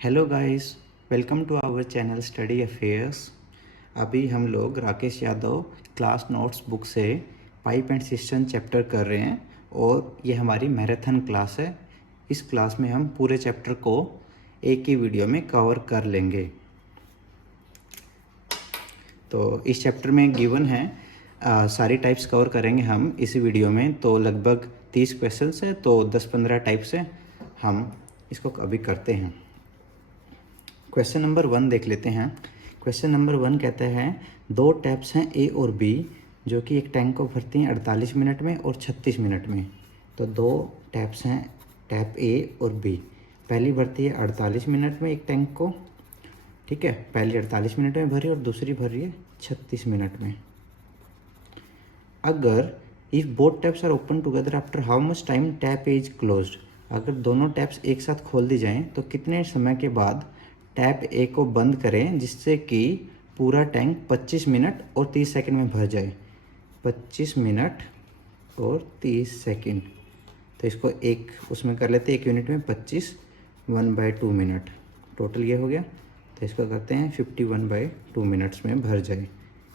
Hello guys, welcome to our channel study affairs. अभी हम लोग Rakesh Yadav class notes book से पाइप एंड सिस्टम चैप्टर कर रहे हैं और ये हमारी मैराथन क्लास है। इस क्लास में हम पूरे चैप्टर को एक ही वीडियो में कवर कर लेंगे। तो इस चैप्टर में गिवन है सारी टाइप्स कवर करेंगे हम इस वीडियो में। तो लगभग 30 क्वेश्चंस है, तो 10-15 टाइप्स है। हम इसको अभी करते हैं। क्वेश्चन नंबर 1 देख लेते हैं। क्वेश्चन नंबर 1 कहता है दो टैप्स हैं ए और बी जो कि एक टैंक को भरती हैं 48 मिनट में और 36 मिनट में। तो दो टैप्स हैं, टैप ए और बी। पहली भरती है 48 मिनट में एक टैंक को, ठीक है, पहली 48 मिनट में भरी और दूसरी भर रही है 36 मिनट में। अगर if both taps are open together after how much time tap A is closed, अगर दोनों टैप्स एक साथ खोल दी जाएं तो कितने समय के बाद टैप ए को बंद करें जिससे कि पूरा टैंक 25 मिनट और 30 सेकंड में भर जाए। 25 मिनट और 30 सेकंड, तो इसको एक उसमें कर लेते हैं, एक यूनिट में 25 1/2 मिनट, टोटल ये हो गया। तो इसको करते हैं 51/2 मिनट्स में भर जाए।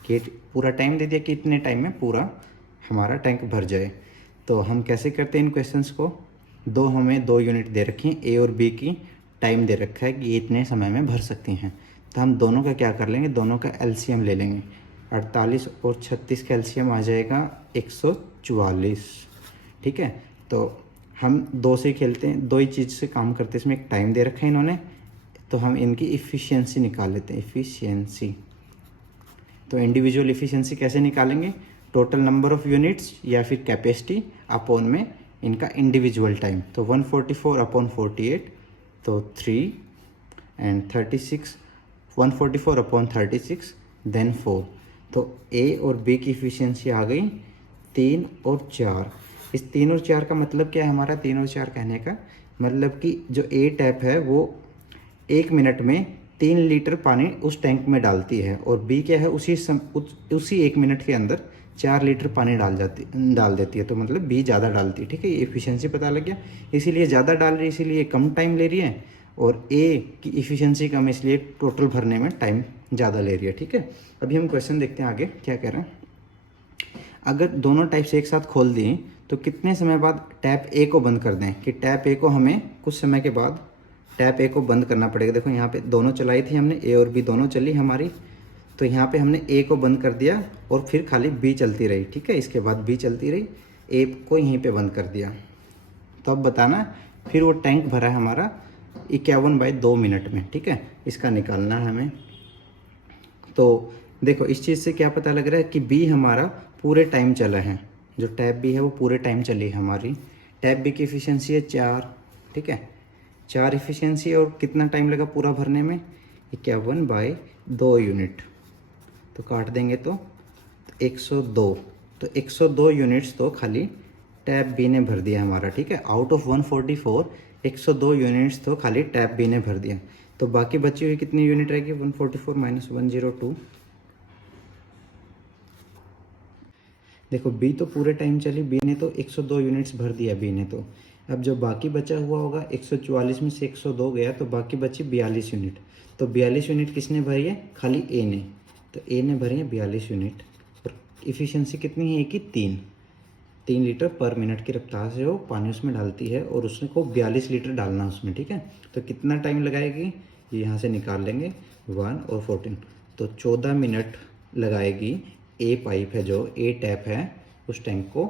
कि पूरा टाइम दे दिया कि इतने टाइम में पूरा हमारा टैंक भर जाए। तो हम कैसे करते हैं इन क्वेश्चंस को, हमें दो यूनिट दे रखी हैं, ए और बी की टाइम दे रखा है कि ये इतने समय में भर सकती हैं। तो हम दोनों का क्या कर लेंगे, दोनों का एलसीएम ले लेंगे। 48 और 36 का एलसीएम आ जाएगा 144, ठीक है। तो हम दो से खेलते हैं, दो ही चीज़ से काम करते हैं। इसमें एक टाइम दे रखा है इन्होंने, तो हम इनकी इफ़िशियंसी निकाल लेते हैं, इफ़िशियंसी। तो इंडिविजुअल इफ़िशियंसी कैसे निकालेंगे, टोटल नंबर ऑफ़ यूनिट्स या फिर कैपेसिटी अपॉन में इनका इंडिविजुअल टाइम। तो 144/48, तो 3 एंड 36, 144/36 देन 4। तो ए और बी की इफ़िशियंसी आ गई 3 और 4। इस 3 और 4 का मतलब क्या है, हमारा 3 और 4 कहने का मतलब कि जो ए टैप है वो 1 मिनट में 3 लीटर पानी उस टैंक में डालती है और बी क्या है उसी 1 मिनट के अंदर 4 लीटर पानी डाल देती है। तो मतलब बी ज़्यादा डालती है, ठीक है। ये इफ़िशियंसी पता लग गया, इसीलिए ज़्यादा डाल रही है, इसीलिए कम टाइम ले रही है। और ए की इफ़िशियंसी कम, इसलिए टोटल भरने में टाइम ज़्यादा ले रही है, ठीक है। अभी हम क्वेश्चन देखते हैं आगे क्या कह रहे हैं। अगर दोनों टाइप्स एक साथ खोल दें तो कितने समय बाद टैप ए को बंद कर दें, कि टैप ए को हमें कुछ समय के बाद टैप ए को बंद करना पड़ेगा। देखो यहाँ पे दोनों चलाई थी हमने, ए और बी दोनों चली हमारी। तो यहाँ पे हमने ए को बंद कर दिया और फिर खाली बी चलती रही, ठीक है। इसके बाद बी चलती रही, ए को यहीं पे बंद कर दिया। तो अब बताना फिर वो टैंक भरा है हमारा 51/2 मिनट में, ठीक है। इसका निकालना है हमें। तो देखो इस चीज़ से क्या पता लग रहा है कि बी हमारा पूरे टाइम चला है, जो टैप बी है वो पूरे टाइम चली है हमारी। टैप बी की इफ़िशियंसी है 4, ठीक है, 4 इफ़िशियंसी। और कितना टाइम लगा पूरा भरने में, 51/2 यूनिट। तो काट देंगे तो 102। तो 102 यूनिट्स तो खाली टैप बी ने भर दिया हमारा, ठीक है। आउट ऑफ 144 102 यूनिट्स तो खाली टैप बी ने भर दिया। तो बाकी बची हुई कितनी यूनिट रहेगी, 144 - 102। देखो बी तो पूरे टाइम चली, बी ने तो 102 यूनिट्स भर दिया बी ने। तो अब जो बाकी बचा हुआ होगा 144 में से 102 गया तो बाकी बची 42 यूनिट। तो 42 यूनिट किसने भरी है, खाली ए ने। तो ए ने भरी है 42 यूनिट। और इफ़िशियंसी कितनी है ए की, 3 लीटर पर मिनट की रफ्तार से वो पानी उसमें डालती है और उसने को 42 लीटर डालना उसमें, ठीक है। तो कितना टाइम लगाएगी, ये यहाँ से निकाल लेंगे 1 और 14, तो 14 मिनट लगाएगी। ए पाइप है, जो ए टैप है उस टैंक को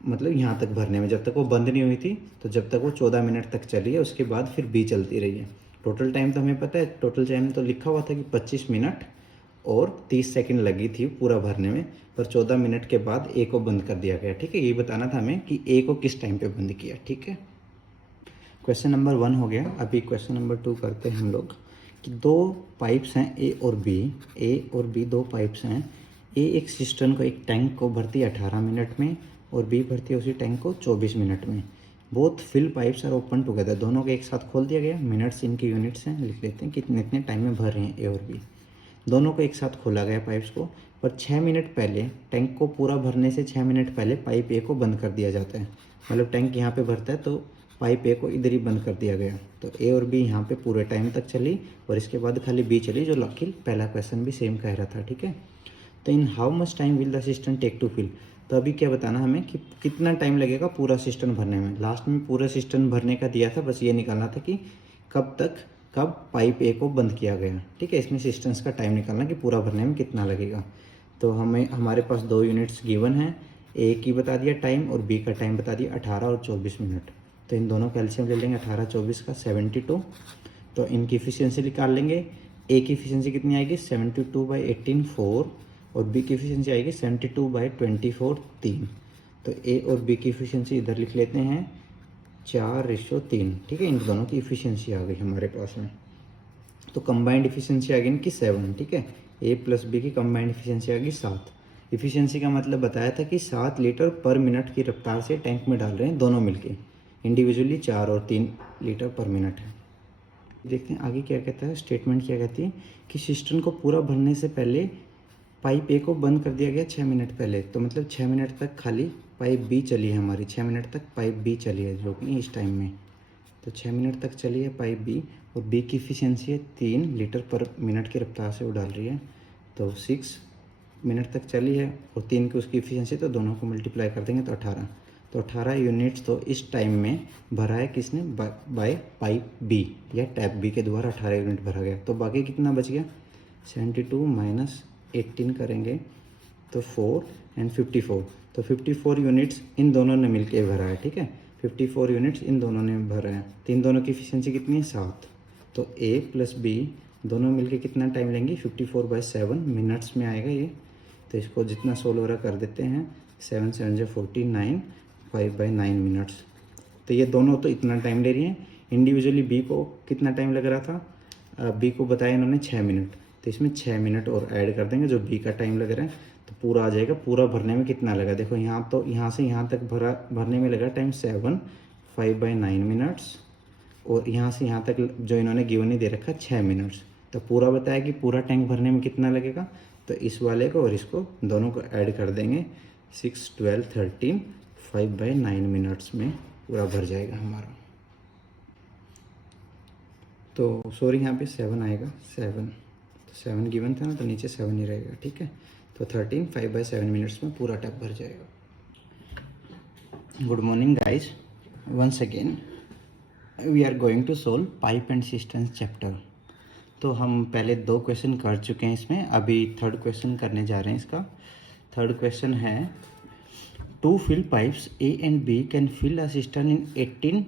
मतलब यहाँ तक भरने में, जब तक वो बंद नहीं हुई थी तो जब तक वो 14 मिनट तक चली है। उसके बाद फिर बी चलती रही है। टोटल टाइम तो हमें पता है, टोटल टाइम तो लिखा हुआ था कि 25 मिनट और 30 सेकंड लगी थी पूरा भरने में, पर 14 मिनट के बाद ए को बंद कर दिया गया, ठीक है। ये बताना था हमें कि ए को किस टाइम पे बंद किया, ठीक है। क्वेश्चन नंबर 1 हो गया। अभी क्वेश्चन नंबर 2 करते हैं हम लोग कि दो पाइप्स हैं ए और बी दो पाइप्स हैं। ए एक सिस्टम को, एक टैंक को भरती है 18 मिनट में और बी भरती है उसी टैंक को 24 मिनट में। Both fill pipes are open together, दोनों को एक साथ खोल दिया गया। मिनट्स इनकी यूनिट्स हैं, लिख लेते हैं कितने इतने टाइम में भर रहे हैं ए और बी। दोनों को एक साथ खोला गया पाइप्स को, पर 6 मिनट पहले टैंक को पूरा भरने से 6 मिनट पहले पाइप ए को बंद कर दिया जाता है। मतलब टैंक यहाँ पे भरता है तो पाइप ए को इधर ही बंद कर दिया गया। तो ए और बी यहाँ पे पूरे टाइम तक चली और इसके बाद खाली बी चली, जो लकील पहला क्वेश्चन भी सेम कह रहा था। ठीक है, तो in how much time will the system take to fill. तो अभी क्या बताना हमें कि कितना टाइम लगेगा पूरा सिस्टम भरने में। लास्ट में पूरा सिस्टम भरने का दिया था, बस ये निकालना था कि कब पाइप ए को बंद किया गया। ठीक है, इसमें सिस्टम्स का टाइम निकालना कि पूरा भरने में कितना लगेगा। तो हमारे पास 2 यूनिट्स गिवन हैं, ए की बता दिया टाइम और बी का टाइम बता दिया 18 और 24 मिनट। तो इन दोनों का एलसीएम ले लेंगे 18 24 का 72। तो इनकी इफिशियंसी निकाल लेंगे। ए की इफिशियंसी कितनी आएगी 72/18 4 और बी की इफिशियंसी आएगी 72/24 3। तो ए और बी की इफिशियंसी इधर लिख लेते हैं 4:3। ठीक है, इन दोनों की इफिशियंसी आ गई हमारे पास में। तो कंबाइंड इफिशियंसी आ गई इनकी 7। ठीक है, ए प्लस बी की कंबाइंड इफिशियंसी आ गई 7। इफिशियंसी का मतलब बताया था कि 7 लीटर पर मिनट की रफ्तार से टैंक में डाल रहे हैं दोनों मिलके। इंडिविजुअली 4 और 3 लीटर पर मिनट है। देखते हैं आगे क्या कहता है, स्टेटमेंट क्या कहती है कि सिस्टम को पूरा भरने से पहले पाइप ए को बंद कर दिया गया 6 मिनट पहले। तो मतलब 6 मिनट तक खाली पाइप बी चली है हमारी, 6 मिनट तक पाइप बी चली है जो कि इस टाइम में। तो 6 मिनट तक चली है पाइप बी और बी की इफिशियंसी है 3 लीटर पर मिनट की रफ्तार से वो डाल रही है। तो 6 मिनट तक चली है और 3 की उसकी इफिशियंसी, तो दोनों को मल्टीप्लाई कर देंगे तो 18। तो 18 यूनिट्स तो इस टाइम में भरा है किसने, बाय पाइप बी या टैप बी के द्वारा 18 यूनिट भरा गया। तो बाकी कितना बच गया 72 - 18 करेंगे तो 4 एंड 54। तो 54 यूनिट्स इन दोनों ने मिलके भरा है। ठीक है, 54 यूनिट्स इन दोनों ने भरा है। तो इन दोनों की इफिशियंसी कितनी है 7। तो ए प्लस बी दोनों मिलके कितना टाइम लेंगे 54/7 मिनट्स में आएगा ये। तो इसको जितना सोल्व हो रहा कर देते हैं, 7 7 जो 49 5/9 मिनट्स। तो ये दोनों तो इतना टाइम ले रही हैं। इंडिविजुअली बी को कितना टाइम लग रहा था, बी को बताया इन्होंने 6 मिनट। तो इसमें 6 मिनट और ऐड कर देंगे जो बी का टाइम लग रहा है, तो पूरा आ जाएगा। पूरा भरने में कितना लगा देखो, यहाँ तो यहाँ से यहाँ तक भरने में लगा टाइम 7 5/9 मिनट्स और यहाँ से यहाँ तक जो इन्होंने गिवन ही दे रखा 6 मिनट्स। तो पूरा बताया कि पूरा टैंक भरने में कितना लगेगा। तो इस वाले को और इसको दोनों को ऐड कर देंगे 6 12 13 5/9 मिनट्स में पूरा भर जाएगा हमारा। तो सॉरी यहाँ पे 7 आएगा 7, तो 7 गिवन था ना, तो नीचे 7 ही रहेगा। ठीक है, तो 13 5/7 मिनट्स में पूरा टैप भर जाएगा। Good morning guys, once again we are going to solve pipe and systems chapter. तो हम पहले 2 क्वेश्चन कर चुके हैं इसमें, अभी 3rd क्वेश्चन करने जा रहे हैं इसका। 3rd क्वेश्चन है 2 fill pipes A and B can fill a cistern in 18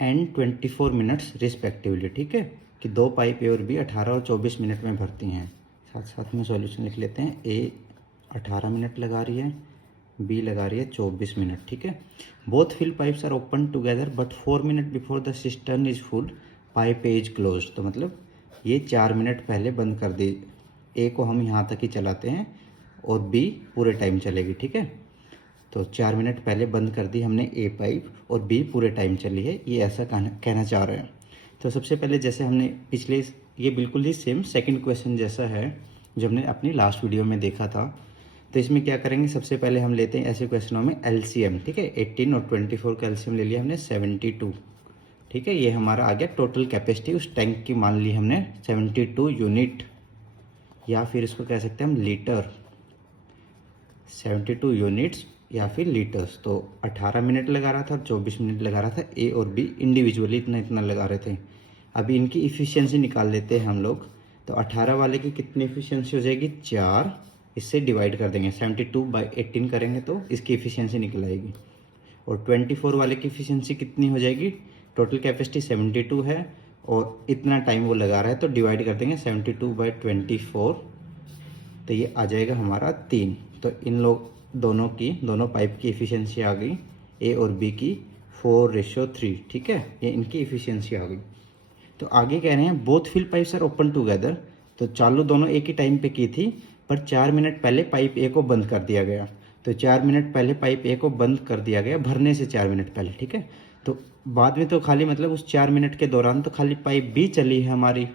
and 24 minutes respectively। ठीक है, कि 2 पाइप ए और बी 18 और 24 मिनट में भरती हैं। साथ साथ में सॉल्यूशन लिख लेते हैं। ए 18 मिनट लगा रही है, बी लगा रही है 24 मिनट। ठीक है, both fill pipes are open together but 4 minute before the cistern is full pipe A is close. तो मतलब ये 4 मिनट पहले बंद कर दी। ए को हम यहाँ तक ही चलाते हैं और बी पूरे टाइम चलेगी। ठीक है, तो 4 मिनट पहले बंद कर दी हमने ए पाइप और बी पूरे टाइम चली है, ये ऐसा कहना चाह रहे हैं। तो सबसे पहले जैसे हमने पिछले, ये बिल्कुल ही सेम 2nd क्वेश्चन जैसा है जो हमने अपनी लास्ट वीडियो में देखा था। तो इसमें क्या करेंगे, सबसे पहले हम लेते हैं ऐसे क्वेश्चनों में एलसीएम। ठीक है, 18 और 24 का एलसीएम ले लिया हमने 72। ठीक है, ये हमारा आ गया टोटल कैपेसिटी उस टैंक की, मान ली हमने 72 यूनिट, या फिर इसको कह सकते हैं हम लीटर, 72 यूनिट्स या फिर लीटर्स। तो 18 मिनट लगा रहा था और 24 मिनट लगा रहा था ए और बी इंडिविजुअली इतना इतना लगा रहे थे। अभी इनकी इफ़िशियंसी निकाल लेते हैं हम लोग। तो 18 वाले की कितनी इफ़िशियंसी हो जाएगी 4, इससे डिवाइड कर देंगे 72/18 करेंगे तो इसकी इफ़िशियंसी निकल आएगी। और 24 वाले की इफ़िशियंसी कितनी हो जाएगी, टोटल कैपेसिटी 72 है और इतना टाइम वो लगा रहा है, तो डिवाइड कर देंगे 72/24, तो ये आ जाएगा हमारा 3। तो इन लोग दोनों पाइप की इफ़िशियंसी आ गई ए और बी की 4:3। ठीक है, ये इनकी इफ़िशियंसी आ गई। तो आगे कह रहे हैं both fill pipes are open together. तो चालू दोनों एक ही टाइम पे की थी, पर 4 मिनट पहले पाइप ए को बंद कर दिया गया। तो 4 मिनट पहले पाइप ए को बंद कर दिया गया, भरने से 4 मिनट पहले। ठीक है, तो बाद में तो खाली मतलब उस 4 मिनट के दौरान तो खाली पाइप बी चली है हमारी।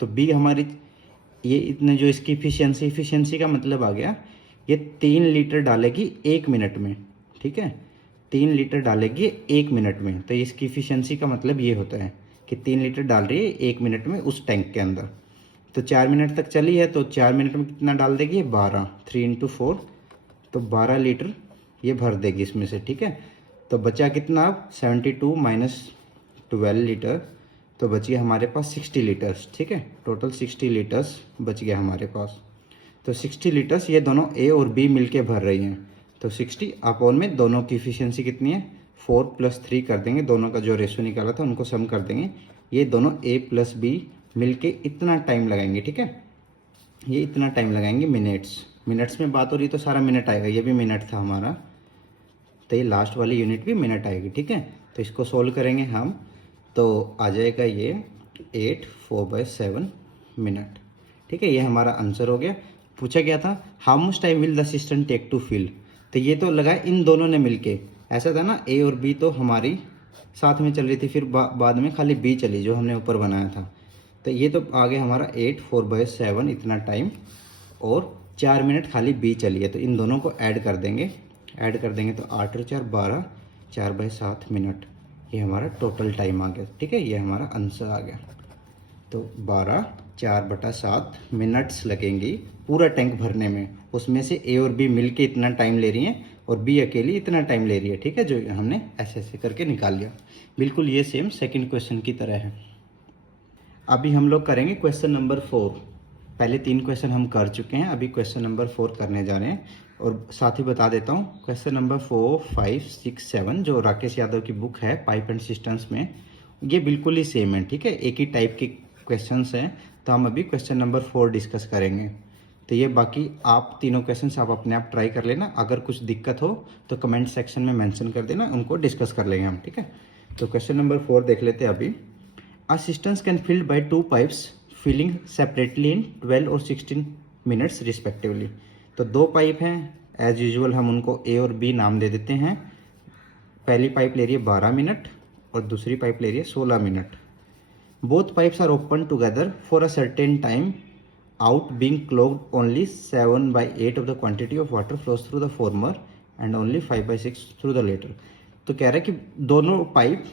तो बी हमारी ये इतने जो इसकी इफ़िशियंसी का मतलब आ गया, ये 3 लीटर डालेगी 1 मिनट में। ठीक है, 3 लीटर डालेगी 1 मिनट में, तो इसकी इफिशियंसी का मतलब ये होता है कि 3 लीटर डाल रही है 1 मिनट में उस टैंक के अंदर। तो 4 मिनट तक चली है, तो 4 मिनट में कितना डाल देगी? 12, 3 × 4, तो 12 लीटर ये भर देगी इसमें से, ठीक है। तो बचा कितना अब? 72 - 12 लीटर, तो बच गया हमारे पास 60 लीटर्स, ठीक है। टोटल 60 लीटर्स बच गया हमारे पास। तो 60 लीटर्स ये दोनों ए और बी मिलके भर रही हैं। तो 60 अपॉन में दोनों की इफिशियंसी कितनी है? 4 + 3 कर देंगे, दोनों का जो रेशो निकाला था उनको सम कर देंगे। ये दोनों ए + बी मिलके इतना टाइम लगाएंगे, ठीक है। ये इतना टाइम लगाएंगे मिनट्स में बात हो रही तो सारा मिनट आएगा, ये भी मिनट था हमारा, तो ये लास्ट वाली यूनिट भी मिनट आएगी, ठीक है। तो इसको सोल्व करेंगे हम, तो आ जाएगा ये 8 4/7 मिनट, ठीक है। ये हमारा आंसर हो गया। पूछा गया था how much time will the system take to fill, तो ये तो लगा इन दोनों ने मिलके, ऐसा था ना, ए और बी तो हमारी साथ में चल रही थी, फिर बाद में खाली बी चली जो हमने ऊपर बनाया था। तो ये तो आ गया हमारा 8 4/7 इतना टाइम, और 4 मिनट खाली बी चली है, तो इन दोनों को ऐड कर देंगे तो 8 और 4 12, 4/7 मिनट, ये हमारा टोटल टाइम आ गया, ठीक है। ये हमारा आंसर आ गया। तो 12 4/7 मिनट्स लगेंगी पूरा टैंक भरने में, उसमें से ए और बी मिलके इतना टाइम ले रही हैं और बी अकेली इतना टाइम ले रही है, ठीक है, जो हमने ऐसे ऐसे करके निकाल लिया। बिल्कुल ये सेम सेकंड क्वेश्चन की तरह है। अभी हम लोग करेंगे क्वेश्चन नंबर 4। पहले 3 क्वेश्चन हम कर चुके हैं, अभी क्वेश्चन नंबर 4 करने जा रहे हैं। और साथ ही बता देता हूँ, क्वेश्चन नंबर 4 5 6 7 जो राकेश यादव की बुक है पाइप एंड सिस्टम्स में, ये बिल्कुल ही सेम है, ठीक है, एक ही टाइप के क्वेश्चंस हैं। तो हम अभी क्वेश्चन नंबर 4 डिस्कस करेंगे। तो ये बाकी आप तीनों क्वेश्चंस आप अपने आप ट्राई कर लेना, अगर कुछ दिक्कत हो तो कमेंट सेक्शन में मेंशन कर देना, उनको डिस्कस कर लेंगे हम, ठीक है। तो क्वेश्चन नंबर 4 देख लेते हैं अभी। A cistern can filled by 2 pipes filling separately in 12 और 16 minutes respectively। तो 2 पाइप हैं, एज यूजुअल हम उनको ए और बी नाम दे देते हैं। पहली पाइप ले रही है 12 मिनट और दूसरी पाइप ले रही है 16 minute. Both pipes are open together for a certain time, out being clogged only 7/8 of the quantity of water flows through the former and only 5/6 through the latter. तो कह रहा है कि दोनों पाइप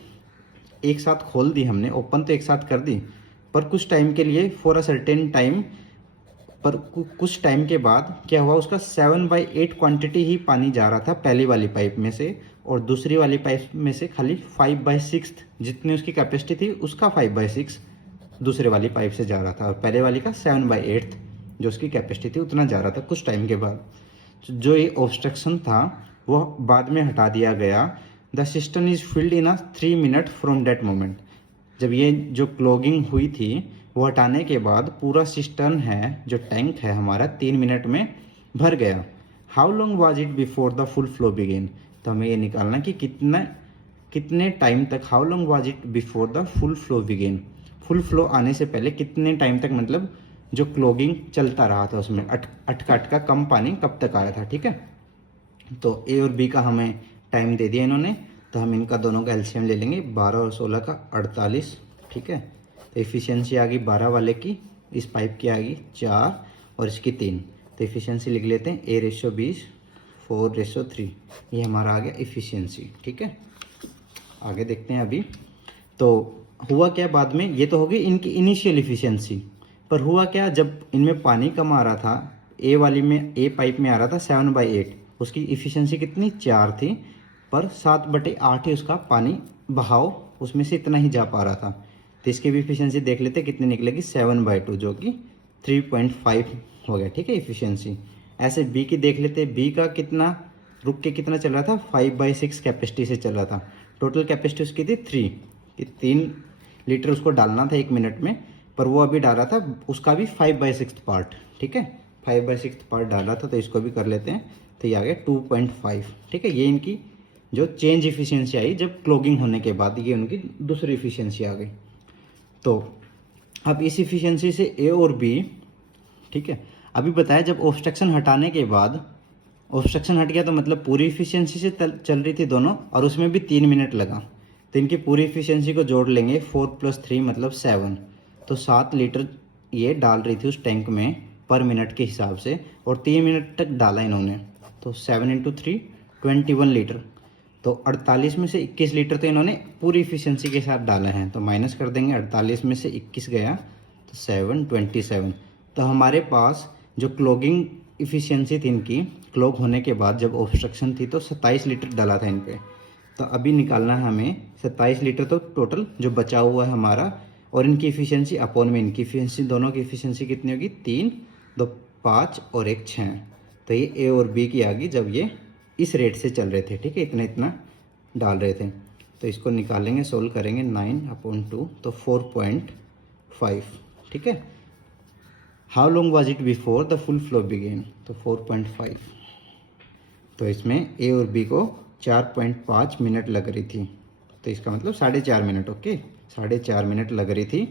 एक साथ खोल दी हमने, ओपन तो एक साथ कर दी, पर कुछ टाइम के लिए, फॉर अ सर्टेन टाइम, पर कुछ टाइम के बाद क्या हुआ, उसका 7/8 क्वांटिटी ही पानी जा रहा था पहली वाली पाइप में से, और दूसरी वाली पाइप में से खाली 5/6 जितनी उसकी कैपेसिटी थी उसका 5/6 दूसरे वाली पाइप से जा रहा था, और पहले वाली का 7/8 जो उसकी कैपेसिटी थी उतना जा रहा था कुछ टाइम के बाद। जो ये ऑब्स्ट्रक्शन था वो बाद में हटा दिया गया। The system is filled in 3 minute from that moment. जब ये जो क्लॉगिंग हुई थी वो हटाने के बाद पूरा सिस्टम है, जो टैंक है हमारा, 3 मिनट में भर गया। How long was it before the full flow began. तो हमें ये निकालना कि कितने टाइम तक, how long was it before the full flow began, full flow आने से पहले कितने टाइम तक, मतलब जो क्लॉगिंग चलता रहा था उसमें अटका अटका कम पानी कब तक आया था, ठीक है। तो ए और बी का हमें टाइम दे दिया इन्होंने, तो हम इनका दोनों का एलसीएम ले लेंगे, 12 और 16 का 48, ठीक है। तो इफ़िशियंसी आ गई 12 वाले की, इस पाइप की आ गई 4 और इसकी 3, तो इफ़िशियंसी लिख लेते हैं A/20 4/3, ये हमारा आ गया इफ़िशियंसी, ठीक है। आगे देखते हैं अभी। तो हुआ क्या बाद में, ये तो हो गई इनकी इनिशियल इफ़िशियंसी, पर हुआ क्या, जब इनमें पानी कम आ रहा था, ए वाली में, ए पाइप में आ रहा था 7/8, उसकी इफ़िशियंसी कितनी 4 थी, पर 7/8 ही उसका पानी बहाव उसमें से इतना ही जा पा रहा था। तो इसकी भी इफिशियंसी देख लेते कितनी निकलेगी, 7/2 जो कि 3.5 हो गया, ठीक है, इफिशियंसी। ऐसे बी की देख लेते, बी का कितना रुक के कितना चल रहा था, 5/6 कैपेसिटी से चल रहा था। टोटल कैपेसिटी उसकी थी 3 लीटर उसको डालना था 1 मिनट में, पर वो अभी डाल रहा था उसका भी 5/6 पार्ट, ठीक है, 5/6 पार्ट डाल रहा था। तो इसको भी कर लेते हैं, तो ये आ गया 2.5, ठीक है। ये इनकी जो चेंज इफिशियंसी आई जब क्लॉगिंग होने के बाद, ये उनकी दूसरी इफिशियंसी आ गई। तो अब इस इफिशियंसी से ए और बी, ठीक है, अभी बताया जब ऑब्स्ट्रक्शन हटाने के बाद, ऑब्स्ट्रक्शन हट गया तो मतलब पूरी इफिशियंसी से चल रही थी दोनों, और उसमें भी 3 मिनट लगा, तो इनकी पूरी इफिशियंसी को जोड़ लेंगे, 4 + 3 मतलब 7, तो 7 लीटर ये डाल रही थी उस टैंक में पर मिनट के हिसाब से, और 3 मिनट तक डाला इन्होंने, तो 7 × 3 21 लीटर। तो 48 में से 21 लीटर तो इन्होंने पूरी इफिशियंसी के साथ डाला है, तो माइनस कर देंगे, 48 में से 21 गया तो 727। तो हमारे पास जो क्लॉगिंग इफिशियंसी थी इनकी, क्लॉग होने के बाद जब ऑब्स्ट्रक्शन थी तो 27 लीटर डाला था इन पे। तो अभी निकालना है हमें 27 लीटर तो टोटल जो बचा हुआ है हमारा, और इनकी इफिशियंसी अपॉन में इनकी इफिशियंसी, दोनों की इफिशियंसी कितनी होगी, 3, 2 5 और 1 6। तो ये ए और बी की आ गई जब ये इस रेट से चल रहे थे, ठीक है, इतना इतना डाल रहे थे। तो इसको निकालेंगे, सोल्व करेंगे, 9/2 तो 4.5, ठीक है। How long was it before the full flow began, तो 4.5। तो इसमें ए और बी को 4.5 मिनट लग रही थी, तो इसका मतलब 4.5 मिनट, ओके, 4.5 मिनट लग रही थी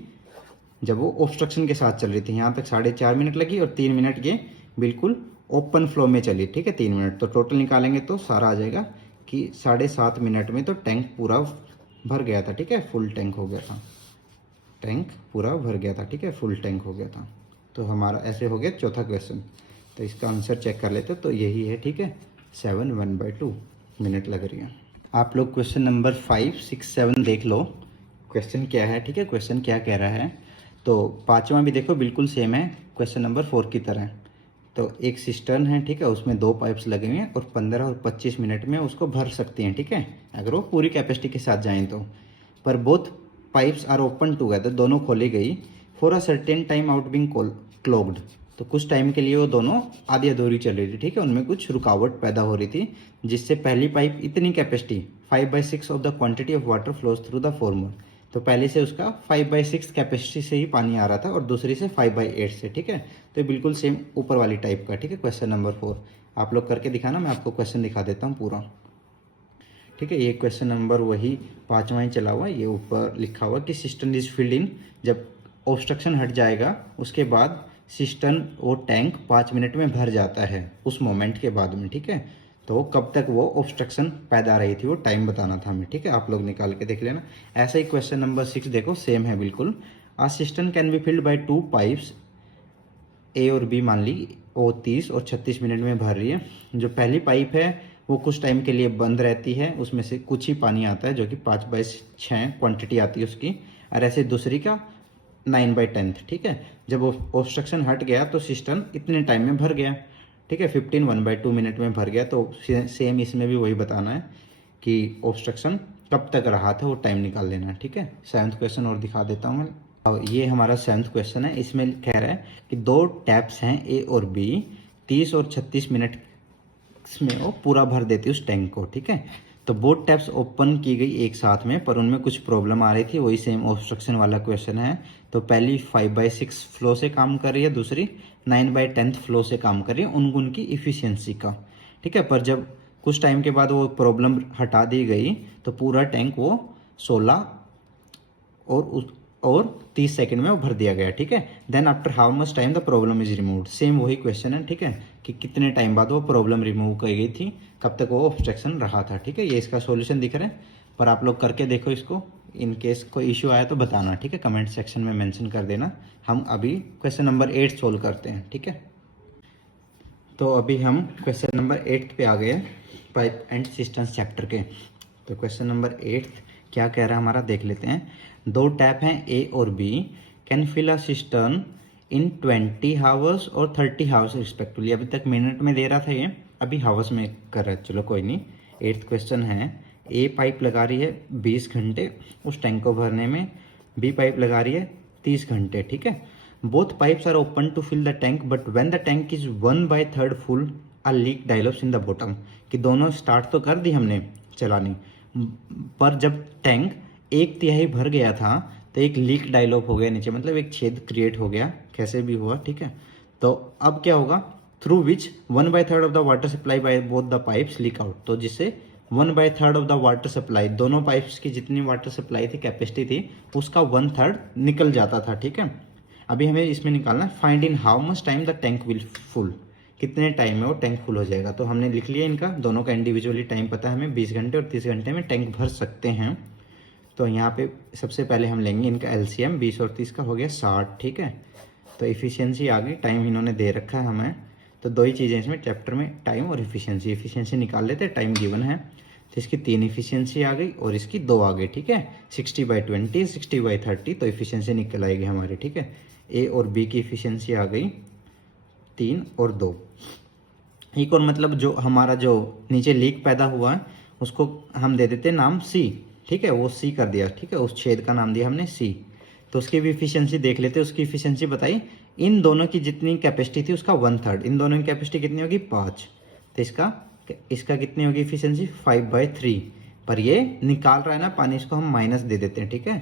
जब वो ऑब्स्ट्रक्शन के साथ चल रही थी। यहाँ तक 4.5 मिनट लगी और 3 मिनट ये बिल्कुल ओपन फ्लो में चली, ठीक है, 3 मिनट। तो टोटल निकालेंगे तो सारा आ जाएगा कि 7.5 मिनट में तो टैंक पूरा भर गया था, ठीक है, फुल टैंक हो गया था, टैंक पूरा भर गया था, ठीक है, फुल टैंक हो गया था। तो हमारा ऐसे हो गया चौथा क्वेश्चन। तो इसका आंसर चेक कर लेते, तो यही है, ठीक है, 7 1/2 मिनट लग रही है। आप लोग क्वेश्चन नंबर 5 6 7 देख लो, क्वेश्चन क्या है, ठीक है, क्वेश्चन क्या कह रहा है। तो पाँचवा भी देखो बिल्कुल सेम है क्वेश्चन नंबर 4 की तरह। तो एक सिस्टर्न है, ठीक है, उसमें 2 पाइप्स लगे हुए हैं और 15 और 25 मिनट में उसको भर सकती हैं, ठीक है, अगर वो पूरी कैपेसिटी के साथ जाएं तो। पर both pipes are open together, दोनों खोली गई, for a certain time out being clogged, तो कुछ टाइम के लिए वो दोनों आधी अधूरी चल रही थी, ठीक है, उनमें कुछ रुकावट पैदा हो रही थी, जिससे पहली पाइप इतनी capacity 5/6 of the quantity of water flows through the farmer, तो पहले से उसका 5/6 कैपेसिटी से ही पानी आ रहा था और दूसरी से 5/8 से, ठीक है। तो बिल्कुल सेम ऊपर वाली टाइप का, ठीक है, क्वेश्चन नंबर 4 आप लोग करके दिखाना, मैं आपको क्वेश्चन दिखा देता हूँ पूरा, ठीक है। ये क्वेश्चन नंबर वही पाँचवा ही चला हुआ, ये ऊपर लिखा हुआ कि सिस्टम इज फिल्ड इन, जब ऑब्स्ट्रक्शन हट जाएगा उसके बाद सिस्टम वो टैंक 5 मिनट में भर जाता है, उस मोमेंट के बाद में, ठीक है। तो कब तक वो ऑब्स्ट्रक्शन पैदा रही थी वो टाइम बताना था हमें, ठीक है, आप लोग निकाल के देख लेना। ऐसा ही क्वेश्चन नंबर 6 देखो, सेम है बिल्कुल। A system can be filled by 2 pipes, A और बी मान ली, वो 30 और 36 मिनट में भर रही है। जो पहली पाइप है वो कुछ टाइम के लिए बंद रहती है, उसमें से कुछ ही पानी आता है जो कि 5/6 क्वांटिटी आती है उसकी, और ऐसे दूसरी का 9/10, ठीक है। जब ऑब्स्ट्रक्शन हट गया तो सिस्टम इतने टाइम में भर गया, ठीक है, 15 1/2 मिनट में भर गया। तो सेम इसमें भी वही बताना है कि ऑब्स्ट्रक्शन कब तक रहा था वो टाइम निकाल लेना है, ठीक है। 7th क्वेश्चन और दिखा देता हूँ मैं। अब ये हमारा 7th क्वेश्चन है, इसमें कह रहा है कि 2 टैप्स हैं ए और बी, 30 और 36 मिनट में वो पूरा भर देती उस टैंक को, ठीक है। तो बोथ टैप्स ओपन की गई एक साथ में, पर उनमें कुछ प्रॉब्लम आ रही थी, वही सेम ऑब्स्ट्रक्शन वाला क्वेश्चन है। तो पहली 5/6 फ्लो से काम कर रही है, दूसरी 9/10 फ्लो से काम कर रही है, उनकी इफिशियंसी का, ठीक है। पर जब कुछ टाइम के बाद वो प्रॉब्लम हटा दी गई तो पूरा टैंक वो 16 और 30 सेकंड में वो भर दिया गया, ठीक है। Then after how much time the problem is removed, same वही क्वेश्चन है, ठीक है, कि कितने टाइम बाद वो प्रॉब्लम रिमूव की गई थी, कब तक वो ऑब्स्ट्रक्शन रहा था, ठीक है। ये इसका सॉल्यूशन दिख रहा है, पर आप लोग करके देखो इसको, इन केस कोई इश्यू आया तो बताना, ठीक है, कमेंट सेक्शन में मेंशन कर देना। हम अभी क्वेश्चन नंबर 8 सोल्व करते हैं, ठीक है। तो अभी हम क्वेश्चन नंबर 8 पे आ गए, पाइप एंड सिस्टम्स चैप्टर के। तो क्वेश्चन नंबर 8 क्या कह रहा है हमारा, देख लेते हैं। 2 टैप हैं ए और B, can fill a cistern in 20 hours और 30 हावर्स रिस्पेक्टिवली। अभी तक मिनट में दे रहा था ये, अभी हावर्स में कर रहा है, चलो कोई नहीं। 8th क्वेश्चन है, ए पाइप लगा रही है 20 घंटे उस टैंक को भरने में, बी पाइप लगा रही है 30 घंटे, ठीक है। Both pipes are open to fill the tank, but when the tank is 1/3 full a leak develops in the bottom, कि दोनों स्टार्ट तो कर दी हमने चलानी, पर जब टैंक 1/3 भर गया था तो एक लीक डायलॉप हो गया नीचे, मतलब एक छेद क्रिएट हो गया, कैसे भी हुआ, ठीक है। तो अब क्या होगा, through which 1/3 of the water supply by both the pipes leak out, तो जिससे 1/3 ऑफ द वाटर सप्लाई, दोनों पाइप्स की जितनी वाटर सप्लाई थी, कैपेसिटी थी, उसका 1/3 निकल जाता था, ठीक है। अभी हमें इसमें निकालना है, find in how much time the tank will full, कितने टाइम में वो टैंक फुल हो जाएगा। तो हमने लिख लिया इनका, दोनों का इंडिविजुअली टाइम पता है हमें, 20 घंटे और 30 घंटे में टैंक भर सकते हैं। तो यहाँ पे सबसे पहले हम लेंगे इनका एलसीएम, 20 और 30 का हो गया 60, ठीक है। तो इफिशियंसी आ गई, टाइम इन्होंने दे रखा है हमें, तो दो ही चीज़ें इसमें चैप्टर में, टाइम और इफिशियंसी। इफिशियंसी निकाल लेते हैं, टाइम गिवन है, तो इसकी 3 इफिशियंसी आ गई और इसकी 2 आ गई, ठीक है। 60/20, 60/30, तो इफिशियंसी निकल आएगी हमारी, ठीक है। ए और बी की इफिशियंसी आ गई 3 और 2। एक और मतलब जो हमारा जो नीचे लीक पैदा हुआ है उसको हम दे देते हैं नाम सी, ठीक है, वो सी कर दिया, ठीक है, उस छेद का नाम दिया हमने सी। तो उसकी भी इफिशियंसी देख लेते हैं। उसकी इफिशियंसी बताई, इन दोनों की जितनी कैपेसिटी थी उसका 1/3, इन दोनों की कैपेसिटी कितनी होगी 5, तो इसका कितनी होगी इफिशियंसी 5/3। पर ये निकाल रहा है ना पानी, इसको हम माइनस दे देते हैं, ठीक है।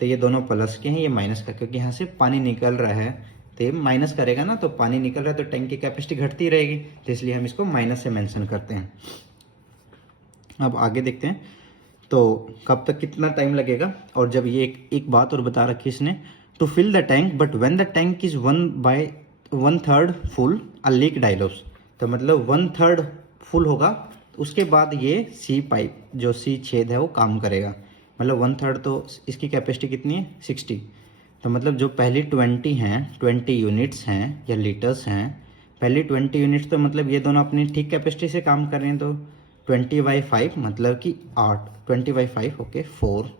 तो ये दोनों प्लस के हैं, ये माइनस का, क्योंकि यहाँ से पानी निकल रहा है तो ये माइनस करेगा ना, तो पानी निकल रहा है तो टैंक की कैपेसिटी घटती रहेगी, तो इसलिए हम इसको माइनस से मेंशन करते हैं। अब आगे देखते हैं तो कब तक कितना टाइम लगेगा। और जब ये एक बात और बता रखी इसने, to fill the tank but when the tank is 1/3 full a leak डायलॉग्स, तो मतलब 1/3 फुल होगा तो उसके बाद ये सी पाइप जो सी छेद है वो काम करेगा। मतलब 1/3 तो इसकी कैपेसिटी कितनी है 60, तो मतलब जो पहली 20 हैं 20 यूनिट्स हैं या लीटर्स हैं, पहली 20 यूनिट्स तो मतलब ये दोनों अपनी ठीक कैपेसिटी से काम कर रहे हैं, तो 20/5 मतलब कि 8, 20/5 ओके 4।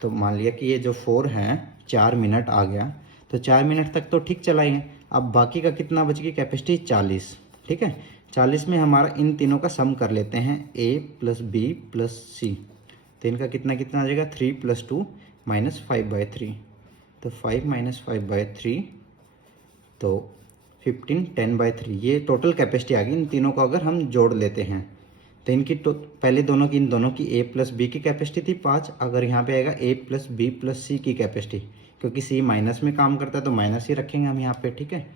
तो मान लिया कि ये जो 4 हैं 4 मिनट आ गया, तो 4 मिनट तक तो ठीक चलाएंगे। अब बाकी का कितना बच गई कैपेसिटी 40, ठीक है। 40 में हमारा इन तीनों का सम कर लेते हैं, A + B + C, तो इनका कितना कितना आ जाएगा 3 + 2 - 5/3, तो 5 - 5/3 तो 15 10/3, ये टोटल कैपेसिटी आ गई। इन तीनों को अगर हम जोड़ लेते हैं तो इनकी पहले दोनों की इन दोनों की A + B की कैपेसिटी थी 5, अगर यहाँ पे आएगा A + B + C की कैपेसिटी, क्योंकि C माइनस में काम करता है तो माइनस ही रखेंगे हम यहाँ पे, ठीक है।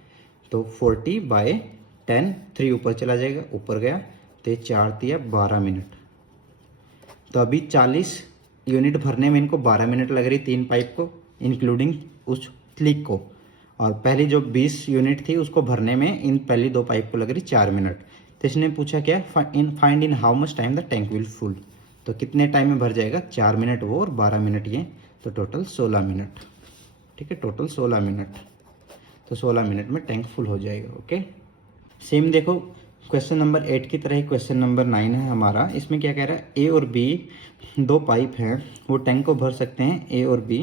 तो 40/10, 3 ऊपर चला जाएगा, ऊपर गया तो ये 4 दिया 12 मिनट। तो अभी 40 यूनिट भरने में इनको 12 मिनट लग रही 3 पाइप को, इंक्लूडिंग उस लीक को। और पहली जो 20 यूनिट थी उसको भरने में इन पहली 2 पाइप को लग रही 4 मिनट। तो इसने पूछा क्या, find in how much time the tank will full, तो कितने टाइम में भर जाएगा, 4 मिनट वो और 12 मिनट ये, तो टोटल 16 मिनट, ठीक है, टोटल 16 मिनट। तो 16 मिनट में टैंक फुल हो जाएगा, ओके। सेम देखो क्वेश्चन नंबर 8 की तरह ही क्वेश्चन नंबर 9 है हमारा। इसमें क्या कह रहा है, ए और बी 2 पाइप हैं, वो टैंक को भर सकते हैं ए और बी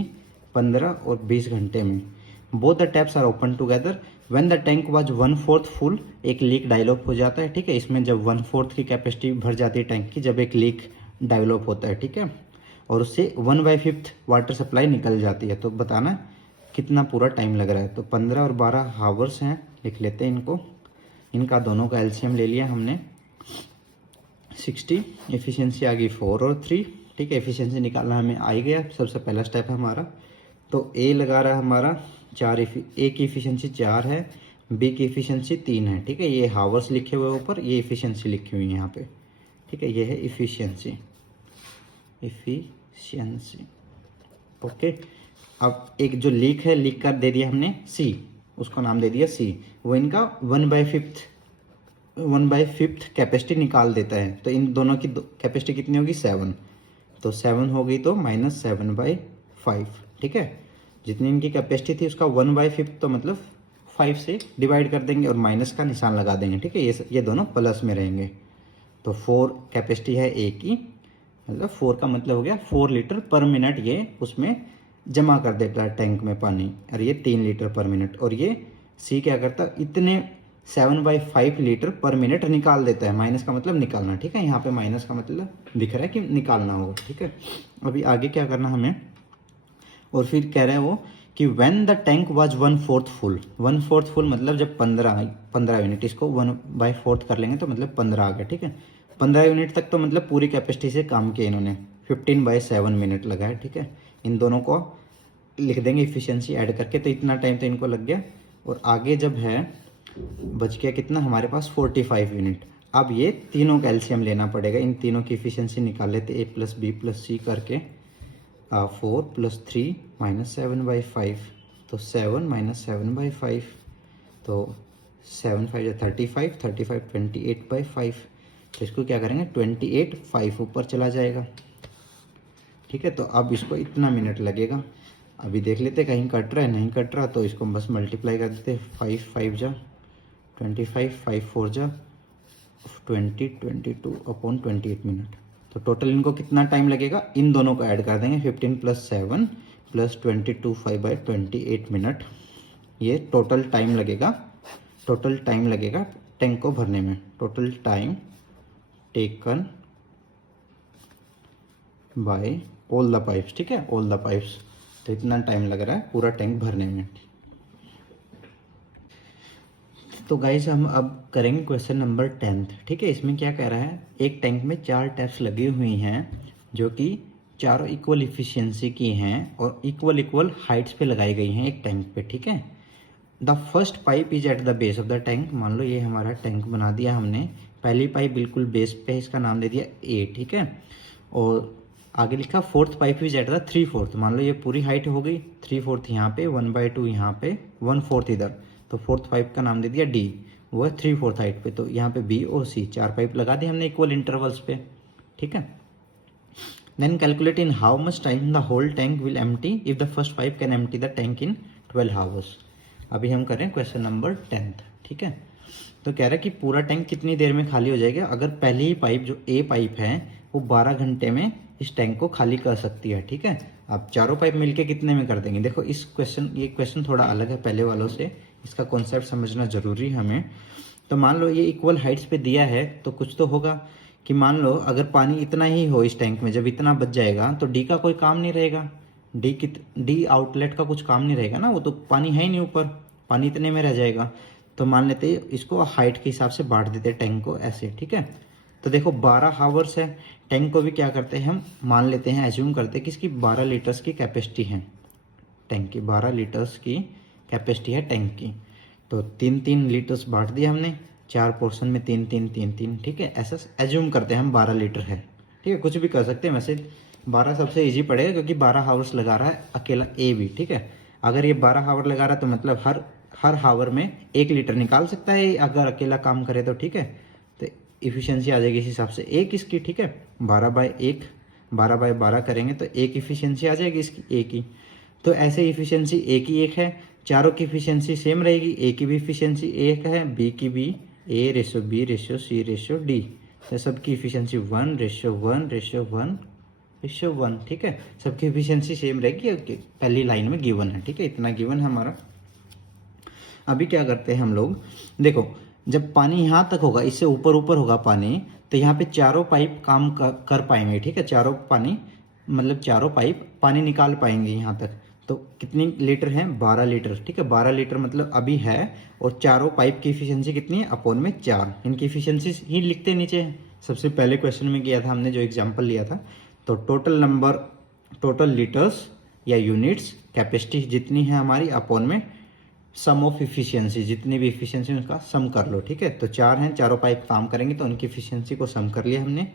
15 और 20 घंटे में। Both the taps are open together when the tank was 1/4 full, एक लीक डेवलप हो जाता है, ठीक है। इसमें जब 1/4 की कैपेसिटी भर जाती है टैंक की, जब एक लीक डेवलप होता है, ठीक है, और उससे 1/5 वाटर सप्लाई निकल जाती है, तो बताना कितना पूरा टाइम लग रहा है। तो 15 और 12 हावर्स हैं, लिख लेते हैं इनको। इनका दोनों का एलसीएम ले लिया हमने 60, एफिशिएंसी आ गई 4 और 3, ठीक है। एफिशिएंसी निकालना हमें आ ही गया, सबसे पहला स्टेप है हमारा। तो ए लगा रहा है हमारा 4, ए की एफिशिएंसी 4 है, बी की एफिशिएंसी 3 है, ठीक है। ये हावर्स लिखे हुए ऊपर, ये एफिशिएंसी लिखी हुई है यहाँ पे, ठीक है। ये है एफिशिएंसी, ओके। अब एक जो लीक है, लीक का दे दिया हमने सी, उसको नाम दे दिया सी, वो इनका 1/5 कैपेसिटी निकाल देता है। तो इन दोनों की कैपेसिटी कितनी होगी 7, तो 7 हो गई तो -7/5, ठीक है। जितनी इनकी कैपेसिटी थी उसका 1/5, तो मतलब 5 से डिवाइड कर देंगे और माइनस का निशान लगा देंगे, ठीक है। ये दोनों प्लस में रहेंगे। तो 4 कैपेसिटी है ए की, मतलब 4 का मतलब हो गया 4 लीटर पर मिनट ये उसमें जमा कर देता है टैंक में पानी, और ये 3 लीटर पर मिनट। और ये सी क्या करता है, इतने 7/5 लीटर पर मिनट निकाल देता है। माइनस का मतलब निकालना, ठीक है। यहाँ पे माइनस का मतलब दिख रहा है कि निकालना होगा, ठीक है। अभी आगे क्या करना हमें, और फिर कह रहा है वो कि when the tank was 1/4 full, 1/4 full मतलब जब 15 यूनिट, इसको 1/4 कर लेंगे तो मतलब 15 आ गया, ठीक है। 15 यूनिट तक तो मतलब पूरी कैपेसिटी से काम किया इन्होंने, 15/7 मिनट लगा है, ठीक है। इन दोनों को लिख देंगे इफिशियंसी ऐड करके, तो इतना टाइम तो इनको लग गया। और आगे जब है बच गया कितना हमारे पास 45 यूनिट। अब ये तीनों का एलसीएम लेना पड़ेगा, इन तीनों की इफिशियंसी निकाल लेते, A + B + C करके 4 + 3 - 7/5, तो 7 - 7/5, तो 7 5 35, 35 28/5, तो इसको क्या करेंगे 28/5 ऊपर चला जाएगा, ठीक है। तो अब इसको इतना मिनट लगेगा। अभी देख लेते कहीं कट रहा है, नहीं कट रहा तो इसको बस मल्टीप्लाई कर देते, 5 5 जा 25, 5 4 जा 20, 22/28 मिनट, तो टोटल इनको कितना टाइम लगेगा, इन दोनों को ऐड कर देंगे 15 + 7 + 22 5/28 मिनट। ये टोटल टाइम लगेगा, टोटल टाइम लगेगा टैंक को भरने में। Total time taken bye all the pipes, ठीक है, ऑल द पाइप्स। तो इतना टाइम लग रहा है पूरा टैंक भरने में। तो गाइस हम अब करेंगे क्वेश्चन नंबर 10, ठीक है। इसमें क्या कह रहा है, एक टैंक में 4 टैप्स लगी हुई हैं जो कि चारों इक्वल इफिशियंसी की हैं और इक्वल हाइट्स पे लगाई गई हैं एक टैंक पे, ठीक है। The first pipe is at the base of the tank. मान लो ये हमारा टैंक बना दिया हमने, पहली पाइप बिल्कुल बेस पे है, इसका नाम दे दिया ए, ठीक है। और आगे लिखा fourth pipe is at the 3/4। मान लो ये पूरी हाइट हो गई 3/4 यहाँ पे, 1/2 यहाँ पे, 1/4 इधर, तो फोर्थ पाइप का नाम दे दिया डी, वो है 3/4 हाइट पे। तो यहाँ पे बी और सी 4 पाइप लगा दी हमने इक्वल इंटरवल्स पे, ठीक है। Then calculate in how much time the whole tank will empty if the first pipe can empty the tank in 12 hours. अभी हम करें क्वेश्चन नंबर 10, ठीक है। तो कह रहा है कि पूरा टैंक कितनी देर में खाली हो जाएगा अगर पहली ही पाइप जो ए पाइप है वो 12 घंटे में इस टैंक को खाली कर सकती है, ठीक है। अब चारों पाइप मिलके कितने में कर देंगे। देखो इस क्वेश्चन, ये क्वेश्चन थोड़ा अलग है पहले वालों से, इसका कॉन्सेप्ट समझना जरूरी है हमें। तो मान लो ये इक्वल हाइट्स पे दिया है तो कुछ तो होगा कि मान लो अगर पानी इतना ही हो इस टैंक में, जब इतना बच जाएगा तो डी का कोई काम नहीं रहेगा, डी आउटलेट का कुछ काम नहीं रहेगा ना, वो तो पानी है ही नहीं ऊपर, पानी इतने में रह जाएगा। तो मान लेते इसको हाइट के हिसाब से बांट देते टैंक को ऐसे, ठीक है। तो देखो 12 आवर्स है, टैंक को भी क्या करते हैं हम मान लेते हैं, एज्यूम करते हैं कि इसकी 12 लीटर्स की कैपेसिटी है, टैंक की 12 लीटर्स की कैपेसिटी है टैंक की। तो 3-3 लीटर्स बांट दिया हमने 4 पोर्शन में, 3-3, ठीक है। ऐसा एज्यूम करते हैं हम 12 लीटर है, ठीक है। कुछ भी कर सकते हैं, वैसे 12 सबसे इजी पड़ेगा क्योंकि 12 हावर्स लगा रहा है अकेला ए भी, ठीक है। अगर ये 12 हावर लगा रहा है तो मतलब हर हावर में 1 लीटर निकाल सकता है अगर अकेला काम करे तो, ठीक है। तो इफिशियंसी आ जाएगी इस हिसाब से एक इसकी, ठीक है। 12/1, 12/12 करेंगे तो एक इफिशियंसी आ जाएगी इसकी ए की। तो ऐसे इफिशियंसी ए की एक है, चारों की इफिशियंसी सेम रहेगी, ए की भी इफिशियंसी एक है, बी की भी, A/B/C/D, तो सबकी इफिशियंसी 1/1/1/1, ठीक है। सबकी इफिशियंसी सेम रहेगी, पहली लाइन में गिवन है, ठीक है। इतना गिवन है हमारा। अभी क्या करते हैं हम लोग, देखो जब पानी यहाँ तक होगा, इससे ऊपर ऊपर होगा पानी, तो यहाँ पे चारों पाइप काम कर पाएंगे, ठीक है। चारों पाइप पानी निकाल पाएंगे यहाँ तक। तो कितनी लीटर है, 12 लीटर, ठीक है। 12 लीटर मतलब अभी है, और चारों पाइप की इफिशियंसी कितनी है, अपॉन में 4। इनकी इफिशियंसी ही लिखते नीचे, सबसे पहले क्वेश्चन में किया था हमने जो एग्जाम्पल लिया था। तो टोटल लीटर्स या यूनिट्स कैपेसिटी जितनी है हमारी, अपॉन में सम ऑफ इफिशियंसी, जितनी भी इफिशियंसी उसका सम कर लो, ठीक है। तो 4 हैं, चारों पाइप काम करेंगे तो उनकी इफिशियंसी को सम कर लिया हमने।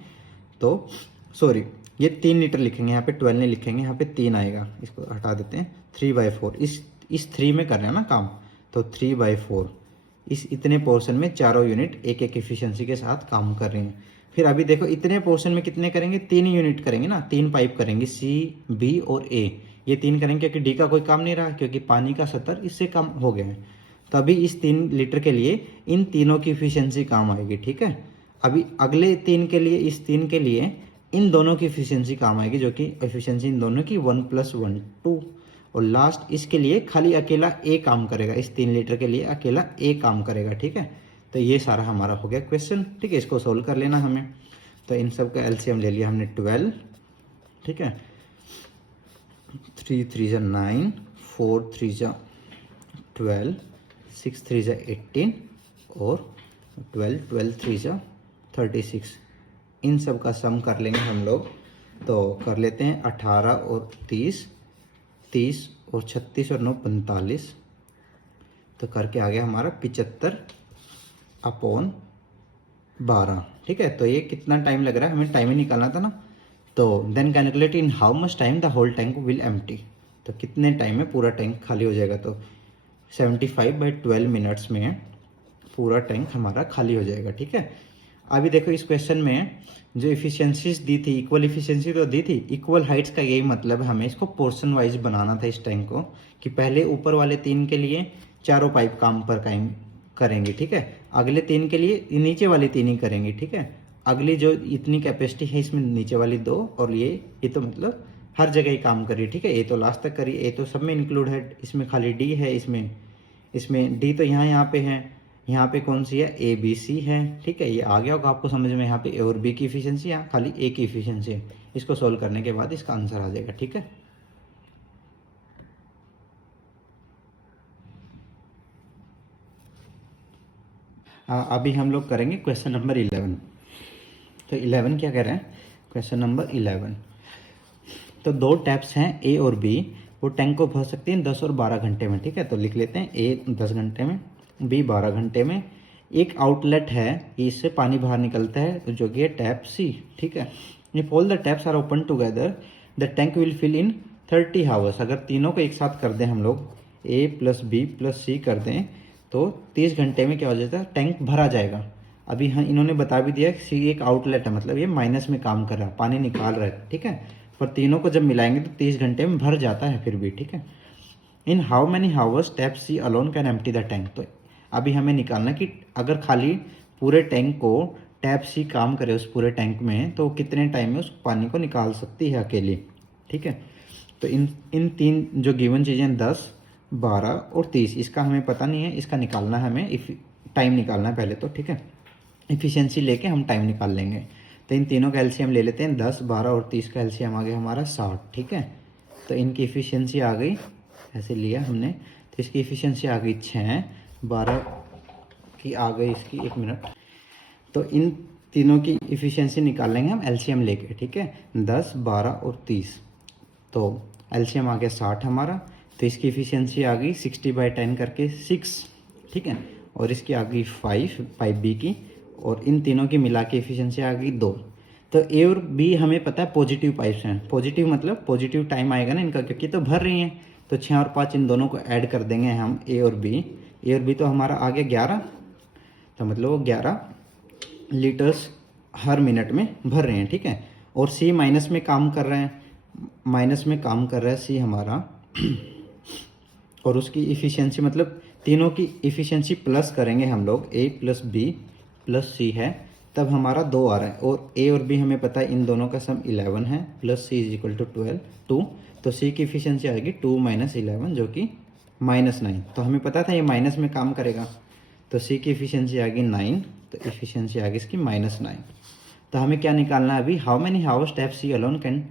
तो सॉरी, ये 3 लीटर लिखेंगे, यहाँ पे 12 नहीं लिखेंगे, यहाँ पे 3 आएगा, इसको हटा देते हैं। 3/4 इस 3 में कर रहे हैं ना काम, तो 3/4 इस इतने पोर्शन में चारों यूनिट एक एक इफिशियंसी के साथ काम कर रही हैं। फिर अभी देखो इतने पोर्शन में कितने करेंगे, 3 यूनिट करेंगे ना, 3 पाइप करेंगे, सी, बी और ए। ये 3 करेंगे क्योंकि डी का कोई काम नहीं रहा, क्योंकि पानी का स्तर इससे कम हो गया है। तो अभी इस 3 लीटर के लिए इन तीनों की इफिशियंसी काम आएगी, ठीक है। अभी अगले 3 के लिए, इस 3 के लिए इन दोनों की इफिशियंसी काम आएगी, जो कि इफिशियंसी इन दोनों की 1 + 1 2। और लास्ट इसके लिए खाली अकेला ए काम करेगा, इस 3 लीटर के लिए अकेला ए काम करेगा, ठीक है। तो ये सारा हमारा हो गया क्वेश्चन, ठीक है। इसको सोल्व कर लेना हमें। तो इन सब का एलसीएम ले लिया हमने 12, ठीक है। 3 3 = 9, 4 3 = 12, 6 3 = 18 और 12 3 = 36। इन सब का सम कर लेंगे हम लोग। तो कर लेते हैं 18 और 30, 30 और 36 और 9 45। तो करके आ गया हमारा 75/12, ठीक है। तो ये कितना टाइम लग रहा है, हमें टाइम ही निकालना था ना। तो then calculate in how much time the whole tank will empty. तो कितने टाइम में पूरा टैंक खाली हो जाएगा। तो 75/12 मिनट्स में पूरा टैंक हमारा खाली हो जाएगा, ठीक है। अभी देखो इस क्वेश्चन में जो इफिशियंसीज दी थी, इक्वल इफिशियंसी तो दी थी, इक्वल हाइट्स का यही मतलब है, हमें इसको पोर्शन वाइज बनाना था इस टैंक को, कि पहले ऊपर वाले 3 के लिए चारों पाइप काम पर करेंगे, ठीक है। अगले 3 के लिए नीचे वाले 3 ही करेंगे, ठीक है। अगली जो इतनी कैपेसिटी है इसमें नीचे वाली 2 और ये तो मतलब हर जगह ही काम कर रही है, ठीक है। ए तो लास्ट तक करी, ए तो सब में इंक्लूड है, इसमें खाली डी है, इसमें डी तो यहाँ पे है, यहाँ पे कौन सी है, ए बी सी है, ठीक है। ये आ गया होगा आपको समझ में, यहाँ पे ए और बी की इफिशियंसी, यहाँ खाली ए की इफिशियंसी है। इसको सोल्व करने के बाद इसका आंसर आ जाएगा, ठीक है। अभी हम लोग करेंगे क्वेश्चन नंबर 11। तो 11 क्या कह रहे हैं, क्वेश्चन नंबर 11। तो 2 टैप्स हैं ए और बी, वो टैंक को भर सकती हैं 10 और 12 घंटे में, ठीक है। तो लिख लेते हैं ए 10 घंटे में, बी 12 घंटे में। एक आउटलेट है, इससे पानी बाहर निकलता है जो कि है टैप सी, ठीक है। If all the taps are open together the tank will fill in 30 hours. अगर तीनों को एक साथ कर दें हम लोग, A plus B plus C कर दें, तो 30 घंटे में क्या हो जाता है, टैंक भरा जाएगा। अभी हाँ इन्होंने बता भी दिया कि सी एक आउटलेट है, मतलब ये माइनस में काम कर रहा है, पानी निकाल रहा है, ठीक है। पर तीनों को जब मिलाएंगे तो 30 घंटे में भर जाता है फिर भी, ठीक है। In how many hours tap C alone can empty the tank. तो अभी हमें निकालना कि अगर खाली पूरे टैंक को टैप सी काम करे उस पूरे टैंक में, तो कितने टाइम में उस पानी को निकाल सकती है अकेली, ठीक है। तो इन 3 जो गिवन चीज़ें 10, 12 और 30, इसका हमें पता नहीं है, इसका निकालना है हमें, टाइम निकालना है पहले तो, ठीक है। इफिशियंसी लेके हम टाइम निकाल लेंगे। तो इन तीनों का एलसीएम ले लेते हैं, 10, 12 और 30 का एलसीएम आ गया हमारा 60, ठीक है। तो इनकी इफिशियंसी आ गई, ऐसे लिया हमने, तो इसकी इफिशियंसी आ गई 6, 12 की आ गई इसकी, 1 मिनट। तो इन तीनों की इफिशियंसी निकाल लेंगे हम एलसीएम लेके, ठीक है, 10, 12 और 30। तो एलसीएम आ गया 60 हमारा, तो इसकी इफिशियंसी आ गई 60/10 करके 6, ठीक है। और इसकी आ गई 5 पाइप बी की, और इन तीनों की मिला के इफिशियंसी आ गई 2। तो ए और बी हमें पता है पॉजिटिव पाइप्स हैं, पॉजिटिव मतलब पॉजिटिव टाइम आएगा ना इनका, क्योंकि तो भर रही हैं। तो 6 और 5 इन दोनों को ऐड कर देंगे हम, ए और बी तो हमारा आ गया 11, तो मतलब वो 11 लीटर्स हर मिनट में भर रहे हैं, ठीक है। और सी माइनस में काम कर रहे हैं, माइनस में काम कर रहा है सी हमारा, और उसकी इफिशियंसी मतलब तीनों की इफिशियंसी प्लस करेंगे हम लोग, ए प्लस बी प्लस सी है, तब हमारा 2 आ रहा है। और ए और बी हमें पता है इन दोनों का सम 11 है, plus C is equal to 12 2। तो सी की इफिशियंसी आएगी 2 - 11 जो कि -9। तो हमें पता था ये माइनस में काम करेगा, तो सी की इफिशियंसी आ गई 9, तो इफिशियंसी आ गई इसकी -9। तो हमें क्या निकालना है अभी, how many hours tap C alone can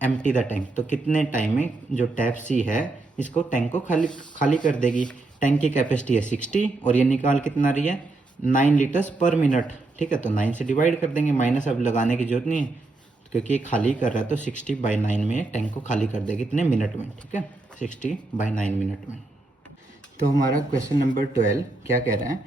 empty the tank. तो कितने टाइम में जो टैप सी है इसको टैंक को खाली कर देगी। टैंक की कैपेसिटी है 60 और ये निकाल कितना रही है 9 लीटर्स पर मिनट, ठीक है। तो 9 से डिवाइड कर देंगे, माइनस अब लगाने की जरूरत नहीं है क्योंकि ये खाली कर रहा है, तो 60/9 में टैंक को खाली कर देगी इतने मिनट में, ठीक है, 60/9 मिनट में। तो हमारा क्वेश्चन नंबर 12 क्या कह रहा है,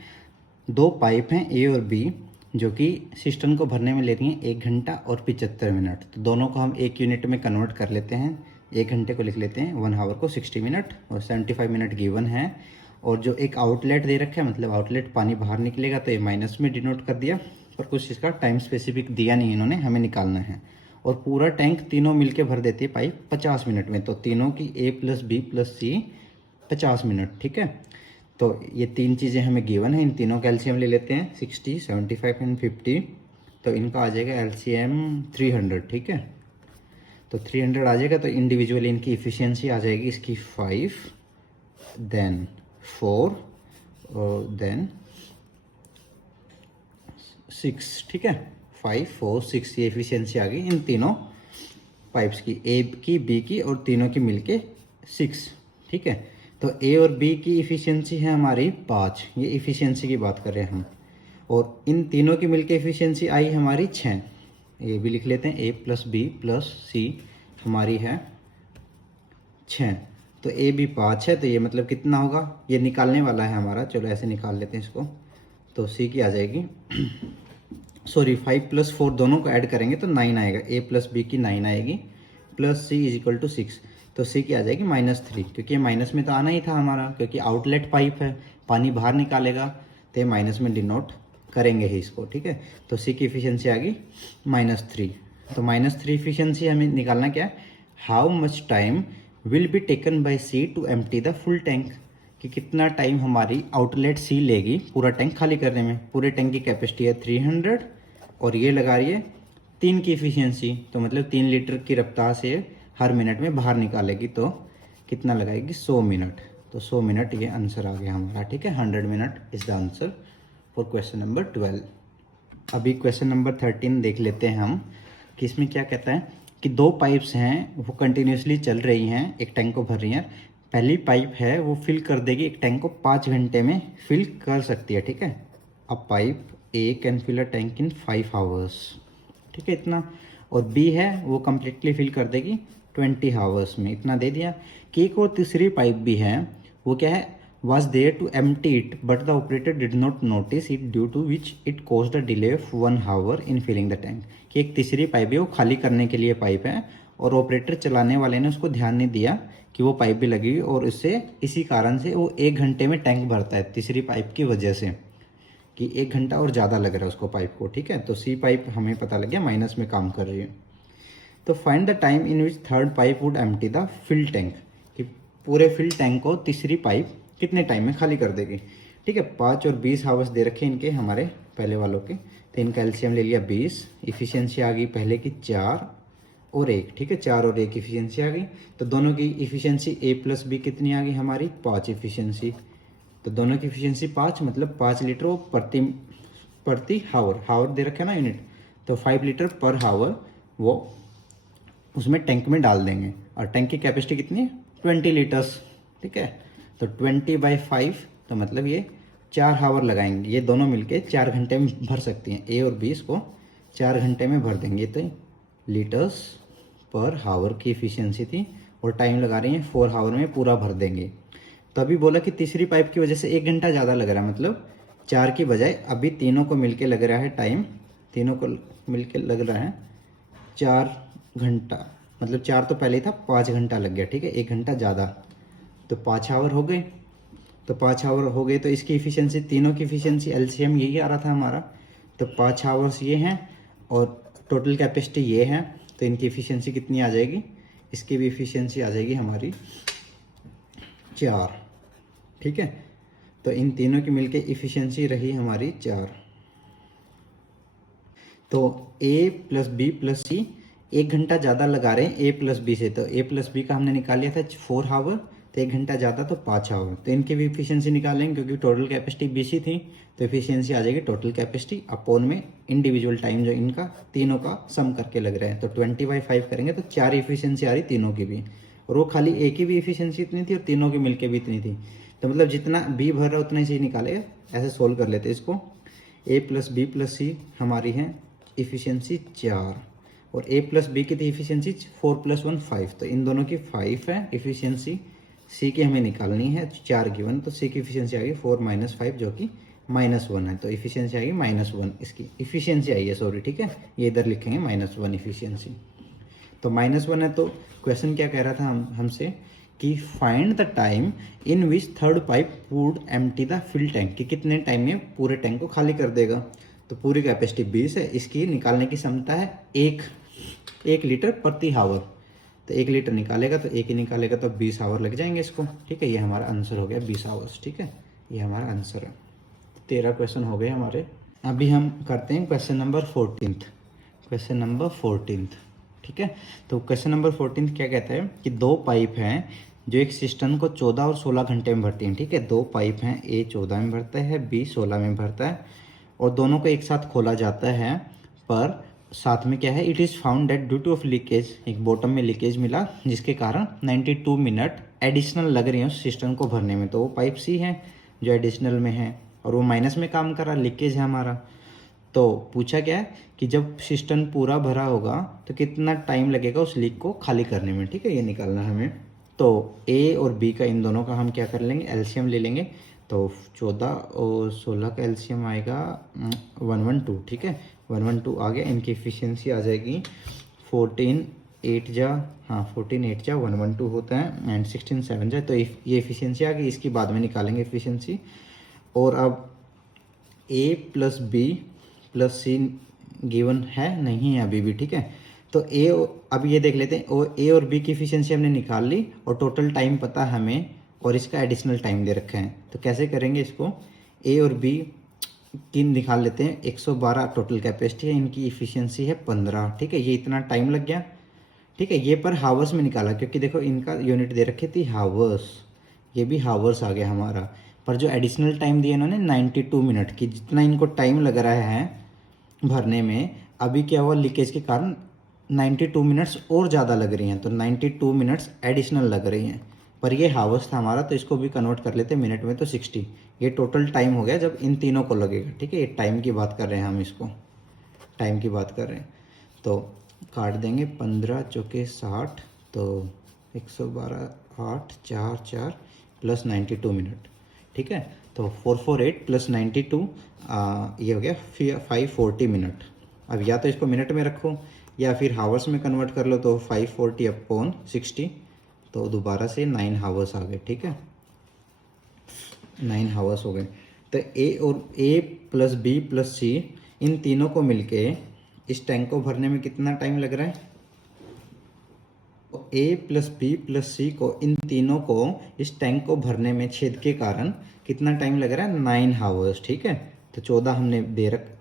2 पाइप हैं ए और बी जो कि सिस्टम को भरने में लेती हैं 1 घंटा और 75 मिनट। तो दोनों को हम एक यूनिट में कन्वर्ट कर लेते हैं, 1 घंटे को लिख लेते हैं, 1 आवर को 60 मिनट और 75 मिनट गिवन है। और जो एक आउटलेट दे रखा है, मतलब आउटलेट पानी बाहर निकलेगा तो ये माइनस में डिनोट कर दिया, पर कुछ इसका टाइम स्पेसिफिक दिया नहीं इन्होंने, हमें निकालना है। और पूरा टैंक तीनों मिलके भर देती है पाइप 50 मिनट में। तो तीनों की ए प्लस बी प्लस सी 50 मिनट, ठीक है। तो ये 3 चीज़ें हमें गिवन है, इन तीनों का एलसीएम ले लेते हैं, 60, 75 एंड 50। तो इनका आ जाएगा एलसीएम 300, ठीक है। तो 300 आ जाएगा, तो इंडिविजुअली इनकी इफिशियंसी आ जाएगी इसकी 5, देन 4 और देन 6, ठीक है। 5, 4, 6 ये इफिशियंसी आ गई इन तीनों पाइप्स की, ए की बी की और तीनों की मिलके 6, ठीक है। तो ए और बी की इफिशियंसी है हमारी 5, ये इफिशियंसी की बात कर रहे हैं हम। और इन तीनों की मिलके इफिशियंसी आई हमारी 6, ये भी लिख लेते हैं, ए प्लस बी प्लस सी हमारी है 6। तो ए बी 5 है, तो ये मतलब कितना होगा, ये निकालने वाला है हमारा, चलो ऐसे निकाल लेते हैं इसको। तो सी की आ जाएगी सॉरी 5 + 4 दोनों को ऐड करेंगे तो 9 आएगा, ए प्लस बी की 9 आएगी, plus C is equal to 6। तो सी की आ जाएगी -3, क्योंकि ये माइनस में तो आना ही था हमारा, क्योंकि आउटलेट पाइप है, पानी बाहर निकालेगा तो ये माइनस में डिनोट करेंगे ही इसको, ठीक है। तो सी की इफिशियंसी आ गई -3। तो -3 इफिशियंसी हमें निकालना क्या है, how much time will be taken by C to empty the full tank, कि कितना टाइम हमारी आउटलेट सी लेगी पूरा टैंक खाली करने में। पूरे टैंक की कैपेसिटी है 300 और ये लगा रही है 3 की इफिशियंसी, तो मतलब 3 लीटर की रफ्तार से हर मिनट में बाहर निकालेगी, तो कितना लगाएगी 100 मिनट। तो 100 मिनट ये आंसर आ गया हमारा, ठीक है। 100 minute is the answer for question number 12। अभी क्वेश्चन नंबर 13 देख लेते हैं हम कि इसमें क्या कहता है कि 2 पाइप्स हैं वो कंटिन्यूसली चल रही हैं, एक टैंक को भर रही हैं। पहली पाइप है वो फिल कर देगी एक टैंक को 5 घंटे में फिल कर सकती है, ठीक है। अब pipe A can fill a tank in 5 hours, ठीक है, इतना। और बी है वो कम्प्लीटली फिल कर देगी 20 आवर्स में, इतना दे दिया। कि एक और तीसरी पाइप भी है, वो क्या है, was there to empty it but the operator did not notice it due to which it caused a delay of 1 hour in filling the tank। कि एक तीसरी पाइप है वो खाली करने के लिए पाइप है और ऑपरेटर चलाने वाले ने उसको ध्यान नहीं दिया कि वो पाइप भी लगी हुई, और इससे इसी कारण से वो 1 घंटे में टैंक भरता है तीसरी पाइप की वजह से, कि 1 घंटा और ज़्यादा लग रहा है उसको पाइप को, ठीक है। तो सी पाइप हमें पता लग गया माइनस में काम कर रही है। तो find the time in which third pipe would empty the fill tank, कि पूरे फिल टैंक को तीसरी पाइप कितने टाइम में खाली कर देगी, ठीक है। 5 और 20 आवर्स दे रखे इनके हमारे पहले वालों के, तो इनका एलसीएम ले लिया 20। इफिशियंसी आ गई पहले की 4 और 1, ठीक है, 4 और 1 इफिशियंसी आ गई। तो दोनों की इफिशियंसी ए प्लस बी कितनी आ गई हमारी 5 इफिशियंसी। तो दोनों की इफिशियंसी 5 मतलब 5 लीटर वो प्रति हावर, हावर दे रखे ना यूनिट, तो 5 लीटर पर हावर वो उसमें टैंक में डाल देंगे। और टैंक की कैपेसिटी कितनी है 20 लीटर्स, ठीक है। तो 20/5 तो मतलब ये 4 हावर लगाएंगे, ये दोनों मिलके 4 घंटे में भर सकती हैं। ए और बी इसको 4 घंटे में भर देंगे। तो लीटर्स पर हावर की इफिशियंसी थी और टाइम लगा रही हैं 4 हावर में पूरा भर देंगे। तो अभी बोला कि तीसरी पाइप की वजह से 1 घंटा ज़्यादा लग रहा है, मतलब 4 की बजाय अभी तीनों को मिलके लग रहा है टाइम, तीनों को मिलके लग रहा है 4 घंटा, मतलब 4 तो पहले ही था, 5 घंटा लग गया, ठीक है, 1 घंटा ज़्यादा। तो 5 आवर हो गए, तो 5 आवर हो गए, तो इसकी इफिशियंसी, तीनों की इफिशियंसी एलसीएम यही आ रहा था हमारा। तो 5 आवर्स ये हैं और टोटल कैपेसिटी ये है, तो इनकी इफिशियंसी कितनी आ जाएगी, इसकी भी इफिशियंसी आ जाएगी हमारी 4, ठीक है। तो इन तीनों की मिलके इफिशियंसी रही हमारी 4। तो ए प्लस बी प्लस सी 1 घंटा ज़्यादा लगा रहे हैं ए प्लस बी से, तो ए प्लस बी का हमने निकाल लिया था 4 हावर, तो 1 घंटा ज़्यादा तो 5 हावर। तो इनकी भी इफिशियंसी निकालेंगे क्योंकि टोटल कैपेसिटी 20 ही थी, तो इफिशियंसी आ जाएगी टोटल कैपेसिटी अपोन में इंडिविजुअल टाइम जो इनका तीनों का सम करके लग रहा है। तो 20/5 करेंगे तो 4 इफिशियंसी आ रही तीनों की भी, और वो खाली ए की भी इफिशियंसी इतनी थी और तीनों की मिलके भी इतनी थी। तो मतलब जितना बी भर रहा है उतना ही सही निकालेगा। ऐसे सोल्व कर लेते इसको, ए प्लस बी प्लस सी हमारी है इफिशियंसी 4 और ए प्लस बी की थी इफिशियंसी 4 + 1 5, तो इन दोनों की 5 है इफिशियंसी। सी की हमें निकालनी है 4 गिवन, तो सी की इफिशियंसी आ गई 4 - 5 जो कि -1 है, तो इफिशियंसी आएगी -1, इसकी इफिशियंसी आई है, सॉरी, ठीक है, ये इधर लिखेंगे -1 इफिशियंसी। तो -1 है, तो क्वेश्चन क्या कह रहा था हमसे कि find the time in which third pipe would empty the fill tank, कि कितने टाइम में पूरे टैंक को खाली कर देगा। तो पूरी कैपेसिटी 20 है, इसकी निकालने की क्षमता है 1 लीटर प्रति हावर, तो 1 लीटर निकालेगा तो 1 ही निकालेगा, तो 20 आवर लग जाएंगे इसको, ठीक है। ये हमारा आंसर हो गया 20 आवर्स, ठीक है, ये हमारा आंसर है। 13 क्वेश्चन हो गए हमारे। अभी हम करते हैं क्वेश्चन नंबर 14, क्वेश्चन नंबर 14, ठीक है। तो क्वेश्चन नंबर 14 क्या कहता है कि 2 पाइप हैं जो एक सिस्टम को 14 और 16 घंटे में भरती हैं, ठीक है। 2 पाइप हैं, ए 14 में भरता है, बी 16 में भरता है, और दोनों को एक साथ खोला जाता है। पर साथ में क्या है, it is found that due two of leakage, एक बॉटम में लीकेज मिला जिसके कारण 92 मिनट एडिशनल लग रही है उस सिस्टम को भरने में। तो वो पाइप सी है जो एडिशनल में है और वो माइनस में काम कर रहा, लीकेज है हमारा। तो पूछा क्या है कि जब सिस्टम पूरा भरा होगा तो कितना टाइम लगेगा उस लीक को खाली करने में, ठीक है, ये निकालना है हमें। तो ए और बी का, इन दोनों का हम क्या कर लेंगे, एलसीएम ले लेंगे। तो 14 और 16 का एलसीएम आएगा 112, ठीक है, 112 आ गया। इनकी इफिशियंसी आ जाएगी 14 8 जा, हाँ 14 8 जा 112 होता है, एंड 16 7 जा, तो ये इफिशियंसी आ गई। इसकी बाद में निकालेंगे इफिशियंसी। और अब ए प्लस बी प्लस सी गिवन है नहीं है अभी भी, ठीक है। तो ए, अब ये देख लेते हैं, और ए और बी की इफिशियंसी हमने निकाल ली और टोटल टाइम पता है हमें और इसका एडिशनल टाइम दे रखा है। तो कैसे करेंगे इसको, ए और बी की निकाल लेते हैं। 112 टोटल कैपेसिटी है, इनकी इफ़िशियंसी है 15, ठीक है। ये इतना टाइम लग गया, ठीक है। ये पर हावर्स में निकाला क्योंकि देखो इनका यूनिट दे रखी थी हावर्स, ये भी हावर्स आ गया हमारा। पर जो एडिशनल टाइम दिया इन्होंने 92 मिनट की, जितना इनको टाइम लग रहा है भरने में, अभी क्या हुआ लीकेज के कारण 92 मिनट्स और ज़्यादा लग रही हैं, तो 92 मिनट्स एडिशनल लग रही हैं। पर ये हावर्स था हमारा, तो इसको भी कन्वर्ट कर लेते हैं मिनट में, तो 60। ये टोटल टाइम हो गया जब इन तीनों को लगेगा, ठीक है। ये टाइम की बात कर रहे हैं हम, इसको टाइम की बात कर रहे हैं। तो काट देंगे 15 चौके 60, तो 112 8 4 4 प्लस 92 मिनट, ठीक है। तो 448 प्लस 92 ये हो गया 540 मिनट। अब या तो इसको मिनट में रखो या फिर हावर्स में कन्वर्ट कर लो, तो 540 अपॉन 60, तो दोबारा से 9 हावर्स आ गए, ठीक है। 9 हावर्स हो गए। तो ए प्लस बी प्लस सी, इन तीनों को मिलके इस टैंक को भरने में कितना टाइम लग रहा है? ए प्लस बी प्लस सी को, इन तीनों को इस टैंक को भरने में छेद के कारण कितना टाइम लग रहा है? 9 हावर्स, ठीक है। तो 14 हमने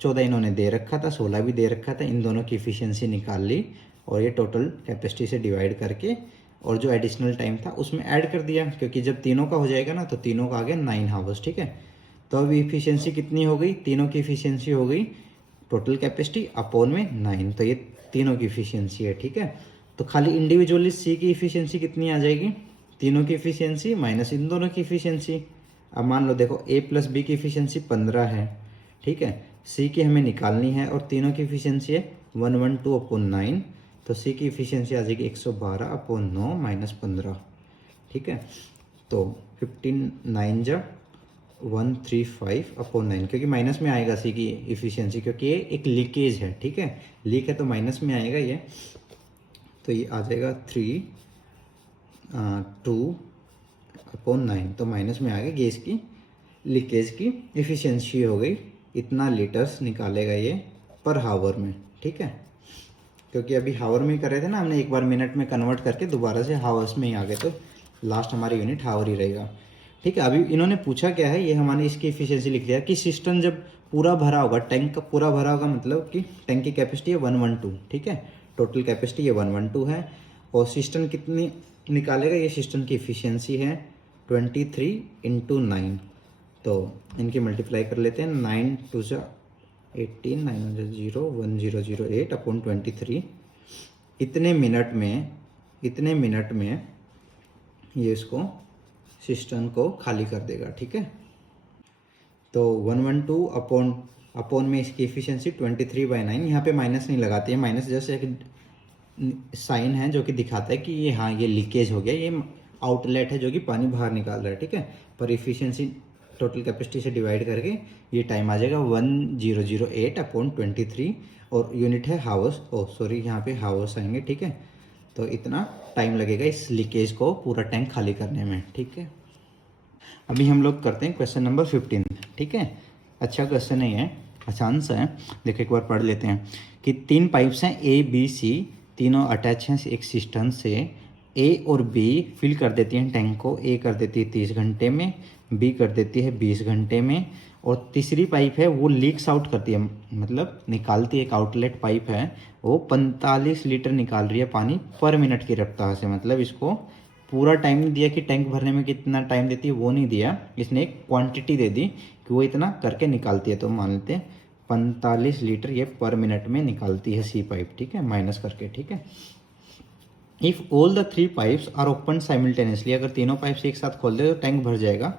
14 इन्होंने दे रखा था, 16 भी दे रखा था। इन दोनों की इफिशियंसी निकाल ली और ये टोटल कैपेसिटी से डिवाइड करके और जो एडिशनल टाइम था उसमें ऐड कर दिया, क्योंकि जब तीनों का हो जाएगा ना तो तीनों का आ गया 9 हावर्स, ठीक है। तो अब इफिशियंसी कितनी हो गई? तीनों की इफिशियंसी हो गई टोटल कैपेसिटी अपॉन में 9, तो ये तीनों की इफिशियंसी है, ठीक है। तो खाली इंडिविजुअली सी की इफिशियंसी कितनी आ जाएगी? तीनों की इफिशियंसी माइनस इन दोनों की इफिशियंसी। अब मान लो देखो ए प्लस बी की इफिशियंसी 15 है, ठीक है। सी की हमें निकालनी है और तीनों की इफिशियंसी है 112 अपॉन 9, तो सी की इफिशियंसी आ जाएगी 112 अपॉन 9 माइनस 15, ठीक है। तो 15 9 जा 135 अपॉन 9, क्योंकि माइनस में आएगा सी की इफिशियंसी, क्योंकि ये एक लीकेज है, ठीक है। लीक है तो माइनस में आएगा ये, तो ये आ जाएगा 2 अपॉन 9, तो माइनस में आ गया। गैस की लीकेज की इफिशियंसी हो गई इतना लीटर्स निकालेगा ये पर हावर में, ठीक है। क्योंकि अभी हावर में ही कर रहे थे ना हमने, एक बार मिनट में कन्वर्ट करके दोबारा से हावर्स में ही आ गए, तो लास्ट हमारी यूनिट हावर ही रहेगा, ठीक है। अभी इन्होंने पूछा क्या है, ये हमने इसकी इफिशियंसी लिख दिया कि सिस्टम जब पूरा भरा होगा, टैंक का पूरा भरा होगा, मतलब कि टैंक की कैपेसिटी है 112, ठीक है। टोटल कैपेसिटी ये 112 है और सिस्टम कितनी निकालेगा? ये सिस्टम की इफिशियंसी है 23 × 9, तो इनकी मल्टीप्लाई कर लेते हैं। 9 2 जा 18, 9 0 1008 अपॉन 23। इतने मिनट में ये इसको सिस्टम को खाली कर देगा, ठीक है। तो 112 अपॉन में इसकी इफिशियंसी 23/9, यहाँ पे माइनस नहीं लगाते हैं, माइनस जैसे एक साइन है जो कि दिखाता है कि ये हाँ ये लीकेज हो गया, ये आउटलेट है जो कि पानी बाहर निकाल रहा है, ठीक है। पर इफिशियंसी टोटल कैपेसिटी से डिवाइड करके ये टाइम आ जाएगा 1008 अपॉन 23 और यूनिट है हावर्स, सॉरी यहाँ पे हावर्स आएंगे, ठीक है। तो इतना टाइम लगेगा इस लीकेज को पूरा टैंक खाली करने में, ठीक है। अभी हम लोग करते हैं क्वेश्चन नंबर 15, ठीक है। अच्छा क्वेश्चन है ये, आसान सा है। देखो एक बार पढ़ लेते हैं कि 3 पाइप्स हैं ए बी सी, तीनों अटैच हैं एक सिस्टम से। ए और बी फिल कर देती हैं टैंक को, ए कर देती है 30 घंटे में, बी कर देती है 20 घंटे में, और तीसरी पाइप है वो लीक्स आउट करती है, मतलब निकालती है, एक आउटलेट पाइप है वो 45 लीटर निकाल रही है पानी पर मिनट की रफ्तार से। मतलब इसको पूरा टाइम नहीं दिया कि टैंक भरने में कितना टाइम देती है, वो नहीं दिया, इसने एक क्वांटिटी दे दी कि वो इतना करके निकालती है। तो मान लेते हैं 45 लीटर ये पर मिनट में निकालती है सी पाइप, ठीक है, माइनस करके, ठीक है। If all the 3 pipes are open simultaneously, अगर तीनों पाइप्स एक साथ खोल दे तो टैंक भर जाएगा।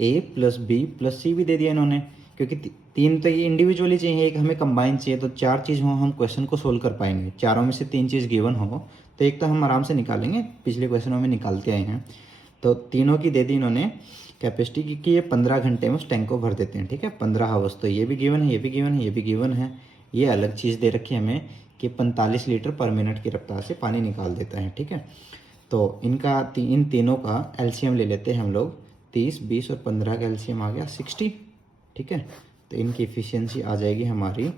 ए प्लस बी प्लस सी भी दे दिया इन्होंने, क्योंकि तीन तो ये इंडिविजुअली चाहिए, एक हमें कंबाइन चाहिए, तो 4 चीज़ हो हम क्वेश्चन को सोल्व कर पाएंगे। चारों में से 3 चीज़ गिवन हो तो एक तो हम आराम से निकालेंगे, पिछले क्वेश्चनों में निकालते आए हैं। तो तीनों की दे दी इन्होंने कैपेसिटी की ये 15 घंटे में उस टैंक को भर देते हैं, ठीक है, 15 हावर्स। तो ये भी गिवन है, ये भी गिवन है, ये भी गिवन है। ये अलग चीज़ दे रखी है हमें कि 45 लीटर पर मिनट की रफ्तार से पानी निकाल देता है, ठीक है। तो इन तीनों का एलसीएम ले लेते हैं हम लोग। 30 20 और 15 का एलसीएम आ गया 60, ठीक है। तो इनकी इफिशियंसी आ जाएगी हमारी,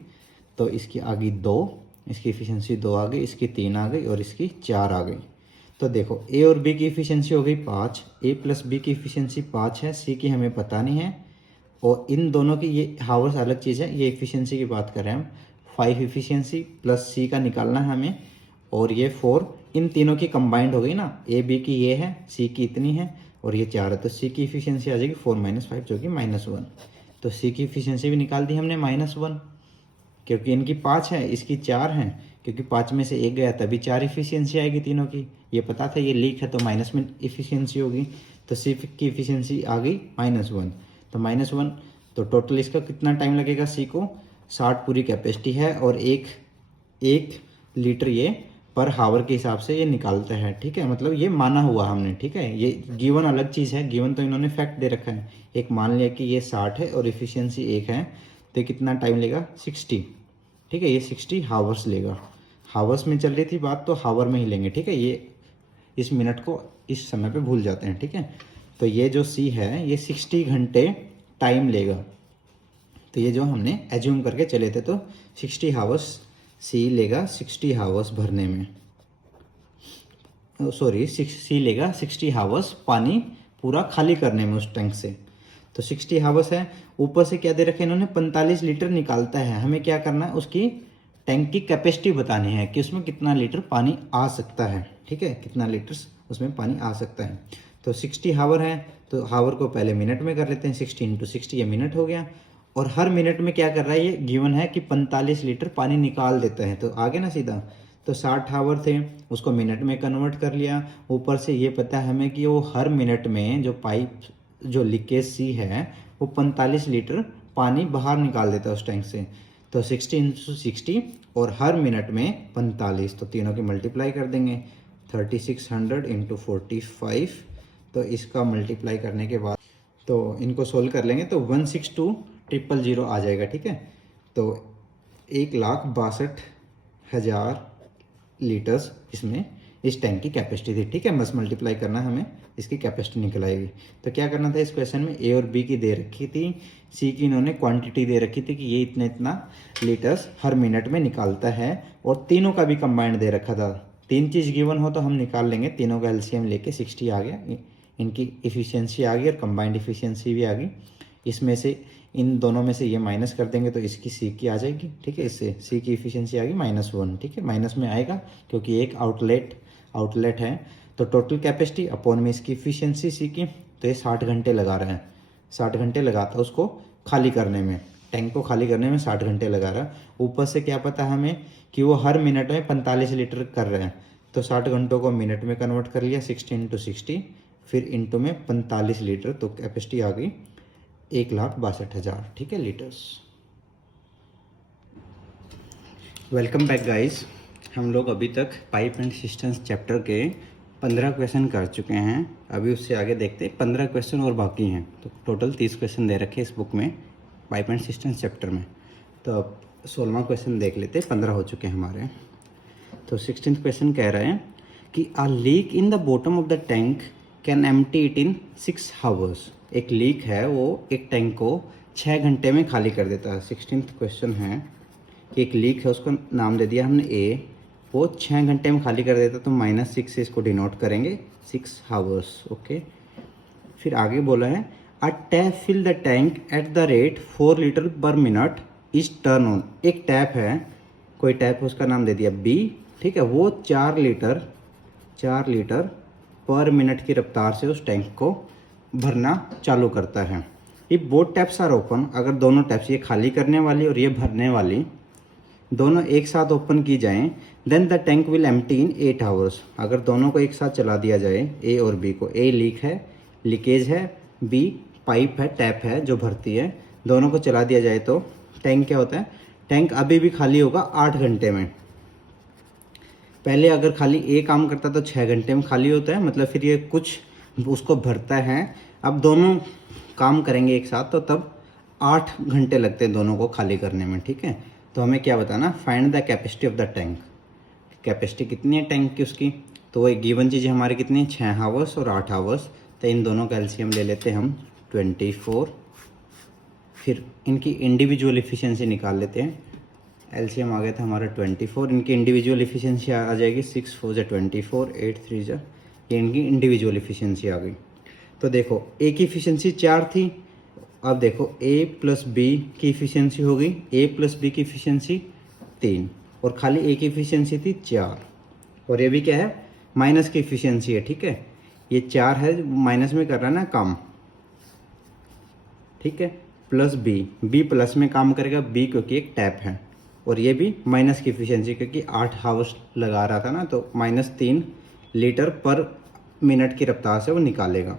तो इसकी आ गई 2, इसकी इफिशियंसी 2 आ गई, इसकी 3 आ गई और इसकी 4 आ गई। तो देखो ए और बी की इफिशियंसी हो गई 5, ए प्लस बी की इफिशियंसी 5 है, सी की हमें पता नहीं है, और इन दोनों की ये हावर्स अलग चीज़ है, ये एफिशिएंसी की बात कर रहे हैं हम। 5 एफिशिएंसी प्लस सी का निकालना है हमें, और ये 4 इन तीनों की कंबाइंड हो गई ना, ए बी की ये है, सी की इतनी है और ये 4 है, तो सी की एफिशिएंसी आ जाएगी 4 - 5 जो कि -1। तो सी की एफिशिएंसी भी निकाल दी हमने -1, क्योंकि इनकी 5 है इसकी 4 हैं, क्योंकि 5 में से एक गया तभी 4 एफिशिएंसी आएगी तीनों की। ये पता था ये लीक है तो माइनस में एफिशिएंसी होगी, तो सी की एफिशिएंसी आ गई -1। तो -1, तो टोटल इसका कितना टाइम लगेगा सी को, 60 पूरी कैपेसिटी है और एक लीटर ये पर हावर के हिसाब से ये निकालता है। ठीक है, मतलब ये माना हुआ हमने। ठीक है, ये गिवन अलग चीज़ है, गिवन तो इन्होंने फैक्ट दे रखा है। एक मान लिया कि ये 60 है और एफिशिएंसी 1 है, तो कितना टाइम लेगा 60। ठीक है, ये 60 हावर्स लेगा। हावर्स में चल रही थी बात तो हावर में ही लेंगे। ठीक है, ये इस मिनट को इस समय पे भूल जाते हैं। ठीक है, तो ये जो सी है ये 60 घंटे टाइम लेगा। तो ये जो हमने एज्यूम करके चले थे, तो 60 हावर्स सी लेगा 60 हावर्स भरने में, सॉरी सी लेगा 60 हावर्स पानी पूरा खाली करने में उस टैंक से। तो 60 हावर्स है, ऊपर से क्या दे रखे इन्होंने 45 लीटर निकालता है। हमें क्या करना है, उसकी टैंक की कैपेसिटी बतानी है कि उसमें कितना लीटर पानी आ सकता है। ठीक है, कितना लीटर उसमें पानी आ सकता है। तो 60 हावर है, तो हावर को पहले मिनट में कर लेते हैं, 60 × 60 ये मिनट हो गया। और हर मिनट में क्या कर रहा है, ये गिवन है कि 45 लीटर पानी निकाल देता है, तो आगे ना सीधा। तो 60 हावर थे, उसको मिनट में कन्वर्ट कर लिया। ऊपर से ये पता है हमें कि वो हर मिनट में जो पाइप जो लीकेज सी है वो 45 लीटर पानी बाहर निकाल देता है उस टैंक से। तो 60 × 60 और हर मिनट में 45, तो तीनों की मल्टीप्लाई कर देंगे, 3600 × 45। तो इसका मल्टीप्लाई करने के बाद तो इनको सोल्व कर लेंगे तो 162,000 आ जाएगा। ठीक है, तो 1,62,000 लीटर्स इसमें इस टैंक की कैपेसिटी थी। ठीक है, बस मल्टीप्लाई करना हमें, इसकी कैपेसिटी निकल आएगी। तो क्या करना था, इस क्वेश्चन में ए और बी की दे रखी थी, सी की इन्होंने क्वांटिटी दे रखी थी कि ये इतना इतना लीटर्स हर मिनट में निकालता है, और तीनों का भी कंबाइंड दे रखा था। तीन चीज़ गिवन हो तो हम निकाल लेंगे, तीनों का एलसीएम लेके 60 आ गया, इनकी इफ़िशियंसी आ गई और कंबाइंड इफ़िशियंसी भी आ गई। इसमें से इन दोनों में से ये माइनस कर देंगे तो इसकी सी की आ जाएगी। ठीक है, इससे सी की इफ़िशियंसी आ गई -1। ठीक है, माइनस में आएगा क्योंकि एक आउटलेट है। तो टोटल कैपेसिटी अपॉन में इसकी इफ़िशियंसी सी की, तो ये 60 घंटे लगा रहे हैं। 60 घंटे लगाता है उसको खाली करने में, टैंक को खाली करने में 60 घंटे लगा रहा है। ऊपर से क्या पता हमें कि वो हर मिनट में 45 लीटर कर रहे हैं, तो 60 घंटों को मिनट में कन्वर्ट कर लिया, 60 × 60 फिर इंटू में 45 लीटर, तो कैपेसिटी आ गई 1,62,000। ठीक है, लीटर्स। Welcome back guys. हम लोग अभी तक पाइप एंड सिस्टम्स चैप्टर के 15 क्वेश्चन कर चुके हैं। अभी उससे आगे देखते हैं, 15 क्वेश्चन और बाकी हैं, तो टोटल 30 क्वेश्चन दे रखे इस बुक में पाइप एंड सिस्टम्स चैप्टर में। तो अब 16वां क्वेश्चन देख लेते हैं, 15 हो चुके हैं हमारे। तो 16th क्वेश्चन कह रहे हैं कि a leak in the bottom of the tank can empty it in 6 hours. एक लीक है, वो एक टैंक को 6 घंटे में खाली कर देता है। 16th क्वेश्चन है कि एक लीक है, उसको नाम दे दिया हमने ए, वो 6 घंटे में खाली कर देता, तो -6 से इसको डिनोट करेंगे, 6 हावर्स। ओके, फिर आगे बोला है a tap fill the tank at the rate 4 litre per minute is turn on. एक टैप है, कोई टैप है, उसका नाम दे दिया बी। ठीक है, वो 4 लीटर पर मिनट की रफ्तार से उस टैंक को भरना चालू करता है। If both taps are open, अगर दोनों टैप्स, ये खाली करने वाली और ये भरने वाली, दोनों एक साथ ओपन की जाएं, then the tank will empty in 8 hours. अगर दोनों को एक साथ चला दिया जाए, ए और बी को, ए लीक है, लीकेज है, बी पाइप है, टैप है जो भरती है, दोनों को चला दिया जाए तो टैंक क्या होता है, टैंक अभी भी खाली होगा 8 घंटे में। पहले अगर खाली ए काम करता तो 6 घंटे में खाली होता है, मतलब फिर ये कुछ उसको भरता है। अब दोनों काम करेंगे एक साथ तो तब 8 घंटे लगते हैं दोनों को खाली करने में। ठीक है, तो हमें क्या बताना, find the capacity of the tank. Capacity कितनी है टैंक की उसकी, तो वो एक गिवन चीज़ हमारी कितनी, 6 हावर्स और 8 हावर्स। तो इन दोनों का एलसीएम ले लेते हैं हम 24, फिर इनकी इंडिविजुअल इफिशियंसी निकाल लेते हैं। एलसीएम आ गया था हमारा 24, इनकी इंडिविजुअल इफिशियंसी आ जाएगी 6 4 = 24, 8 3 = ये इनकी इंडिविजुअल इफिशियंसी आ गई। तो देखो, एक इफिशियंसी 4 थी, अब देखो a प्लस बी की इफिशियंसी हो गई, a प्लस बी की इफिशियंसी 3 और खाली a की इफिशियंसी थी 4 और ये भी क्या है माइनस की इफिशियंसी है। ठीक है, ये 4 है माइनस में कर रहा है ना काम। ठीक है, प्लस बी प्लस में काम करेगा, बी क्योंकि एक टैप है और ये भी माइनस की इफिशियंसी क्योंकि 8 हावर्स लगा रहा था ना, तो -3 लीटर पर मिनट की रफ्तार से वो निकालेगा।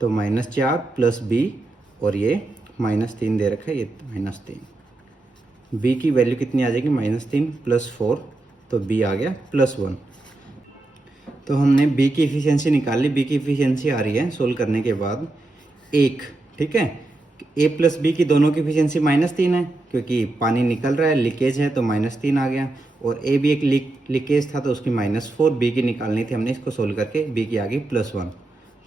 तो -4 प्लस बी और ये -3 दे रखा है, ये -3। बी की वैल्यू कितनी आ जाएगी -3 प्लस 4, तो बी आ गया +1। तो हमने बी की इफिशियंसी निकाल ली। बी की इफिशियंसी आ रही है सोल्व करने के बाद 1। ठीक है, ए प्लस बी की दोनों की इफिशियंसी -3 है क्योंकि पानी निकल रहा है, लीकेज है तो -3 आ गया। और ए भी एक लीकेज था तो उसकी -4, बी की निकालनी थी हमने, इसको सोल्व करके बी की आ गई +1।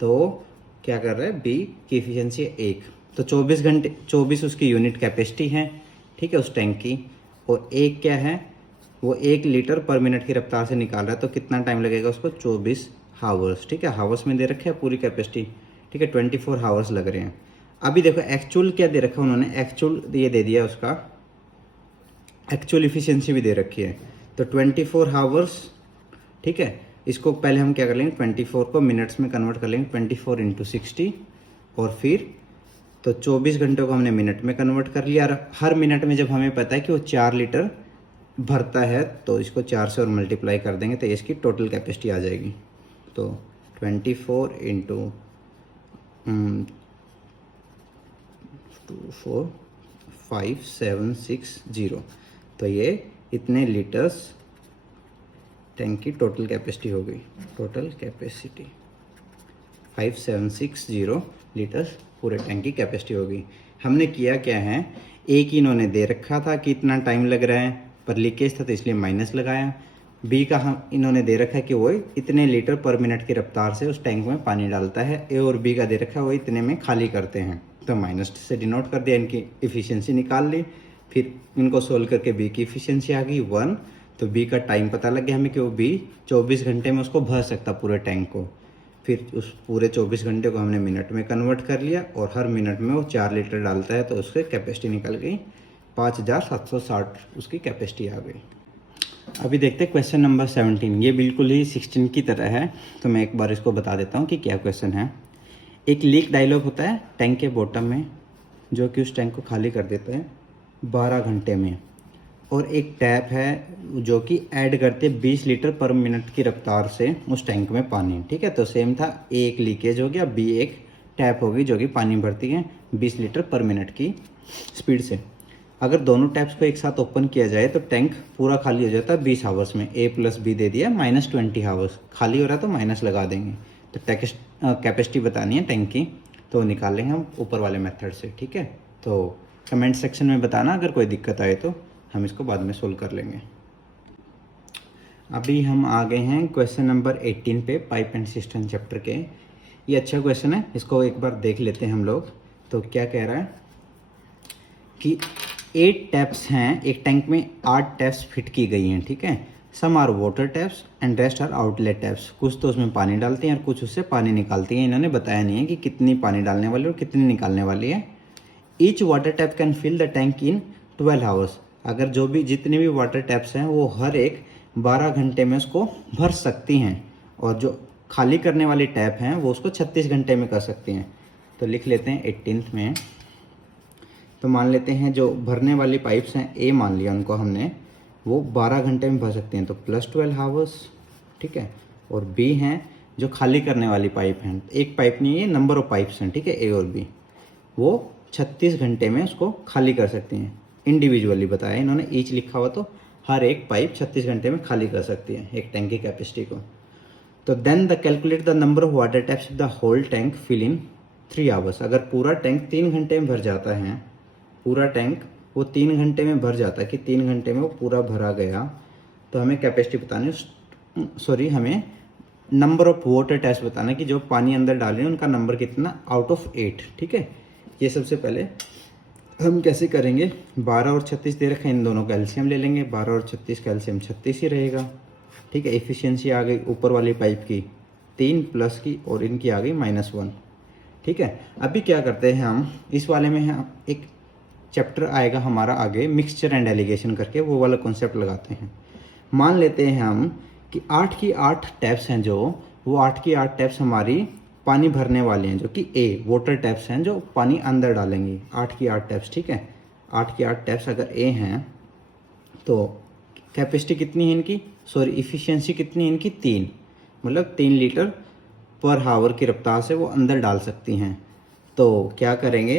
तो क्या कर रहा है, बी की इफिशियंसी है 1। तो 24 उसकी यूनिट कैपेसिटी है। ठीक है, उस टैंक की। और एक क्या है, वो 1 लीटर पर मिनट की रफ्तार से निकाल रहा है, तो कितना टाइम लगेगा उसको, 24 हावर्स। ठीक है, हावर्स में दे रखे है पूरी कैपेसिटी। ठीक है, 24 हावर्स लग रहे हैं। अभी देखो एक्चुअल क्या दे रखा है उन्होंने, एक्चुअल ये दे दिया, उसका एक्चुअल इफिशियंसी भी दे रखी है। तो 24 हावर्स। ठीक है, इसको पहले हम क्या कर लेंगे, 24 को मिनट्स में कन्वर्ट कर लेंगे, 24 × 60 और फिर तो 24 घंटों को हमने मिनट में कन्वर्ट कर लिया। और हर मिनट में जब हमें पता है कि वो 4 लीटर भरता है तो इसको 4 से और मल्टीप्लाई कर देंगे तो इसकी टोटल कैपेसिटी आ जाएगी। तो 24 × 24560, तो ये इतने लीटर्स टैंक की टोटल कैपेसिटी हो गई। टोटल कैपेसिटी 5760 लीटर्स पूरे टैंक की कैपेसिटी हो गई। हमने किया क्या है, एक इन्होंने दे रखा था कि इतना टाइम लग रहा है पर लीकेज था तो इसलिए माइनस लगाया। बी का हम इन्होंने दे रखा है कि वो इतने लीटर पर मिनट की रफ्तार से उस टैंक में पानी डालता है। ए और बी का दे रखा है वो इतने में खाली करते हैं, तो माइनस से डिनोट कर दिया, इनकी इफिशियंसी निकाल ली। फिर इनको सोल्व करके बी की इफिशियंसी आ गई 1। तो बी का टाइम पता लग गया हमें कि वो बी 24 घंटे में उसको भर सकता पूरे टैंक को। फिर उस पूरे 24 घंटे को हमने मिनट में कन्वर्ट कर लिया और हर मिनट में वो 4 लीटर डालता है, तो उसकी कैपेसिटी निकल गई 5760, उसकी कैपेसिटी आ गई। अभी देखते हैं क्वेश्चन नंबर 17। ये बिल्कुल ही 16 की तरह है, तो मैं एक बार इसको बता देता हूँ कि क्या क्वेश्चन है। एक लीक डायलॉग होता है टैंक के बॉटम में जो कि उस टैंक को खाली कर देते हैं 12 घंटे में, और एक टैप है जो कि ऐड करते 20 लीटर पर मिनट की रफ्तार से उस टैंक में पानी। ठीक है, तो सेम था, ए एक लीकेज हो गया, बी एक टैप होगी जो कि पानी भरती है 20 लीटर पर मिनट की स्पीड से। अगर दोनों टैप्स को एक साथ ओपन किया जाए तो टैंक पूरा खाली हो जाता है 20 हावर्स में। ए प्लस बी दे दिया -20 हावर्स, खाली हो रहा है तो माइनस लगा देंगे। तो कैपेसिटी बतानी है टैंक की, तो निकालेंगे हम ऊपर वाले मेथड से। ठीक है, तो कमेंट सेक्शन में बताना अगर कोई दिक्कत आए, तो हम इसको बाद में सोल्व कर लेंगे। अभी हम आ गए हैं क्वेश्चन नंबर 18 पे, पाइप एंड सिस्टम चैप्टर के। ये अच्छा क्वेश्चन है, इसको एक बार देख लेते हैं हम लोग। तो क्या कह रहा है कि 8 टैप्स हैं, एक टैंक में 8 टैप्स फिट की गई हैं। ठीक है, some are water taps and rest are outlet taps. कुछ तो उसमें पानी डालती हैं और कुछ उससे पानी निकालती हैं। इन्होंने बताया नहीं है कि कितनी पानी डालने वाली और कितनी निकालने वाली है। Each water tap can fill the tank in 12 hours. अगर जो भी जितनी भी वाटर टैप्स हैं वो हर एक 12 घंटे में उसको भर सकती हैं, और जो खाली करने वाली टैप हैं वो उसको 36 घंटे में कर सकती हैं। तो लिख लेते हैं 18th में। तो मान लेते हैं जो भरने वाली पाइप्स हैं, ए मान लिया उनको हमने, वो 12 घंटे में भर सकते हैं, तो +12 हावर्स। ठीक है, और बी हैं जो खाली करने वाली पाइप हैं, एक पाइप नहीं है, नंबर ऑफ पाइप्स हैं। ठीक है, ए और बी, वो 36 घंटे में उसको खाली कर सकते हैं। इंडिविजुअली बताया इन्होंने, ईच लिखा हुआ, तो हर एक पाइप 36 घंटे में खाली कर सकती है एक टैंक की कैपेसिटी को। तो then the calculate the number of water taps the whole tank fill in 3 hours. अगर पूरा टैंक 3 घंटे में भर जाता है, पूरा टैंक वो 3 घंटे में भर जाता है कि 3 घंटे में वो पूरा भरा गया, तो हमें कैपेसिटी बतानी, सॉरी हमें नंबर ऑफ वाटर टैप्स बताना कि जो पानी अंदर डाल रहे हैं उनका नंबर कितना आउट ऑफ 8। ठीक है, ये सबसे पहले हम कैसे करेंगे, 12 और 36 दे रखे हैं, इन दोनों का एलसीएम ले लेंगे। 12 और 36 का एलसीएम 36 ही रहेगा। ठीक है, एफिशिएंसी आ गई ऊपर वाली पाइप की 3 प्लस की और इनकी आ गई -1। ठीक है। अभी क्या करते हैं हम इस वाले में, हम एक चैप्टर आएगा हमारा आगे मिक्सचर एंड एलिगेशन करके, वो वाला कॉन्सेप्ट लगाते हैं। मान लेते हैं हम कि 8 की 8 टैप्स हैं जो, वो 8 की 8 टैप्स हमारी पानी भरने वाले हैं, जो कि ए वाटर टैप्स हैं जो पानी अंदर डालेंगी। 8 की 8 टैप्स, ठीक है। 8 की 8 टैप्स अगर ए हैं तो कैपेसिटी कितनी है इनकी, सॉरी इफ़िशियंसी कितनी है इनकी, 3, मतलब 3 लीटर पर हावर की रफ्तार से वो अंदर डाल सकती हैं। तो क्या करेंगे,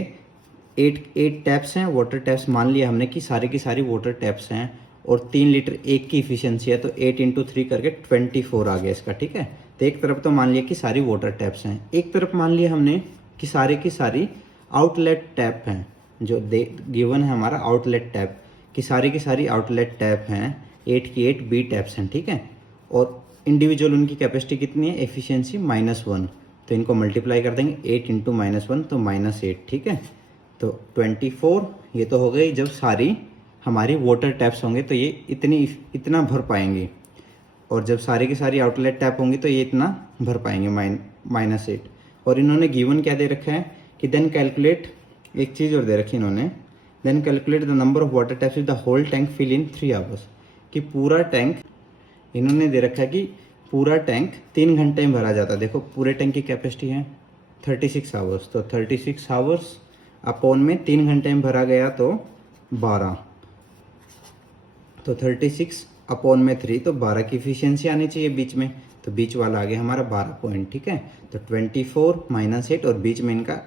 8 टैप्स हैं वाटर टैप्स, मान लिया हमने कि सारी की सारी वाटर टैप्स हैं और 3 लीटर एक की इफिशियंसी है, तो 8 इंटू 3 करके 24 आ गया इसका, ठीक है। तो एक तरफ तो मान लिया कि सारी वाटर टैप्स हैं, एक तरफ मान लिया हमने कि सारी की सारी आउटलेट टैप हैं, जो गिवन है हमारा आउटलेट टैप, कि सारी की सारी आउटलेट टैप हैं, 8 की 8 बी टैप्स हैं, ठीक है। और इंडिविजुअल उनकी कैपेसिटी कितनी है, एफिशिएंसी -1, तो इनको मल्टीप्लाई कर देंगे, 8 इंटू -1 तो -8, ठीक है। तो 24 ये तो हो गई जब सारी हमारी वाटर टैप्स होंगे तो ये इतना भर पाएंगी, और जब सारी की सारी आउटलेट टैप होंगी तो ये इतना भर पाएंगे, -8। और इन्होंने गिवन क्या दे रखा है कि देन कैलकुलेट, एक चीज़ और दे रखी इन्होंने, then calculate the number of water taps if the whole tank fill in 3 hours, कि पूरा टैंक इन्होंने दे रखा है कि पूरा टैंक 3 घंटे में भरा जाता है। देखो पूरे टैंक की कैपेसिटी है 36 आवर्स, तो 36 आवर्स अपॉन में 3 घंटे में भरा गया तो 12, तो 36 अपॉन में 3, तो 12 की इफिशियंसी आनी चाहिए बीच में, तो बीच वाला आ गया हमारा 12 पॉइंट, ठीक है। तो 24 -8 और बीच में इनका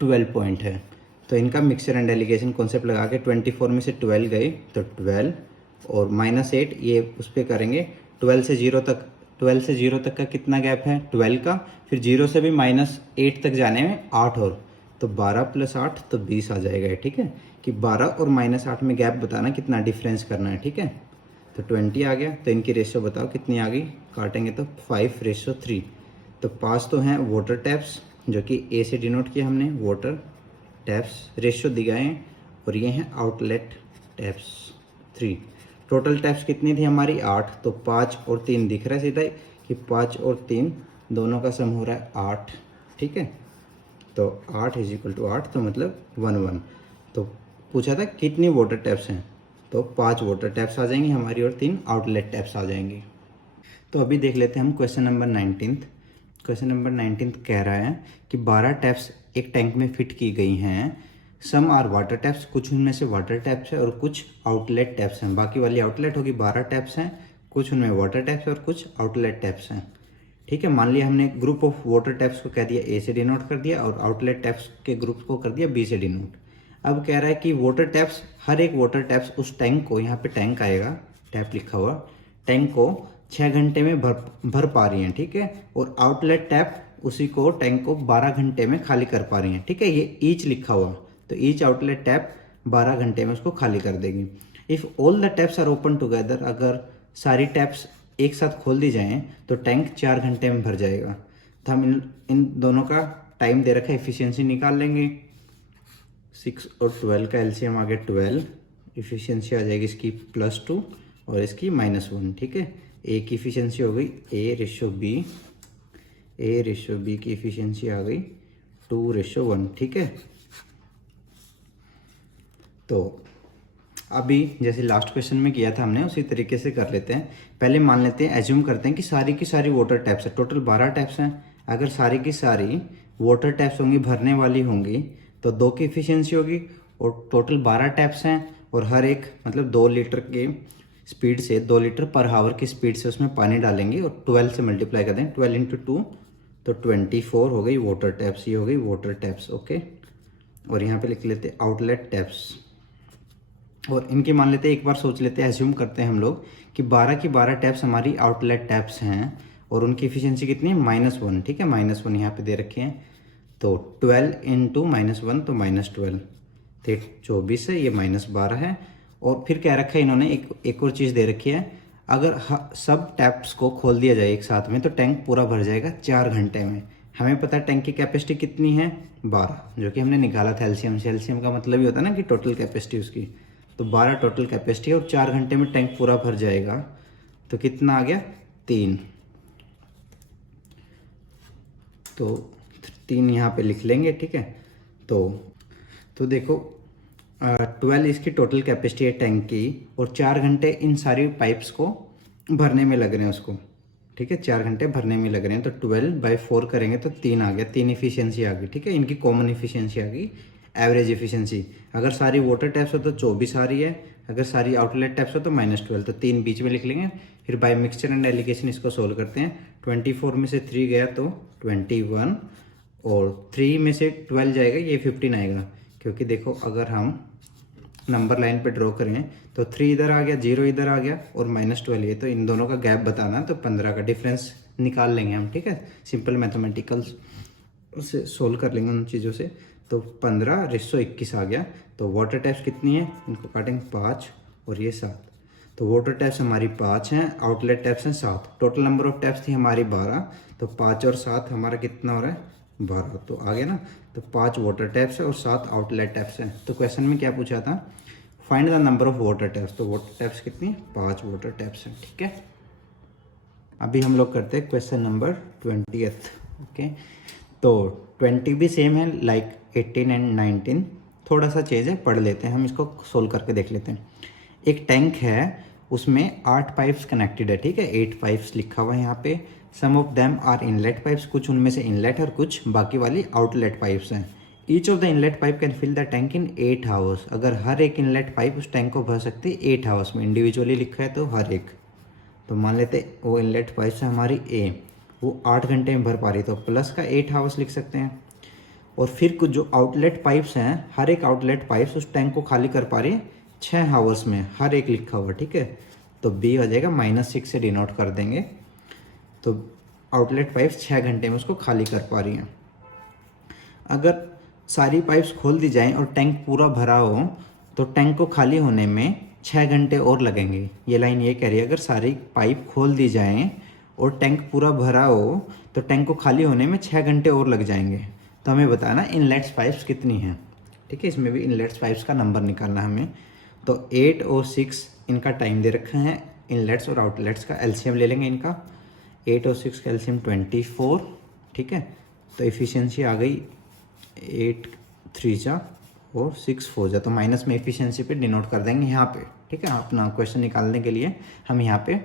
12 पॉइंट है। तो इनका मिक्सचर एंड एलिगेशन कॉन्सेप्ट लगा के 24 में से 12 गए तो 12 और -8 ये उस पर करेंगे 12 से 0 तक, 12 से 0 तक का कितना गैप है 12 का, फिर 0 से भी -8 तक जाने में 8 और, तो 12 + 8 तो 20 आ जाएगा, ठीक है। कि 12 और -8 में गैप बताना कितना डिफरेंस करना है, ठीक है। तो 20 आ गया, तो इनकी रेशियो बताओ कितनी आ गई, काटेंगे तो 5:3। तो 5 तो हैं वाटर टैप्स जो कि ए से डिनोट किया हमने, वाटर टैप्स रेशियो दिए हैं, और ये हैं आउटलेट टैप्स 3। टोटल टैप्स कितनी थी हमारी 8, तो 5 और 3 दिख रहा है सीधा ही कि 5 और 3 दोनों का सम हो रहा है 8, ठीक है। तो 8 = 8, तो मतलब 1 तो पूछा था कितनी वाटर टैप्स हैं, तो 5 वाटर टैप्स आ जाएंगी हमारी और 3 आउटलेट टैप्स आ जाएंगी। तो अभी देख लेते हैं हम क्वेश्चन नंबर 19। क्वेश्चन नंबर 19 कह रहा है कि 12 टैप्स एक टैंक में फिट की गई हैं, सम आर वाटर टैप्स, कुछ उनमें से वाटर टैप्स है और कुछ आउटलेट टैप्स हैं, बाकी वाली आउटलेट होगी। 12 टैप्स हैं, कुछ उनमें वाटर टैप्स और कुछ आउटलेट टैप्स हैं, ठीक है। मान लिया हमने ग्रुप ऑफ वाटर टैप्स को कह दिया ए से डिनोट कर दिया, और आउटलेट टैप्स के ग्रुप को कर दिया बी से डिनोट। अब कह रहा है कि वाटर टैप्स, हर एक वाटर टैप्स उस टैंक को, यहाँ पे टैंक आएगा, टैप लिखा हुआ, टैंक को 6 घंटे में भर पा रही हैं, ठीक है। और आउटलेट टैप उसी को, टैंक को 12 घंटे में खाली कर पा रही हैं, ठीक है। ये ईच लिखा हुआ, तो ईच आउटलेट टैप 12 घंटे में उसको खाली कर देगी। If all the taps are open together, अगर सारी टैप्स एक साथ खोल दी जाएं तो टैंक 4 घंटे में भर जाएगा। तो हम इन दोनों का टाइम दे रखा है, एफिशिएंसी निकाल लेंगे। 6 और 12 का एलसीएम आ गया 12, इफिशियंसी आ जाएगी इसकी +2 और इसकी -1, ठीक है। ए की इफिशियंसी हो गई A/B, A/B की इफिशियंसी आ गई 2:1, ठीक है। तो अभी जैसे लास्ट क्वेश्चन में किया था हमने, उसी तरीके से कर लेते हैं। पहले मान लेते हैं, एज्यूम करते हैं कि सारी की सारी वाटर टैप्स है, टोटल 12 टैप्स हैं। अगर सारी की सारी वाटर टैप्स होंगी, भरने वाली होंगी, तो 2 की इफिशियंसी होगी, और टोटल 12 टैप्स हैं, और हर एक मतलब 2 लीटर की स्पीड से, 2 लीटर पर हावर की स्पीड से उसमें पानी डालेंगे, और 12 से मल्टीप्लाई कर दें, 12 × 2 तो 24 हो गई वाटर टैप्स, ये हो गई वाटर टैप्स, ओके। और यहाँ पे लिख लेते हैं आउटलेट टैप्स, और इनकी मान लेते हैं, एक बार सोच लेते हैं, एज्यूम करते हैं हम लोग कि 12 की 12 टैप्स हमारी आउटलेट टैप्स हैं, और उनकी एफिशिएंसी कितनी है -1, ठीक है। -1 यहाँ पे दे रखे हैं, तो 12 × -1 तो -12, तो 24 है, ये -12 है। और फिर क्या रखा है इन्होंने, एक और चीज़ दे रखी है, अगर सब टैप्स को खोल दिया जाए एक साथ में तो टैंक पूरा भर जाएगा 4 घंटे में। हमें पता है टैंक की कैपेसिटी कितनी है 12, जो कि हमने निकाला था एलसीएम से। एलसीएम का मतलब ही होता है ना कि टोटल कैपेसिटी उसकी, तो 12 टोटल कैपेसिटी है, और 4 घंटे में टैंक पूरा भर जाएगा, तो कितना आ गया 3, तो 3 यहाँ पे लिख लेंगे, ठीक है। तो देखो 12 इसकी टोटल कैपेसिटी है टैंक की, और 4 घंटे इन सारी पाइप्स को भरने में लग रहे हैं उसको, ठीक है। 4 घंटे भरने में लग रहे हैं, तो 12/4 करेंगे तो 3 आ गया, 3 इफिशियंसी आ गई, ठीक है। इनकी कॉमन इफिशियंसी आ गई, एवरेज इफिशियंसी। अगर सारी वाटर टैप्स हो तो 24 आ रही है, अगर सारी आउटलेट टैप्स हो तो -12, तो 3 बीच में लिख लेंगे। फिर बाय मिक्सचर एंड एलिगेशन इसको सोल्व करते हैं। 24 में से 3 गया तो 21, और 3 में से 12 जाएगा, ये 15 आएगा। क्योंकि देखो अगर हम नंबर लाइन पे ड्रॉ करें तो 3 इधर आ गया, 0 इधर आ गया, और -12 ये, तो इन दोनों का गैप बताना, तो 15 का डिफरेंस निकाल लेंगे हम, ठीक है। सिंपल मैथमेटिकल्स से सोल्व कर लेंगे उन चीज़ों से। तो 15:21 आ गया। तो वाटर टैप्स कितनी है, इनको काटेंगे 5 और ये 7। तो वाटर टैप्स हमारी 5 हैं, आउटलेट टैप्स हैं 7। टोटल नंबर ऑफ टैप्स थी हमारी 12, तो 5 और 7 हमारा कितना हो रहा है, 12। तो आ गया ना। तो 5 वाटर टैप्स है और 7 आउटलेट टैप्स हैं। तो क्वेश्चन में क्या पूछा था, find the number of water taps. तो वाटर टैप्स कितनी, 5 वाटर टैप्स हैं, ठीक है। अभी हम लोग करते हैं क्वेश्चन नंबर 20th, ओके। तो 20 भी सेम है लाइक 18 एंड 19, थोड़ा सा चेंज है, पढ़ लेते हैं हम इसको, सोल्व करके देख लेते हैं। एक टैंक है, उसमें 8 पाइप्स कनेक्टेड है, ठीक है। 8 पाइप्स लिखा हुआ है यहाँ पे। Some of them are inlet pipes, कुछ उनमें से इनलेट और कुछ बाकी वाली आउटलेट पाइप्स हैं। Each of the inlet pipe can fill the tank in 8 hours. अगर हर एक इनलेट पाइप उस टैंक को भर सकती है 8 आवर्स में, इंडिविजुअली लिखा है तो हर एक। तो मान लेते वो इनलेट पाइप्स है हमारी ए, वो 8 घंटे में भर पा रही, तो प्लस का 8 आवर्स लिख सकते हैं। और फिर कुछ जो आउटलेट पाइप्स हैं, हर एक आउटलेट पाइप्स उस टैंक को खाली कर पा रही है 6 आवर्स में, हर एक लिखा हुआ, ठीक है। तो बी हो जाएगा, -6 से डिनोट कर देंगे। तो आउटलेट पाइप्स 6 घंटे में उसको खाली कर पा रही हैं। अगर सारी पाइप्स खोल दी जाएं और टैंक पूरा भरा हो तो टैंक को खाली होने में 6 घंटे और लगेंगे। ये लाइन ये कह रही है, अगर सारी पाइप खोल दी जाएं और टैंक पूरा भरा हो तो टैंक को खाली होने में 6 घंटे और लग जाएंगे। तो हमें बताना इनलेट्स पाइप्स कितनी हैं, ठीक है। इसमें भी इनलेट्स पाइप्स का नंबर निकालना है हमें। तो 8 और 6 इनका टाइम दे रखा है। इनलेट्स और आउटलेट्स का एलसीएम ले लेंगे इनका। 8 और 6 का एलसीएम 24, ठीक है। तो इफ़िशियंसी आ गई 8 3 जा और 6 4 जा, तो माइनस में इफ़िशियंसी पे डिनोट कर देंगे यहाँ पे, ठीक है। अपना क्वेश्चन निकालने के लिए हम यहाँ पे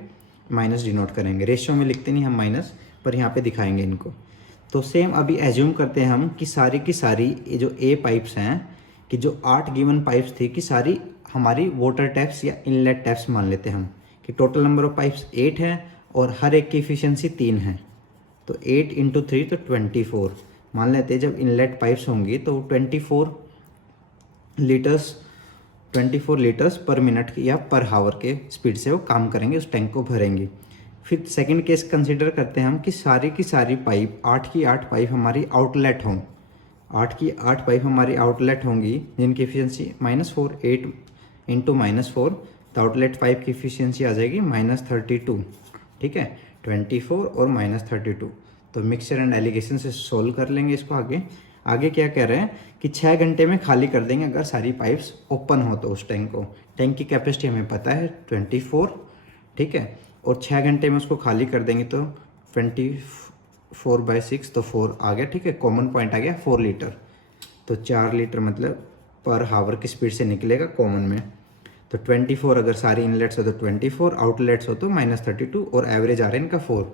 माइनस डिनोट करेंगे। रेशियो में लिखते नहीं हम माइनस, पर यहाँ पे दिखाएंगे इनको। तो सेम अभी एज्यूम करते हैं हम कि सारी की सारी ये जो ए पाइप्स हैं, कि जो 8 गिवन पाइप्स थी कि सारी हमारी वाटर टैप्स या इनलेट टैप्स मान लेते हैं हम, कि टोटल नंबर ऑफ पाइप्स 8 है और हर एक की इफिशियंसी 3 है। तो 8 × 3 तो 24 मान लेते हैं। जब इनलेट पाइप्स होंगी तो 24 लीटर्स पर मिनट या पर हावर के स्पीड से वो काम करेंगे, उस टैंक को भरेंगे। फिर सेकंड केस कंसीडर करते हैं हम कि सारी की सारी पाइप 8 की 8 पाइप हमारी आउटलेट हों। 8 की 8 पाइप हमारी आउटलेट होंगी जिनकी एफिशिएंसी -4, 8 × -4, तो आउटलेट पाइप की एफिशिएंसी आ जाएगी -32, ठीक है। 24 और -32। तो मिक्सचर एंड एलिगेशन से सोल्व कर लेंगे इसको। आगे क्या कह रहे हैं कि 6 घंटे में खाली कर देंगे अगर सारी पाइप्स ओपन हो तो उस टैंक को। टैंक की कैपेसिटी हमें पता है 24, ठीक है। और 6 घंटे में उसको खाली कर देंगे तो 24/6, तो 4 आ गया, ठीक है। कॉमन पॉइंट आ गया 4 लीटर। तो 4 लीटर मतलब पर हावर की स्पीड से निकलेगा कॉमन में। तो 24 अगर सारी इनलेट्स हो तो 24, आउटलेट्स हो तो -32, और एवरेज आ रहा है इनका 4।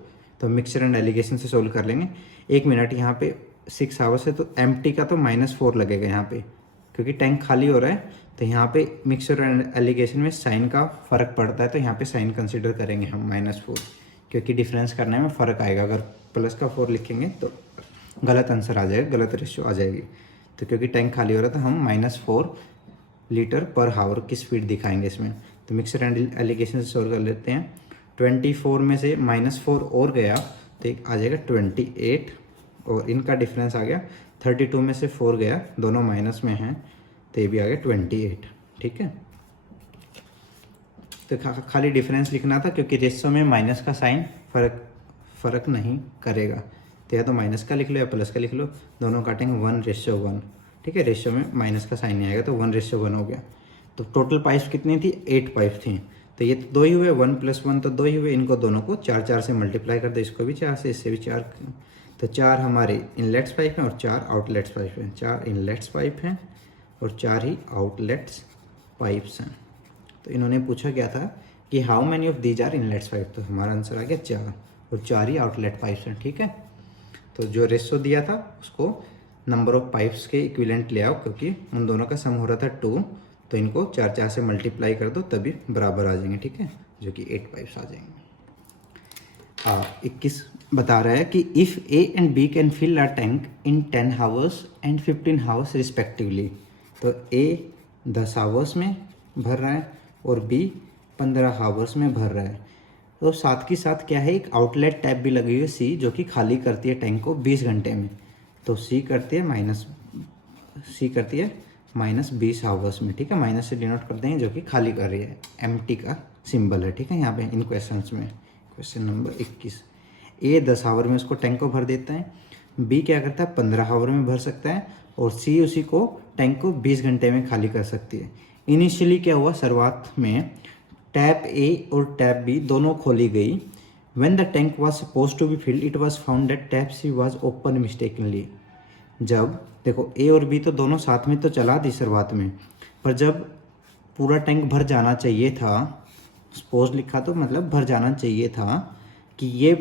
तो मिक्सचर एंड एलिगेशन से सोल्व कर लेंगे। 1 मिनट यहाँ पे 6 आवर्स है, तो एम्प्टी का तो -4 लगेगा यहाँ पे, क्योंकि टैंक खाली हो रहा है। तो यहाँ पे मिक्सचर एंड एलिगेशन में साइन का फ़र्क पड़ता है, तो यहाँ पे साइन कंसीडर करेंगे हम -4, क्योंकि डिफरेंस करने में फ़र्क आएगा। अगर प्लस का 4 लिखेंगे तो गलत आंसर आ जाएगा, गलत रेशियो आ जाएगी। तो क्योंकि टैंक खाली हो रहा था, हम -4 लीटर पर हावर की स्पीड दिखाएंगे इसमें। तो मिक्सचर एंड एलिगेशन से सोल्व कर लेते हैं। 24 में से -4 और गया तो आ जाएगा 28, और इनका डिफरेंस आ गया 32 में से 4 गया, दोनों माइनस में हैं, तो ये भी आ गया 28, ठीक है। तो खाली डिफरेंस लिखना था, क्योंकि रेशियो में माइनस का साइन फ़र्क नहीं करेगा। तो या तो माइनस का लिख लो या प्लस का लिख लो, दोनों काटेंगे 1:1, ठीक है। रेशियो में माइनस का साइन नहीं आएगा, तो 1:1 हो गया। तो टोटल पाइप्स कितनी थी, 8 पाइप थी। तो ये तो 2 ही हुए, 1 + 1 तो 2 ही हुए। इनको दोनों को 4 4 से मल्टीप्लाई कर दो, इसको भी 4 से, इससे भी 4, तो 4 हमारे इनलेट्स पाइप हैं और 4 आउटलेट्स पाइप हैं। 4 इनलेट्स पाइप हैं और 4 ही आउटलेट्स पाइप्स हैं। तो इन्होंने पूछा क्या था कि how many of these are inlets pipe, तो हमारा आंसर आ गया 4 और 4 ही आउटलेट पाइप्स हैं। ठीक है, तो जो रेशो दिया था उसको नंबर ऑफ पाइप्स के इक्विवेलेंट ले आओ, क्योंकि उन दोनों का सम हो रहा था 2, तो इनको 4 से मल्टीप्लाई कर दो तभी बराबर आ जाएंगे। ठीक है, जो कि 8 पाइप्स आ जाएंगे। 21 बता रहा है कि if A and B can fill a tank in 10 hours and 15 hours respectively, तो ए 10 आवर्स में भर रहा है और बी 15 आवर्स में भर रहा है। तो साथ के साथ क्या है, एक आउटलेट टैप भी लगी हुई है सी, जो कि खाली करती है टैंक को 20 घंटे में। तो सी करती है -20 आवर्स में। ठीक है, माइनस से डिनोट कर देंगे, जो कि खाली कर रही है, एम्प्टी का सिंबल है। ठीक है, यहाँ पे इन क्वेश्चंस में क्वेश्चन नंबर 21 ए 10 आवर में उसको टैंक को भर देता है, बी क्या करता है 15 आवर में भर सकता है, और सी उसी को टैंक को 20 घंटे में खाली कर सकती है। इनिशियली क्या हुआ, शुरुआत में टैप ए और टैप बी दोनों खोली गई। When the tank was suppose to be filled it was found that tap C was open mistakenly. जब देखो ए और बी तो दोनों साथ में तो चला दी शुरुआत में, पर जब पूरा टैंक भर जाना चाहिए था, सपोज लिखा तो मतलब भर जाना चाहिए था, कि ये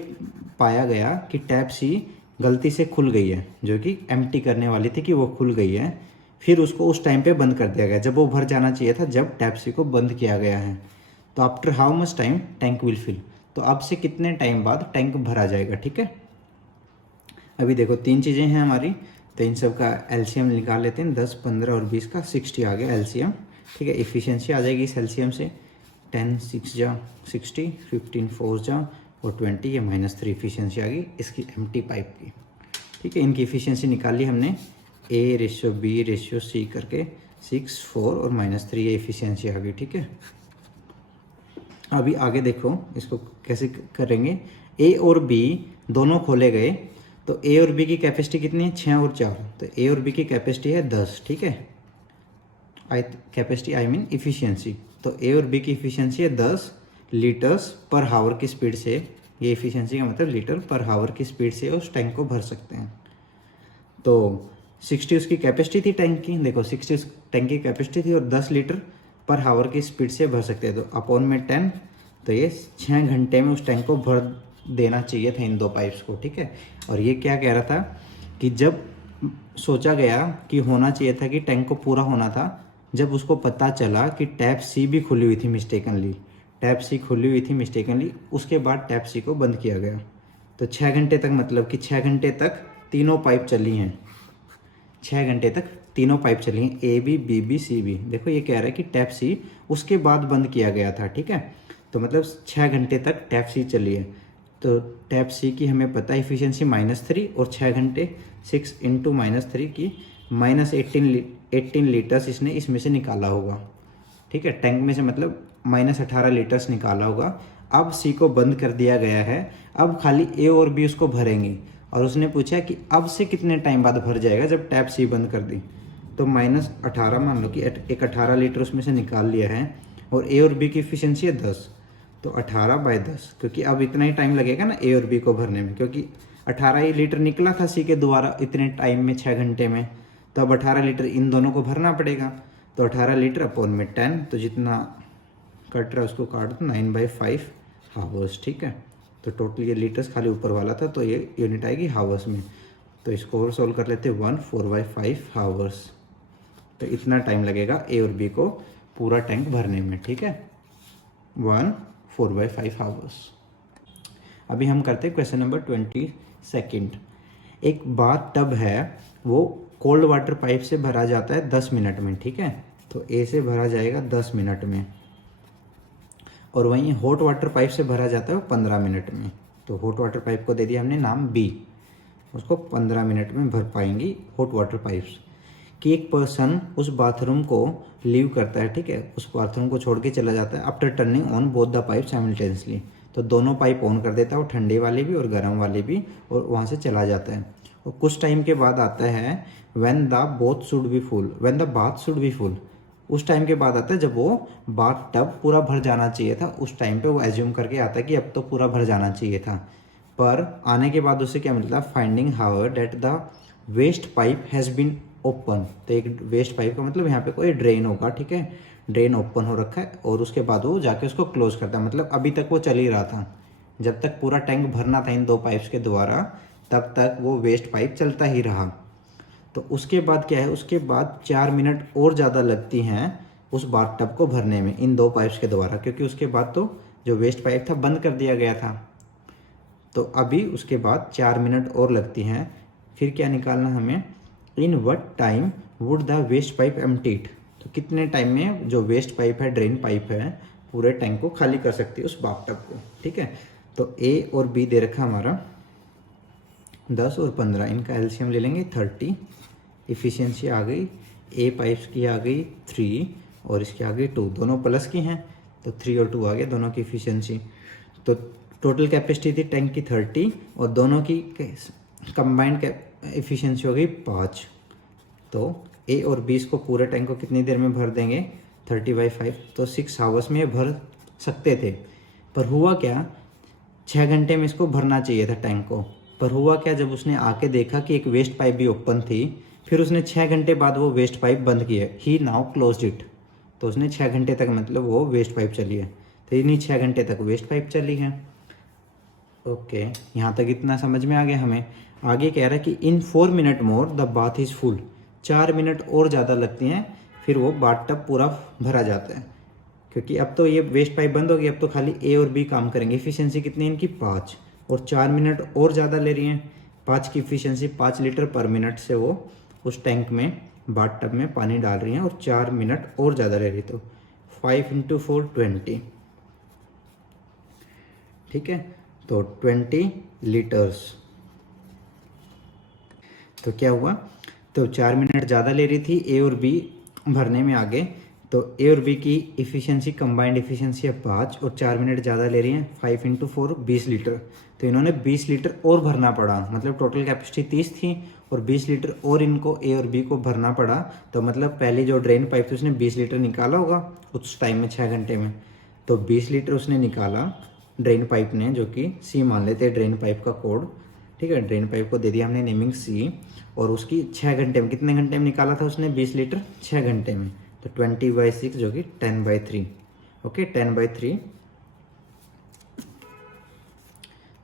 पाया गया कि टैप सी गलती से खुल गई है, जो कि एम्प्टी करने वाली थी कि वो खुल गई है, फिर उसको उस टाइम पे बंद कर दिया गया जब वो भर जाना चाहिए था, जब टैप सी को बंद किया गया है। तो after how much time tank will fill, तो अब से कितने टाइम बाद टैंक भरा जाएगा। ठीक है, अभी देखो 3 चीज़ें हैं हमारी, तो इन सब का एलसीएम निकाल लेते हैं। 10, 15 और 20 का 60 आ गया एलसीएम। ठीक है, इफ़िशियंसी आ जाएगी इस एलसीएम से 10 6 जा 60, 15 4 जा और 20, ये -3 इफ़िशियंसी आ गई इसकी एम्प्टी पाइप की। ठीक है, इनकी इफ़िशियंसी निकाल ली हमने, A ratio B ratio C करके 6 4 और -3 ये इफ़िशियंसी आ गई। ठीक है, अभी आगे देखो इसको कैसे करेंगे। ए और बी दोनों खोले गए, तो ए और बी की कैपेसिटी कितनी है, 6 और 4, तो ए और बी की कैपेसिटी है 10। ठीक है, कैपेसिटी आई मीन इफ़िशियंसी, तो ए और बी की इफ़िशियंसी है 10 लीटर्स पर हावर की स्पीड से, ये इफ़िशियंसी का मतलब लीटर पर हावर की स्पीड से उस टैंक को भर सकते हैं। तो 60 उसकी कैपेसिटी थी टैंक की, देखो 60 उस टैंक की कैपेसिटी थी और 10 लीटर पर हावर की स्पीड से भर सकते हैं, तो अपॉन में 10, तो ये 6 घंटे में उस टैंक को भर देना चाहिए था इन 2 पाइप्स को। ठीक है, और ये क्या कह रहा था कि जब सोचा गया कि होना चाहिए था कि टैंक को पूरा होना था, जब उसको पता चला कि टैप सी भी खुली हुई थी मिस्टेकनली, टैप सी खुली हुई थी मिस्टेकनली, उसके बाद टैप सी को बंद किया गया। तो 6 घंटे तक, मतलब कि 6 घंटे तक तीनों पाइप चली हैं, 6 घंटे तक तीनों पाइप चली हैं, A B B B C B. देखो ये कह रहा है कि टैप सी उसके बाद बंद किया गया था। ठीक है, तो मतलब 6 घंटे तक टैप सी चली है, तो टैप सी की हमें पता है इफिशियंसी -3 और 6 घंटे 6 × -3 की -18 लीटर्स इसने इसमें से निकाला होगा। ठीक है, टैंक में से मतलब -18 लीटर्स निकाला होगा। अब सी को बंद कर दिया गया है, अब खाली ए और बी उसको भरेंगी, और उसने पूछा कि अब से कितने टाइम बाद भर जाएगा जब टैप सी बंद कर दी। तो -18 मान लो कि एक 18 लीटर उसमें से निकाल लिया है, और ए और बी की इफिशियंसी है 10, तो 18/10, क्योंकि अब इतना ही टाइम लगेगा ना ए और बी को भरने में, क्योंकि 18 ही लीटर निकला था सी के द्वारा इतने टाइम में 6 घंटे में, तो अब 18 लीटर इन दोनों को भरना पड़ेगा। तो 18 लीटर अपॉन में 10, तो जितना कट रहा है उसको काट दो, 9/5 हावर्स। ठीक है, तो टोटल ये लीटर्स खाली ऊपर वाला था, तो ये यूनिट आएगी हावर्स में। तो इसको और सोल्व कर लेते हैं, 1 4/5 हावर्स। तो इतना टाइम लगेगा ए और बी को पूरा टैंक भरने में। ठीक है, 1 4/5 हावर्स। अभी हम करते हैं क्वेश्चन नंबर 22। एक बाथ टब है, वो कोल्ड वाटर पाइप से भरा जाता है 10 मिनट में। ठीक है, तो ए से भरा जाएगा 10 मिनट में, और वहीं हॉट वाटर पाइप से भरा जाता है वो 15 मिनट में। तो हॉट वाटर पाइप को दे दिया हमने नाम बी, उसको 15 मिनट में भर पाएंगी हॉट वाटर पाइप्स। कि एक पर्सन उस बाथरूम को लीव करता है, ठीक है, उस बाथरूम को छोड़ के चला जाता है, after turning on both the pipe simultaneously, तो दोनों पाइप ऑन कर देता है, वो ठंडे वाले भी और गर्म वाले भी, और वहाँ से चला जाता है। और कुछ टाइम के बाद आता है when the both should be full, when the bath should be full, उस टाइम के बाद आता है जब वो बाथ टब पूरा भर जाना चाहिए था, उस टाइम पे वो एज्यूम करके आता है कि अब तो पूरा भर जाना चाहिए था। पर आने के बाद उससे क्या मिलता है, finding how date the waste pipe has been open. तो एक वेस्ट पाइप का मतलब यहाँ पे कोई ड्रेन होगा, ठीक है, ड्रेन ओपन हो रखा है और उसके बाद वो जाके उसको क्लोज करता है, मतलब अभी तक वो चल ही रहा था, जब तक पूरा टैंक भरना था इन दो पाइप्स के द्वारा तब तक वो वेस्ट पाइप चलता ही रहा। तो उसके बाद क्या है, उसके बाद 4 मिनट और ज़्यादा लगती हैं उस बाथटब को भरने में इन दो पाइप्स के द्वारा, क्योंकि उसके बाद तो जो वेस्ट पाइप था बंद कर दिया गया था। तो अभी उसके बाद 4 मिनट और लगती हैं। फिर क्या निकालना हमें, in what time would the waste pipe emptied. तो कितने टाइम में जो वेस्ट पाइप है, ड्रेन पाइप है, पूरे टैंक को खाली कर सकती है उस बाथटब को, ठीक है। तो ए और बी दे रखा हमारा 10 और 15, इनका एलसीएम ले लेंगे 30। इफ़िशियंसी आ गई, ए पाइप्स की आ गई 3 और इसकी आ गई 2, दोनों प्लस की हैं तो 3 और 2 आ गया दोनों की इफ़िशियंसी। तो टोटल कैपेसिटी थी टैंक की 30 और दोनों की कंबाइंड इफ़िशियंसी हो गई 5। तो ए और बी इसको पूरे टैंक को कितनी देर में भर देंगे, 30/5, तो 6 आवर्स में भर सकते थे। पर हुआ क्या, 6 घंटे में इसको भरना चाहिए था टैंक को, पर हुआ क्या, जब उसने आके देखा कि एक वेस्ट पाइप भी ओपन थी, फिर उसने 6 घंटे बाद वो वेस्ट पाइप बंद की है, ही नाउ क्लोज्ड इट। तो उसने 6 घंटे तक मतलब वो वेस्ट पाइप चली है, तो इन्हीं 6 घंटे तक वेस्ट पाइप चली है। ओके, यहाँ तक इतना समझ में आ गया हमें। आगे कह रहा है कि इन 4 minute more the bath is full. 4 minute और ज़्यादा लगती हैं फिर वो बाथटब पूरा भरा जाता है, क्योंकि अब तो ये वेस्ट पाइप बंद होगी, अब तो खाली ए और बी काम करेंगे। इफ़िशियंसी कितनी है इनकी 5 और 4 मिनट और ज़्यादा ले रही हैं। 5 की इफ़िशियंसी 5 लीटर पर मिनट से वो उस टैंक में बाथटब में पानी डाल रही हैं और 4 मिनट और ज़्यादा ले रही, तो 5 × 4 20, ठीक है, तो 20 लीटर्स। तो क्या हुआ, तो 4 मिनट ज़्यादा ले रही थी ए और बी भरने में आगे, तो ए और बी की इफ़िशियंसी कंबाइंड इफ़िशियंसी है 5 और 4 मिनट ज़्यादा ले रही हैं, 5 × 4 20 लीटर। तो इन्होंने 20 लीटर और भरना पड़ा, मतलब टोटल कैपेसिटी 30 थी और 20 लीटर और इनको ए और बी को भरना पड़ा। तो मतलब पहले जो ड्रेन पाइप थी उसने 20 लीटर निकाला होगा उस टाइम में 6 घंटे में, तो 20 लीटर उसने निकाला ड्रेन पाइप ने, जो कि सी मान लेते हैं ड्रेन पाइप का कोड, ठीक है। ड्रेन पाइप को दे दिया हमने नेमिंग सी, और उसकी 6 घंटे में, कितने घंटे में निकाला था उसने 20 लीटर, 6 घंटे में, तो 20/6 जो कि 10/3, ओके, 10/3।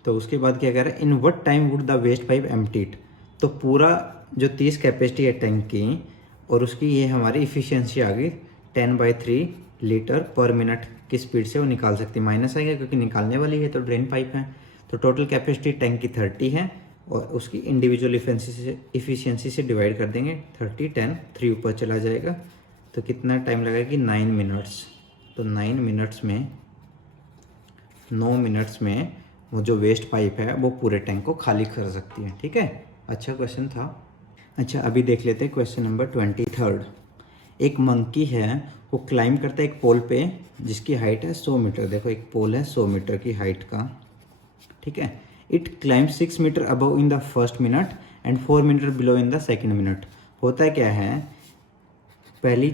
तो उसके बाद क्या कह रहा है, in what time would the waste pipe emptied. तो पूरा जो 30 कैपेसिटी है टैंक की और उसकी ये हमारी इफ़िशियंसी आ गई 10/3 लीटर पर मिनट की स्पीड से वो निकाल सकती है। माइनस आएगा क्योंकि निकालने वाली है तो ड्रेन पाइप है। तो टोटल कैपेसिटी टैंक की 30 है और उसकी इंडिविजुअल इफ़िशियंसी से डिवाइड कर देंगे, 30 10 3 ऊपर चला जाएगा, तो कितना टाइम लगेगा कि 9 मिनट्स। तो 9 मिनट्स में वो जो वेस्ट पाइप है वो पूरे टैंक को खाली कर सकती है, ठीक है। अच्छा क्वेश्चन था। अच्छा, अभी देख लेते हैं क्वेश्चन नंबर 23। एक मंकी है, वो क्लाइंब करता है एक पोल पे जिसकी हाइट है 100 मीटर। देखो एक पोल है 100 मीटर की हाइट का, ठीक है। It climb 6 metre above in the first minute and 4 metre below in the second minute. होता क्या है, पहली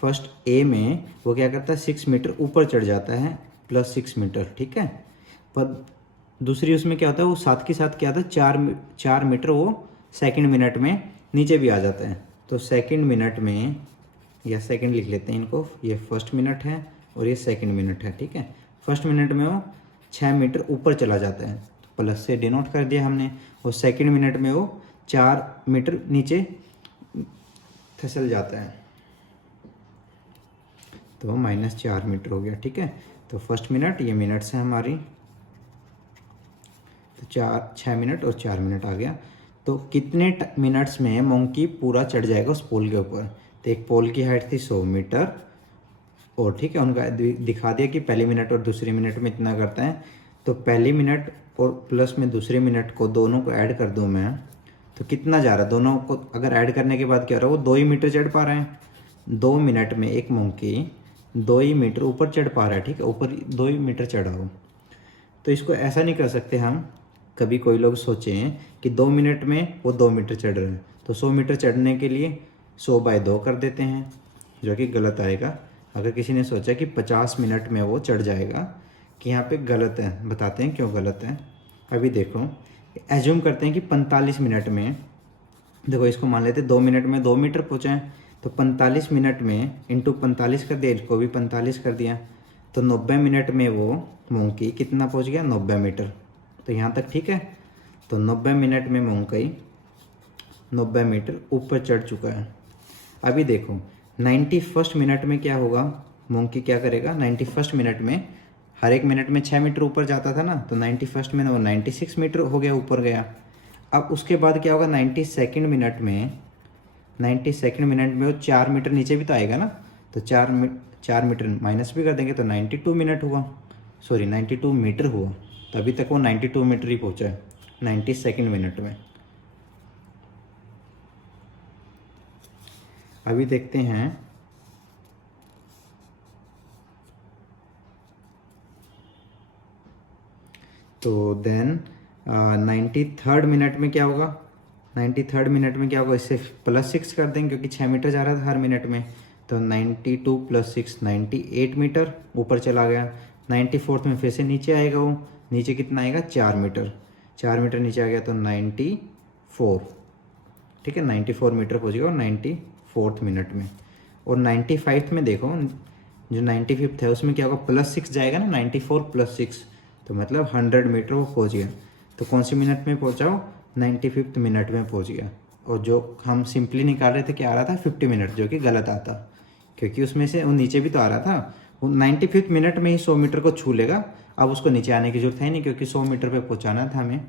फर्स्ट ए में वो क्या करता है 6 मीटर ऊपर चढ़ जाता है +6 मीटर, ठीक है। पर दूसरी उसमें क्या होता है, वो साथ के साथ क्या होता है 4 मीटर वो सेकेंड मिनट में नीचे भी आ जाता है। तो सेकेंड मिनट में, या सेकेंड लिख लेते हैं इनको, ये फर्स्ट मिनट है और ये सेकेंड मिनट है, ठीक है। फर्स्ट मिनट में वो 6 मीटर ऊपर चला जाता है, तो प्लस से डिनोट कर दिया हमने, और सेकेंड मिनट में वो 4 मीटर नीचे फिसल जाता है, तो -4 मीटर हो गया, ठीक है। तो फर्स्ट मिनट, ये मिनट्स हैं हमारी, तो 6 मिनट और 4 मिनट आ गया। तो कितने मिनट्स में मंकी पूरा चढ़ जाएगा उस पोल के ऊपर। तो एक पोल की हाइट थी 100 मीटर और, ठीक है, उनका दिखा दिया कि पहली मिनट और दूसरी मिनट में इतना करता है। तो पहली मिनट और प्लस में दूसरी मिनट को, दोनों को ऐड कर दूं मैं, तो कितना जा रहा है, दोनों को अगर ऐड करने के बाद क्या हो रहा है, वो 2 ही मीटर चढ़ पा रहे हैं। 2 मिनट में एक मंकी 2 ही मीटर ऊपर चढ़ पा रहा है, ठीक है, ऊपर 2 ही मीटर चढ़ा हो। तो इसको ऐसा नहीं कर सकते हम, कभी कोई लोग सोचें कि 2 मिनट में वो 2 मीटर चढ़ रहे हैं, तो 100 मीटर चढ़ने के लिए 100/2 कर देते हैं, जो कि गलत आएगा। अगर किसी ने सोचा कि 50 मिनट में वो चढ़ जाएगा, कि यहाँ पे गलत है, बताते हैं क्यों गलत है। अभी देखो, एज्यूम करते हैं कि 45 मिनट में, देखो इसको मान लेते 2 मिनट में 2 मीटर पहुँचाएँ, तो 45 मिनट में इंटू 45 कर दिया, इसको भी 45 कर दिया, तो 90 मिनट में वो मूंगकी कितना पहुँच गया, 90 मीटर। तो यहाँ तक ठीक है। तो 90 मिनट में मूंगकी 90 मीटर ऊपर चढ़ चुका है। अभी देखो 91 मिनट में क्या होगा, मूंगकी क्या करेगा, 91 मिनट में, हर एक मिनट में 6 मीटर ऊपर जाता था ना, तो 91 में वो 96 मीटर हो गया, ऊपर गया। अब उसके बाद क्या होगा, 92 मिनट में, 92 मिनट में वो 4 मीटर नीचे भी तो आएगा ना, तो 4 मीटर माइनस भी कर देंगे तो 92 मिनट हुआ, सॉरी 92 मीटर हुआ। तो अभी तक वो 92 मीटर ही पहुंचा है 92 मिनट में। अभी देखते हैं, तो देन 93 मिनट में क्या होगा, 93 मिनट में क्या होगा, इससे +6 कर देंगे क्योंकि 6 मीटर जा रहा था हर मिनट में, तो 92 + 6 98 मीटर ऊपर चला गया। 94 में फिर से नीचे आएगा, वो नीचे कितना आएगा, 4 मीटर, 4 मीटर नीचे आ गया तो 94, ठीक है, 94 मीटर पहुँच गया 94 मिनट में। और 95 में देखो, जो 95 है उसमें क्या होगा, +6 जाएगा ना, 94 + 6, तो मतलब 100 मीटर वो पहुँच गया। तो कौन सी मिनट में पहुँचा हो, 95 मिनट में पहुँच गया। और जो हम सिंपली निकाल रहे थे क्या आ रहा था, 50 मिनट, जो कि गलत आता, क्योंकि उसमें से वो नीचे भी तो आ रहा था। वो 95 मिनट में ही 100 मीटर को छू लेगा, अब उसको नीचे आने की जरूरत है नहीं, क्योंकि 100 मीटर पे पहुँचाना था हमें,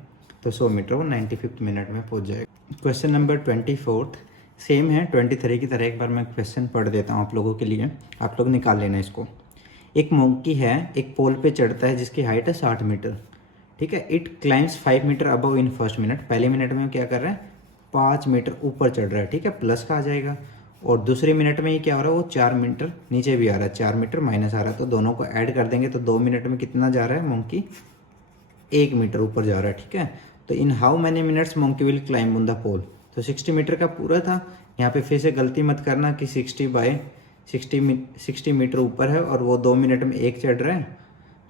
तो 100 मीटर वो 95 मिनट में पहुँच जाएगा। क्वेश्चन नंबर 24 सेम है 23 की तरह, एक बार मैं क्वेश्चन पढ़ देता हूँ आप लोगों के लिए, आप लोग निकाल लेना इसको। एक मंकी है, एक पोल पे चढ़ता है जिसकी हाइट है 60 मीटर, ठीक है। It climbs 5 metre above in first minute, पहले मिनट में क्या कर रहा है, 5 मीटर ऊपर चढ़ रहा है, ठीक है, प्लस का आ जाएगा। और दूसरे मिनट में ये क्या हो रहा है, वो 4 मीटर नीचे भी आ रहा है, 4 मीटर माइनस आ रहा है, तो दोनों को ऐड कर देंगे तो 2 मिनट में कितना जा रहा है, मंकी 1 मीटर ऊपर जा रहा है, ठीक है। तो in how many minutes monkey will climb on the pole, तो 60 मीटर का पूरा था। यहाँ पे फिर से गलती मत करना कि 60 मीटर ऊपर है और वो 2 मिनट में 1 चढ़ रहा है,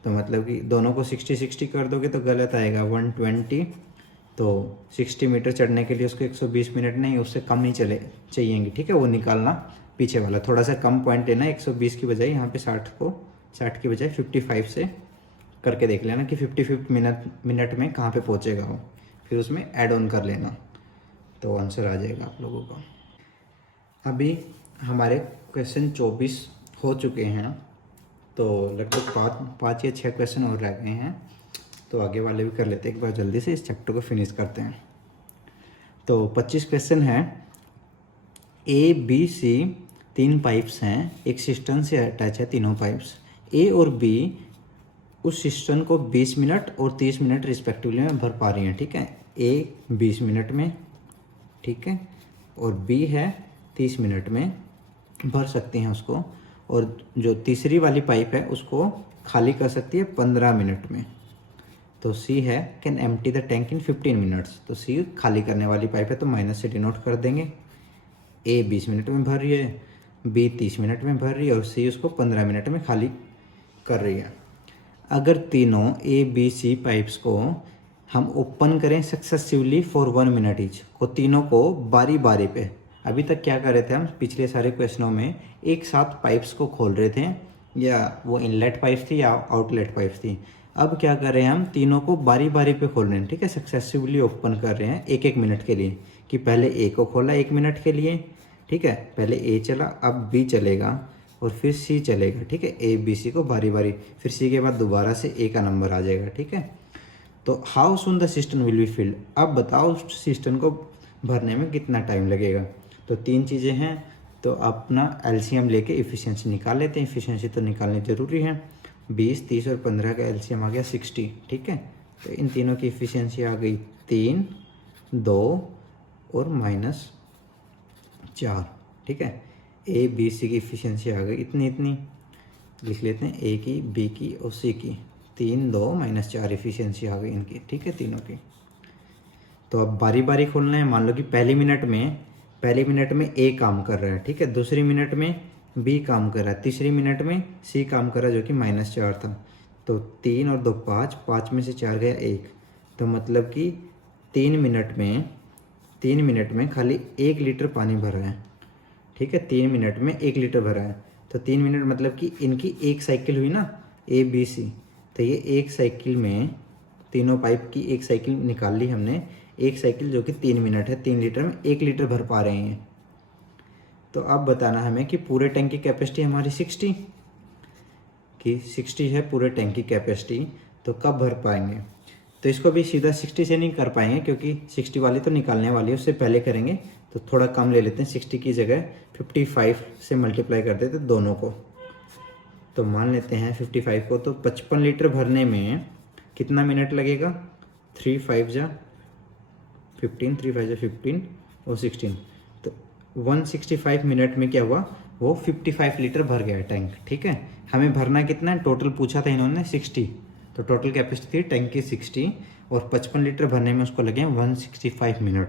तो मतलब कि दोनों को 60 कर दोगे तो गलत आएगा, 120। तो 60 मीटर चढ़ने के लिए उसको 120 मिनट नहीं, उससे कम नहीं चाहिएंगे, ठीक है। वो निकालना पीछे वाला, थोड़ा सा कम पॉइंट लेना, 120 की बजाय यहाँ पे 60 की बजाय 55 से करके देख लेना कि 55 मिनट में कहाँ पे पहुँचेगा वो, फिर उसमें ऐड ऑन कर लेना, तो आंसर आ जाएगा आप लोगों का। अभी हमारे क्वेश्चन 24 हो चुके हैं, तो लगभग 5 या 6 क्वेश्चन और रह गए हैं, तो आगे वाले भी कर लेते हैं एक बार, जल्दी से इस चैप्टर को फिनिश करते हैं। तो 25 क्वेश्चन है, ABC 3 पाइप्स हैं, एक सिस्टम से अटैच है तीनों पाइप्स। A और B उस सिस्टम को 20 मिनट और 30 मिनट रिस्पेक्टिवली में भर पा रही हैं, ठीक है। A 20 मिनट में, ठीक है, और B है 30 मिनट में भर सकती हैं उसको, और जो तीसरी वाली पाइप है उसको खाली कर सकती है 15 मिनट में। तो C है can empty the tank in 15 minutes, तो C खाली करने वाली पाइप है तो माइनस से डिनोट कर देंगे। A 20 मिनट में भर रही है, B 30 मिनट में भर रही है और C उसको 15 मिनट में खाली कर रही है। अगर तीनों A B C पाइप्स को हम ओपन करें सक्सेसिवली फॉर 1 मिनट ईच, को तीनों को बारी बारी पे, अभी तक क्या कर रहे थे हम पिछले सारे क्वेश्चनों में, एक साथ पाइप्स को खोल रहे थे, या वो इनलेट पाइप थी या आउटलेट पाइप थी। अब क्या कर रहे हैं, हम तीनों को बारी बारी पे खोल रहे हैं, ठीक है, सक्सेसिवली ओपन कर रहे हैं 1-1 मिनट के लिए, कि पहले A को खोला 1 मिनट के लिए, ठीक है, पहले A चला, अब B चलेगा और फिर C चलेगा, ठीक है, A B C को बारी बारी, फिर C के बाद दोबारा से A का नंबर आ जाएगा, ठीक है। तो how soon the system will be filled, अब बताओ उस सिस्टम को भरने में कितना टाइम लगेगा। तो 3 चीज़ें हैं, तो अपना एलसीएम लेके इफ़िशियंसी निकाल लेते हैं, इफ़िशियंसी तो निकालनी ज़रूरी है। 20, 30 और 15 का एलसीएम आ गया 60, ठीक है। तो इन तीनों की इफ़िशियंसी आ गई 3, 2 और -4, ठीक है। A B C की इफ़िशियंसी आ गई इतनी लिख लेते हैं, A की, B की और C की, 3, 2 -4 इफ़िशियंसी आ गई इनकी, ठीक है, तीनों की। तो अब बारी बारी खोलना है, मान लो कि पहली मिनट में A काम कर रहा है, ठीक है, दूसरी मिनट में B काम कर रहा है, तीसरी मिनट में C काम कर रहा है जो कि -4 था। तो 3 और 2 5, 5 में से 4 गया 1, तो मतलब कि 3 मिनट में खाली 1 लीटर पानी भर रहा है, ठीक है। 3 मिनट में 1 लीटर भरा है, तो 3 मिनट मतलब कि इनकी एक साइकिल हुई ना ABC, तो ये एक साइकिल में तीनों पाइप की एक साइकिल निकाल ली हमने, एक साइकिल जो कि 3 मिनट है, 3 लीटर में 1 लीटर भर पा रहे हैं। तो अब बताना हमें कि पूरे टैंक की कैपेसिटी हमारी 60 है पूरे टैंक की कैपेसिटी, तो कब भर पाएंगे। तो इसको भी सीधा 60 से नहीं कर पाएंगे क्योंकि 60 वाली तो निकालने वाली है, उससे पहले करेंगे। तो थोड़ा कम ले लेते हैं, 60 की जगह 55 से मल्टीप्लाई कर देते दोनों को। तो मान लेते हैं 55 को, तो 55 लीटर भरने में कितना मिनट लगेगा, 3 5 जा 15, 3 5 जा 15 और 16, तो 165 मिनट में क्या हुआ, वो 55 लीटर भर गया टैंक, ठीक है। हमें भरना कितना है, टोटल पूछा था इन्होंने 60, तो टोटल कैपेसिटी थी टैंक की 60 और 55 लीटर भरने में उसको लगे 165 मिनट।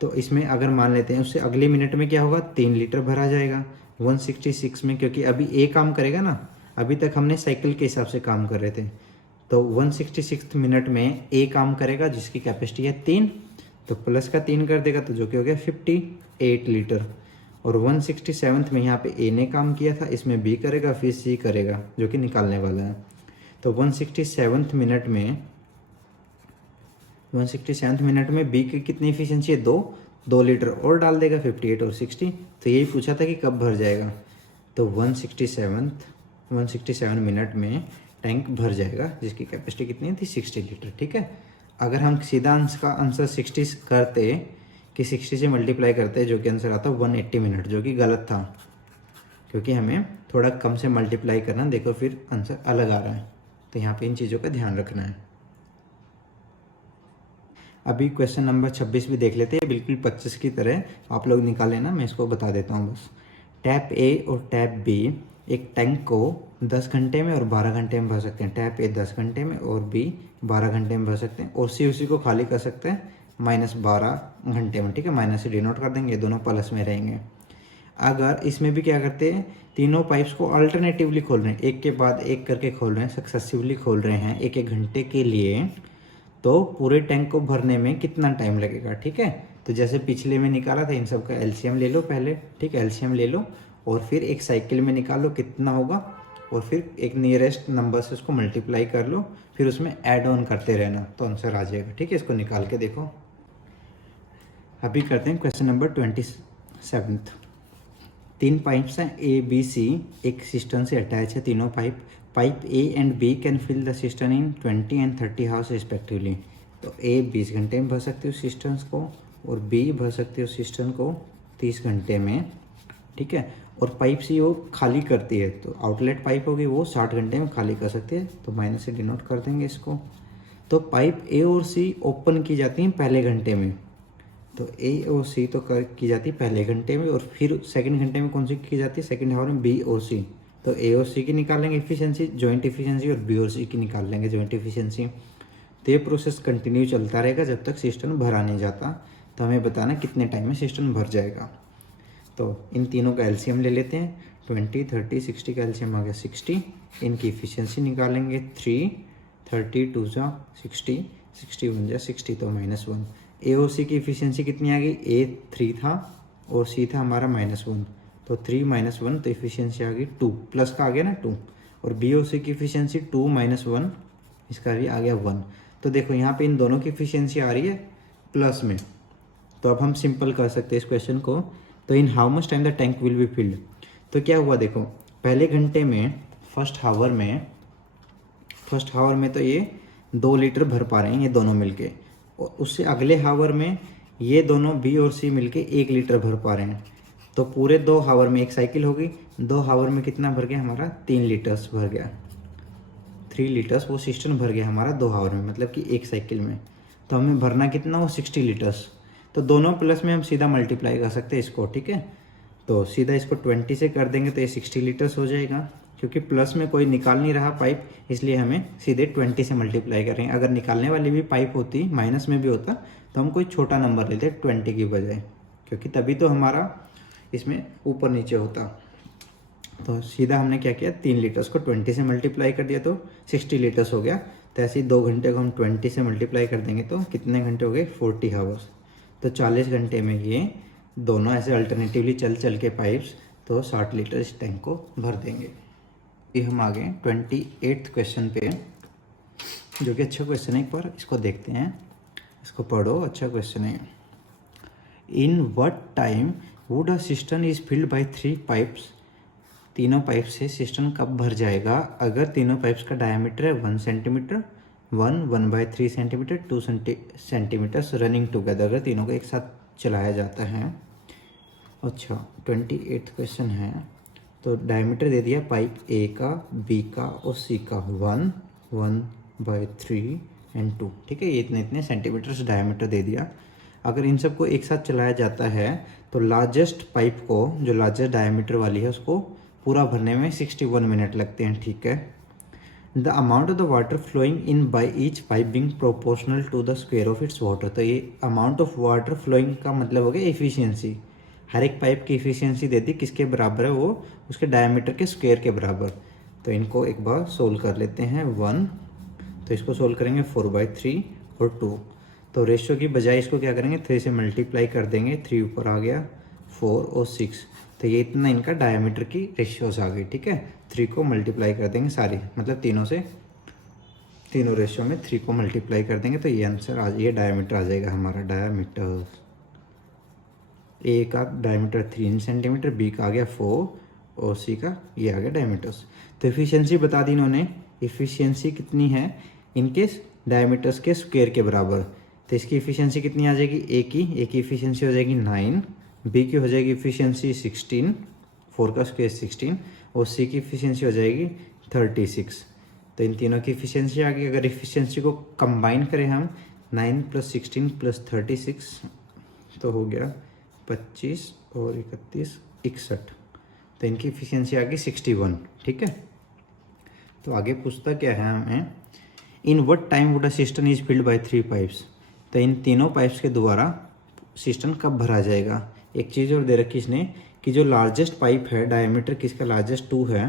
तो इसमें अगर मान लेते हैं उससे अगले मिनट में क्या होगा, 3 लीटर भरा जाएगा 166 में, क्योंकि अभी ए काम करेगा ना, अभी तक हमने साइकिल के हिसाब से काम कर रहे थे। तो 166 मिनट में ए काम करेगा जिसकी कैपेसिटी है 3, तो प्लस का 3 कर देगा तो जो कि हो गया 58 लीटर। और 167 में यहाँ पे ए ने काम किया था, इसमें बी करेगा फिर सी करेगा जो कि निकालने वाला है। तो 167 मिनट में बी की कितनी एफिशिएंसी है, 2 लीटर और डाल देगा 58 और 60। तो यही पूछा था कि कब भर जाएगा, तो 167 मिनट में टैंक भर जाएगा जिसकी कैपेसिटी कितनी थी 60 लीटर, ठीक है। अगर हम सीधा आंसर 60 करते कि 60 से मल्टीप्लाई करते जो कि आंसर आता 180 मिनट, जो कि गलत था क्योंकि हमें थोड़ा कम से मल्टीप्लाई करना, देखो फिर आंसर अलग आ रहा है। तो यहाँ पे इन चीज़ों का ध्यान रखना है। अभी क्वेश्चन नंबर 26 भी देख लेते हैं, बिल्कुल 25 की तरह आप लोग निकाल लेना, मैं इसको बता देता हूँ बस। टैप ए और टैप बी एक टैंक को 10 घंटे में और 12 घंटे में भर सकते हैं। टैप ए 10 घंटे में और बी 12 घंटे में भर सकते हैं, और सी उसी को खाली कर सकते हैं -12 घंटे में, ठीक है। माइनस से डिनोट कर देंगे, दोनों प्लस में रहेंगे। अगर इसमें भी क्या करते हैं, तीनों पाइप्स को अल्टरनेटिवली खोल रहे हैं, एक के बाद एक करके खोल रहे हैं, सक्सेसिवली खोल रहे हैं 1-1 घंटे के लिए, तो पूरे टैंक को भरने में कितना टाइम लगेगा, ठीक है। तो जैसे पिछले में निकाला था, इन सब का एलसीएम ले लो पहले, ठीक है। एलसीएम ले लो और फिर एक साइकिल में निकालो कितना होगा, और फिर एक नियरेस्ट नंबर से उसको मल्टीप्लाई कर लो, फिर उसमें ऐड ऑन करते रहना तो आंसर आ जाएगा, ठीक है। इसको निकाल के देखो। अभी करते हैं क्वेश्चन नंबर 27। 3 पाइप्स हैं ए बी सी, एक सिस्टम से अटैच है तीनों pipe A and B can fill the system in 20 and 30 hours respectively. तो ए 20 घंटे में भर सकते हो सिस्टम्स को, और बी भर सकते हो सिस्टम को 30 घंटे में, ठीक है। और पाइप सी वो खाली करती है, तो आउटलेट पाइप होगी वो 60 घंटे में खाली कर सकती है, तो माइनस से डिनोट कर देंगे इसको। तो पाइप ए और सी ओपन की जाती हैं पहले घंटे में, तो ए और सी तो की जाती है पहले घंटे में, और फिर सेकंड घंटे में कौन सी की जाती है, सेकंड हावर में बी और सी। तो ए और सी की निकाल लेंगे एफिशिएंसी, जॉइंट एफिशिएंसी, और बी और सी की निकाल लेंगे जॉइंट एफिशिएंसी। तो ये प्रोसेस कंटिन्यू चलता रहेगा जब तक सिस्टम भरा नहीं जाता। तो हमें बताना कितने टाइम में सिस्टम भर जाएगा। तो इन तीनों का एलसीएम ले लेते हैं, 20 30 60 का एलसीएम आ गया 60। इनकी एफिशिएंसी निकालेंगे 3 30 2 जा 60 60 1 जा 60, तो -1। ए और सी की एफिशिएंसी कितनी आ गई, ए 3 था और सी था हमारा -1, तो 3 -1, तो एफिशिएंसी आ गई 2, प्लस का आ गया ना 2। और बी और सी की एफिशिएंसी 2 -1, इसका भी आ गया 1। तो देखो यहाँ पे इन दोनों की एफिशिएंसी आ रही है प्लस में, तो अब हम सिंपल कर सकते हैं इस क्वेश्चन को। तो in how much time the tank will be filled, तो क्या हुआ देखो, पहले घंटे में फर्स्ट हावर में तो ये 2 लीटर भर पा रहे हैं ये दोनों मिलके, और उससे अगले हावर में ये दोनों बी और सी मिलके 1 लीटर भर पा रहे हैं। तो पूरे 2 हावर में एक साइकिल होगी, 2 हावर में कितना भर गया हमारा, 3 लीटर्स भर गया, 3 लीटर्स वो सिस्टम भर गया हमारा 2 हावर में, मतलब कि एक साइकिल में। तो हमें भरना कितना हो, 60 लीटर्स। तो दोनों प्लस में हम सीधा मल्टीप्लाई कर सकते हैं इसको, ठीक है। तो सीधा इसको 20 से कर देंगे तो ये 60 लीटर्स हो जाएगा, क्योंकि प्लस में कोई निकाल नहीं रहा पाइप, इसलिए हमें सीधे 20 से मल्टीप्लाई करेंगे। अगर निकालने वाली भी पाइप होती, माइनस में भी होता, तो हम कोई छोटा नंबर लेते 20 की बजाय, क्योंकि तभी तो हमारा इसमें ऊपर नीचे होता। तो सीधा हमने क्या किया, 3 लीटर्स को 20 से मल्टीप्लाई कर दिया तो 60 लीटर्स हो गया। तो ऐसे ही 2 घंटे को हम 20 से मल्टीप्लाई कर देंगे तो कितने घंटे हो गए 40 आवर्स। तो 40 घंटे में ये दोनों ऐसे अल्टरनेटिवली चल चल के पाइप्स तो 60 लीटर इस टैंक को भर देंगे। ये हम आ गए 28th क्वेश्चन पे, जो कि अच्छा क्वेश्चन है। एक बार इसको देखते हैं, इसको पढ़ो, अच्छा क्वेश्चन है। In what time would a system is field by 3 pipes. तीनों पाइप से सिस्टम कब भर जाएगा अगर तीनों पाइप्स का डायमीटर है 1 centimetre, 1/3 centimetre, 2 centimetre running together, अगर तीनों को एक साथ चलाया जाता है। अच्छा 28th क्वेश्चन है। तो डायमीटर दे दिया पाइप ए का, बी का और सी का, 1, 1/3 एंड 2, ठीक है। ये इतने इतने सेंटीमीटर डायमीटर दे दिया। अगर इन सबको एक साथ चलाया जाता है तो लार्जेस्ट पाइप को, जो लार्जेस्ट डायमीटर वाली है, उसको पूरा भरने में 61 मिनट लगते हैं, ठीक है। The amount of the water flowing in by each pipe being proportional to the square of its water. तो ये अमाउंट ऑफ वाटर फ्लोइंग का मतलब हो गया एफिशिएंसी। हर एक पाइप की एफिशिएंसी देती किसके बराबर है, वो उसके डायमीटर के स्क्वायर के बराबर। तो इनको एक बार सोल्व कर लेते हैं। 1, तो इसको सोल्व करेंगे 4/3 और 2। तो रेशियो की बजाय इसको क्या करेंगे 3 से मल्टीप्लाई कर देंगे, 3 ऊपर आ गया, 4 और 6। तो ये इतना इनका डायमीटर की रेशियोज आ गई, ठीक है। 3 को मल्टीप्लाई कर देंगे सारी, मतलब तीनों रेशियो में 3 को मल्टीप्लाई कर देंगे तो ये आंसर ये डायमीटर आ जाएगा हमारा। डायमीटर ए का डायमीटर 3 सेंटीमीटर, बी का आ गया 4 और सी का ये आ गया डायमीटर्स। तो एफिशिएंसी बता दी इन्होंने। एफिशिएंसी कितनी है इनके डायमीटर्स के स्क्वायर के बराबर। तो इसकी एफिशिएंसी कितनी आ जाएगी, ए की एफिशिएंसी हो जाएगी 9, बी की हो जाएगी एफिशिएंसी 16, 4 का स्क्वायर 16, और सी की एफिशिएंसी हो जाएगी 36। तो इन तीनों की एफिशिएंसी आ गई। अगर एफिशिएंसी को कंबाइन करें हम, 9 + 16 + 36 तो हो गया 25 और 31 61। तो इनकी एफिशिएंसी आ गई 61, ठीक है। तो आगे पूछता क्या है हमें, in what time would a system is field by 3 pipes. तो इन तीनों पाइप्स के द्वारा सिस्टम कब भरा जाएगा। एक चीज़ और दे रखी इसने कि जो लार्जेस्ट पाइप है, डायमीटर किसका लार्जेस्ट 2 है,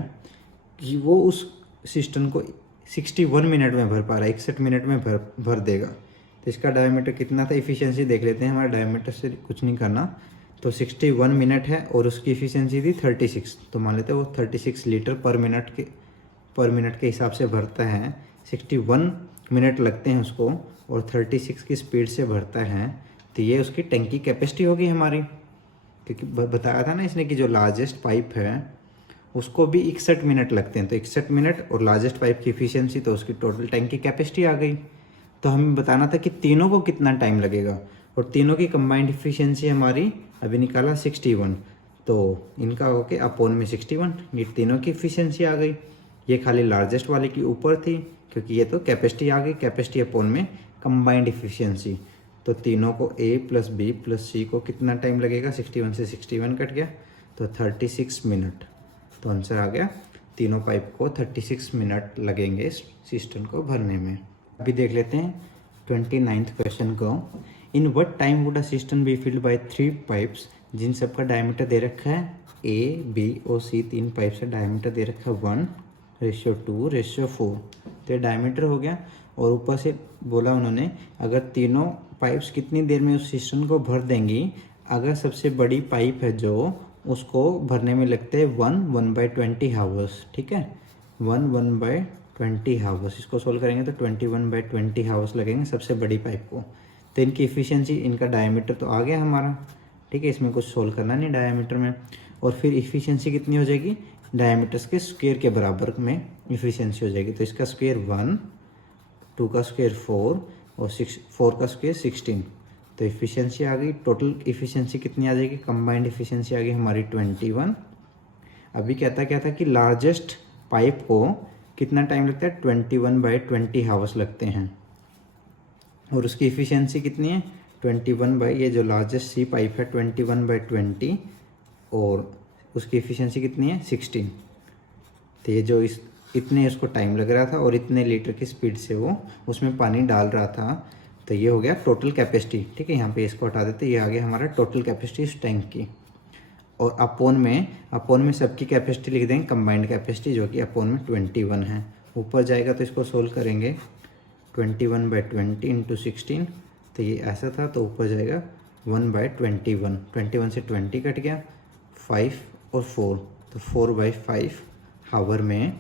कि वो उस सिस्टम को 61 मिनट में भर पा रहा है, 61 मिनट में भर देगा। तो इसका डायमीटर कितना था, एफिशिएंसी देख लेते हैं। हमारा डायमीटर से कुछ नहीं करना। तो 61 मिनट है और उसकी एफिशिएंसी थी 36। तो मान लेते हैं वो 36 लीटर पर मिनट के हिसाब से भरता है। 61 मिनट लगते हैं उसको और 36 की स्पीड से भरता है। तो ये उसकी टैंकी कैपेसिटी होगी हमारी, क्योंकि बताया था ना इसने कि जो लार्जेस्ट पाइप है उसको भी 61 मिनट लगते हैं। तो 61 मिनट और लार्जेस्ट पाइप की एफिशिएंसी, तो उसकी टोटल टैंक की कैपेसिटी आ गई। तो हमें बताना था कि तीनों को कितना टाइम लगेगा, और तीनों की कंबाइंड एफिशिएंसी हमारी अभी निकाला 61। तो इनका होके अपोन में 61, ये तीनों की एफिशिएंसी आ गई। ये खाली लार्जेस्ट वाले की ऊपर थी, क्योंकि ये तो कैपेसिटी आ गई, कैपेसिटी अपोन में कंबाइंड एफिशिएंसी। तो तीनों को A + B + C को कितना टाइम लगेगा, 61 से 61 कट गया तो 36 मिनट। तो आंसर आ गया, तीनों पाइप को 36 मिनट लगेंगे इस सिस्टम को भरने में। अभी देख लेते हैं 29th क्वेश्चन को। In what time would a system be filled by 3 pipes, जिन सबका डायमीटर दे रखा है A, B और C, 3 पाइप से डायमीटर दे रखा है 1:2:4। तो ये डायमीटर हो गया। और ऊपर से बोला उन्होंने अगर तीनों पाइप्स कितनी देर में उस सिस्टम को भर देंगी। अगर सबसे बड़ी पाइप है जो, उसको भरने में लगते हैं 1/20 हावर्स, ठीक है। 1/20 हावर्स। इसको सोल्व करेंगे तो 21/20 हावर्स लगेंगे सबसे बड़ी पाइप को। तो इनकी एफिशिएंसी, इनका डायमीटर तो आ गया हमारा, ठीक है। इसमें कुछ सोल्व करना नहीं डायमीटर में। और फिर एफिशिएंसी कितनी हो जाएगी, डायमीटर्स के स्क्वायर के बराबर में एफिशिएंसी हो जाएगी। तो इसका स्क्वायर 1, 2 का स्क्वायर 4 और 4 का स्क्वायर 16। तो एफिशिएंसी आ गई। टोटल एफिशिएंसी कितनी आ जाएगी, कंबाइंड एफिशिएंसी आ गई हमारी 21। अभी कहता क्या था कि लार्जेस्ट पाइप को कितना टाइम लगता है, 21/20 हावर्स लगते हैं। और उसकी एफिशिएंसी कितनी है, 21 ये जो लार्जेस्ट सी पाइप है 21/20 और उसकी एफिशिएंसी कितनी है 16। तो ये जो इतने उसको टाइम लग रहा था और इतने लीटर की स्पीड से वो उसमें पानी डाल रहा था। तो ये हो गया टोटल कैपेसिटी, ठीक है। यहाँ पे इसको हटा देते, ये आ गया हमारा टोटल कैपेसिटी इस टैंक की। और अपोन में सबकी कैपेसिटी लिख देंगे, कंबाइंड कैपेसिटी, जो कि अपोन में 21 है। ऊपर जाएगा तो इसको सोल्व करेंगे 21/20 इंटू 16, तो ये ऐसा था, तो ऊपर जाएगा 1/21, 21 से 20 कट गया, 5 और 4, तो 4/5 हावर में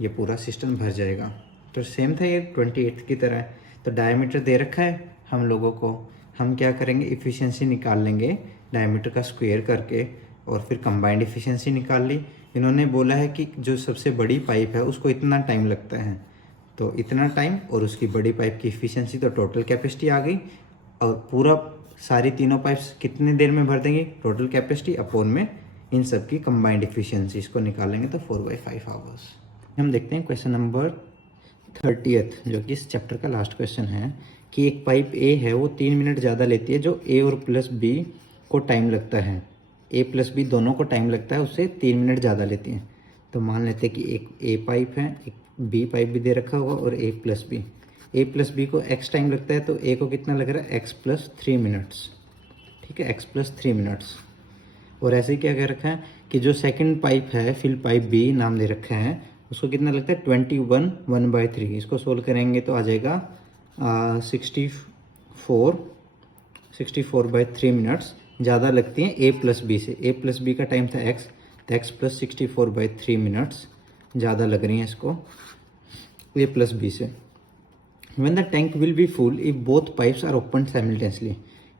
ये पूरा सिस्टम भर जाएगा। तो सेम था ये 28 की तरह। तो डायमीटर दे रखा है हम लोगों को, हम क्या करेंगे, इफ़िशियंसी निकाल लेंगे डायमीटर का स्क्वायर करके, और फिर कंबाइंड इफ़िशियंसी निकाल ली। इन्होंने बोला है कि जो सबसे बड़ी पाइप है उसको इतना टाइम लगता है, तो इतना टाइम और उसकी बड़ी पाइप की इफ़िशियंसी, तो टोटल कैपेसिटी आ गई। और पूरा सारी तीनों पाइप्स कितने देर में भर देंगे, टोटल कैपेसिटी अपोन में इन सब की कंबाइंड इफ़िशियंसी, इसको निकालेंगे तो 4/5 आवर्स। हम देखते हैं क्वेश्चन नंबर 30th, जो कि इस चैप्टर का लास्ट क्वेश्चन है, कि एक पाइप ए है वो 3 मिनट ज़्यादा लेती है जो ए और प्लस बी को टाइम लगता है, ए प्लस बी दोनों को टाइम लगता है, उससे 3 मिनट ज़्यादा लेती है। तो मान लेते हैं कि एक ए पाइप है, एक बी पाइप भी दे रखा होगा और ए प्लस बी को एक्स टाइम लगता है, तो ए को कितना लग रहा है, एक्स प्लस 3 मिनट्स, ठीक है, एक्स प्लस 3 मिनट्स। और ऐसे ही क्या कह रखा है कि जो सेकंड पाइप है, फिल पाइप बी नाम दे रखा है, उसको कितना लगता है 21, 1/3। इसको सोल्व करेंगे तो आ जाएगा 64/3 मिनट्स ज़्यादा लगती हैं ए प्लस बी से। ए प्लस बी का टाइम था एक्स, तो एक्स प्लस 64/3 मिनट्स ज़्यादा लग रही हैं इसको ए प्लस बी से। When the tank will be full if both pipes are opened simultaneously,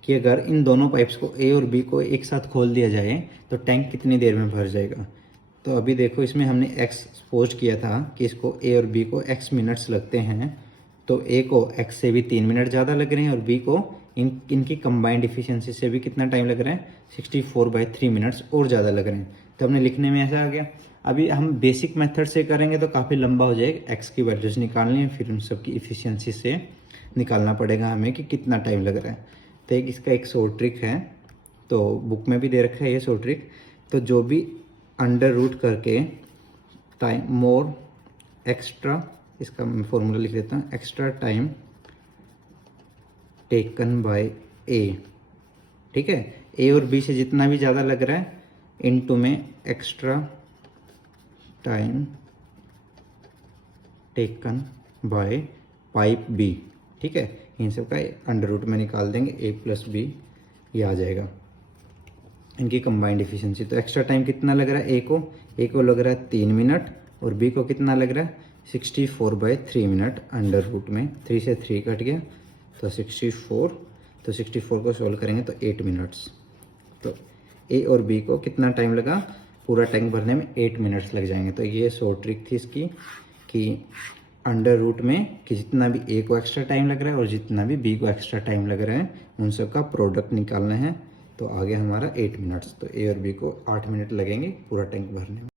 कि अगर इन दोनों पाइप्स को ए और बी को एक साथ खोल दिया जाए तो टैंक कितनी देर में भर जाएगा। तो अभी देखो इसमें हमने एक्स सपोज किया था कि इसको ए और बी को एक्स मिनट्स लगते हैं, तो ए को एक्स से भी 3 मिनट ज़्यादा लग रहे हैं और बी को इनकी कंबाइंड इफिशियंसी से भी कितना टाइम लग रहा है, 64/3 मिनट्स और ज़्यादा लग रहे हैं। तो हमने लिखने में ऐसा आ गया। अभी हम बेसिक मेथड से करेंगे तो काफ़ी लंबा हो जाएगा, एक्स की वैल्यूज निकालनी है, फिर उन सब की इफिशियंसी से निकालना पड़ेगा हमें कि कितना टाइम लग रहा है। तो इसका एक शॉर्ट ट्रिक है, तो बुक में भी दे रखा है ये शॉर्ट ट्रिक। तो जो भी अंडर रूट करके टाइम मोर एक्स्ट्रा, इसका मैं फॉर्मूला लिख देता हूँ, एक्स्ट्रा टाइम टेकन बाय ए, ठीक है, ए और बी से जितना भी ज़्यादा लग रहा है इनटू में extra time taken by pipe B, ठीक है, इन सब का अंडर रूट में निकाल देंगे, ए प्लस बी ये आ जाएगा इनकी कंबाइंड एफिशिएंसी। तो एक्स्ट्रा टाइम कितना लग रहा है, ए को लग रहा है 3 मिनट और बी को कितना लग रहा है 64/3 मिनट, अंडर रूट में 3 से 3 कट गया तो 64, तो 64 को सॉल्व करेंगे तो 8 मिनट्स। तो ए और बी को कितना टाइम लगा, पूरा टैंक भरने में 8 मिनट्स लग जाएंगे। तो ये शॉर्ट ट्रिक थी इसकी कि अंडर रूट में कि जितना भी ए को एक्स्ट्रा टाइम लग रहा है और जितना भी बी को एक्स्ट्रा टाइम लग रहा है उन सब का प्रोडक्ट निकालना है। तो आगे हमारा 8 मिनट्स, तो ए और बी को 8 मिनट लगेंगे पूरा टैंक भरने में।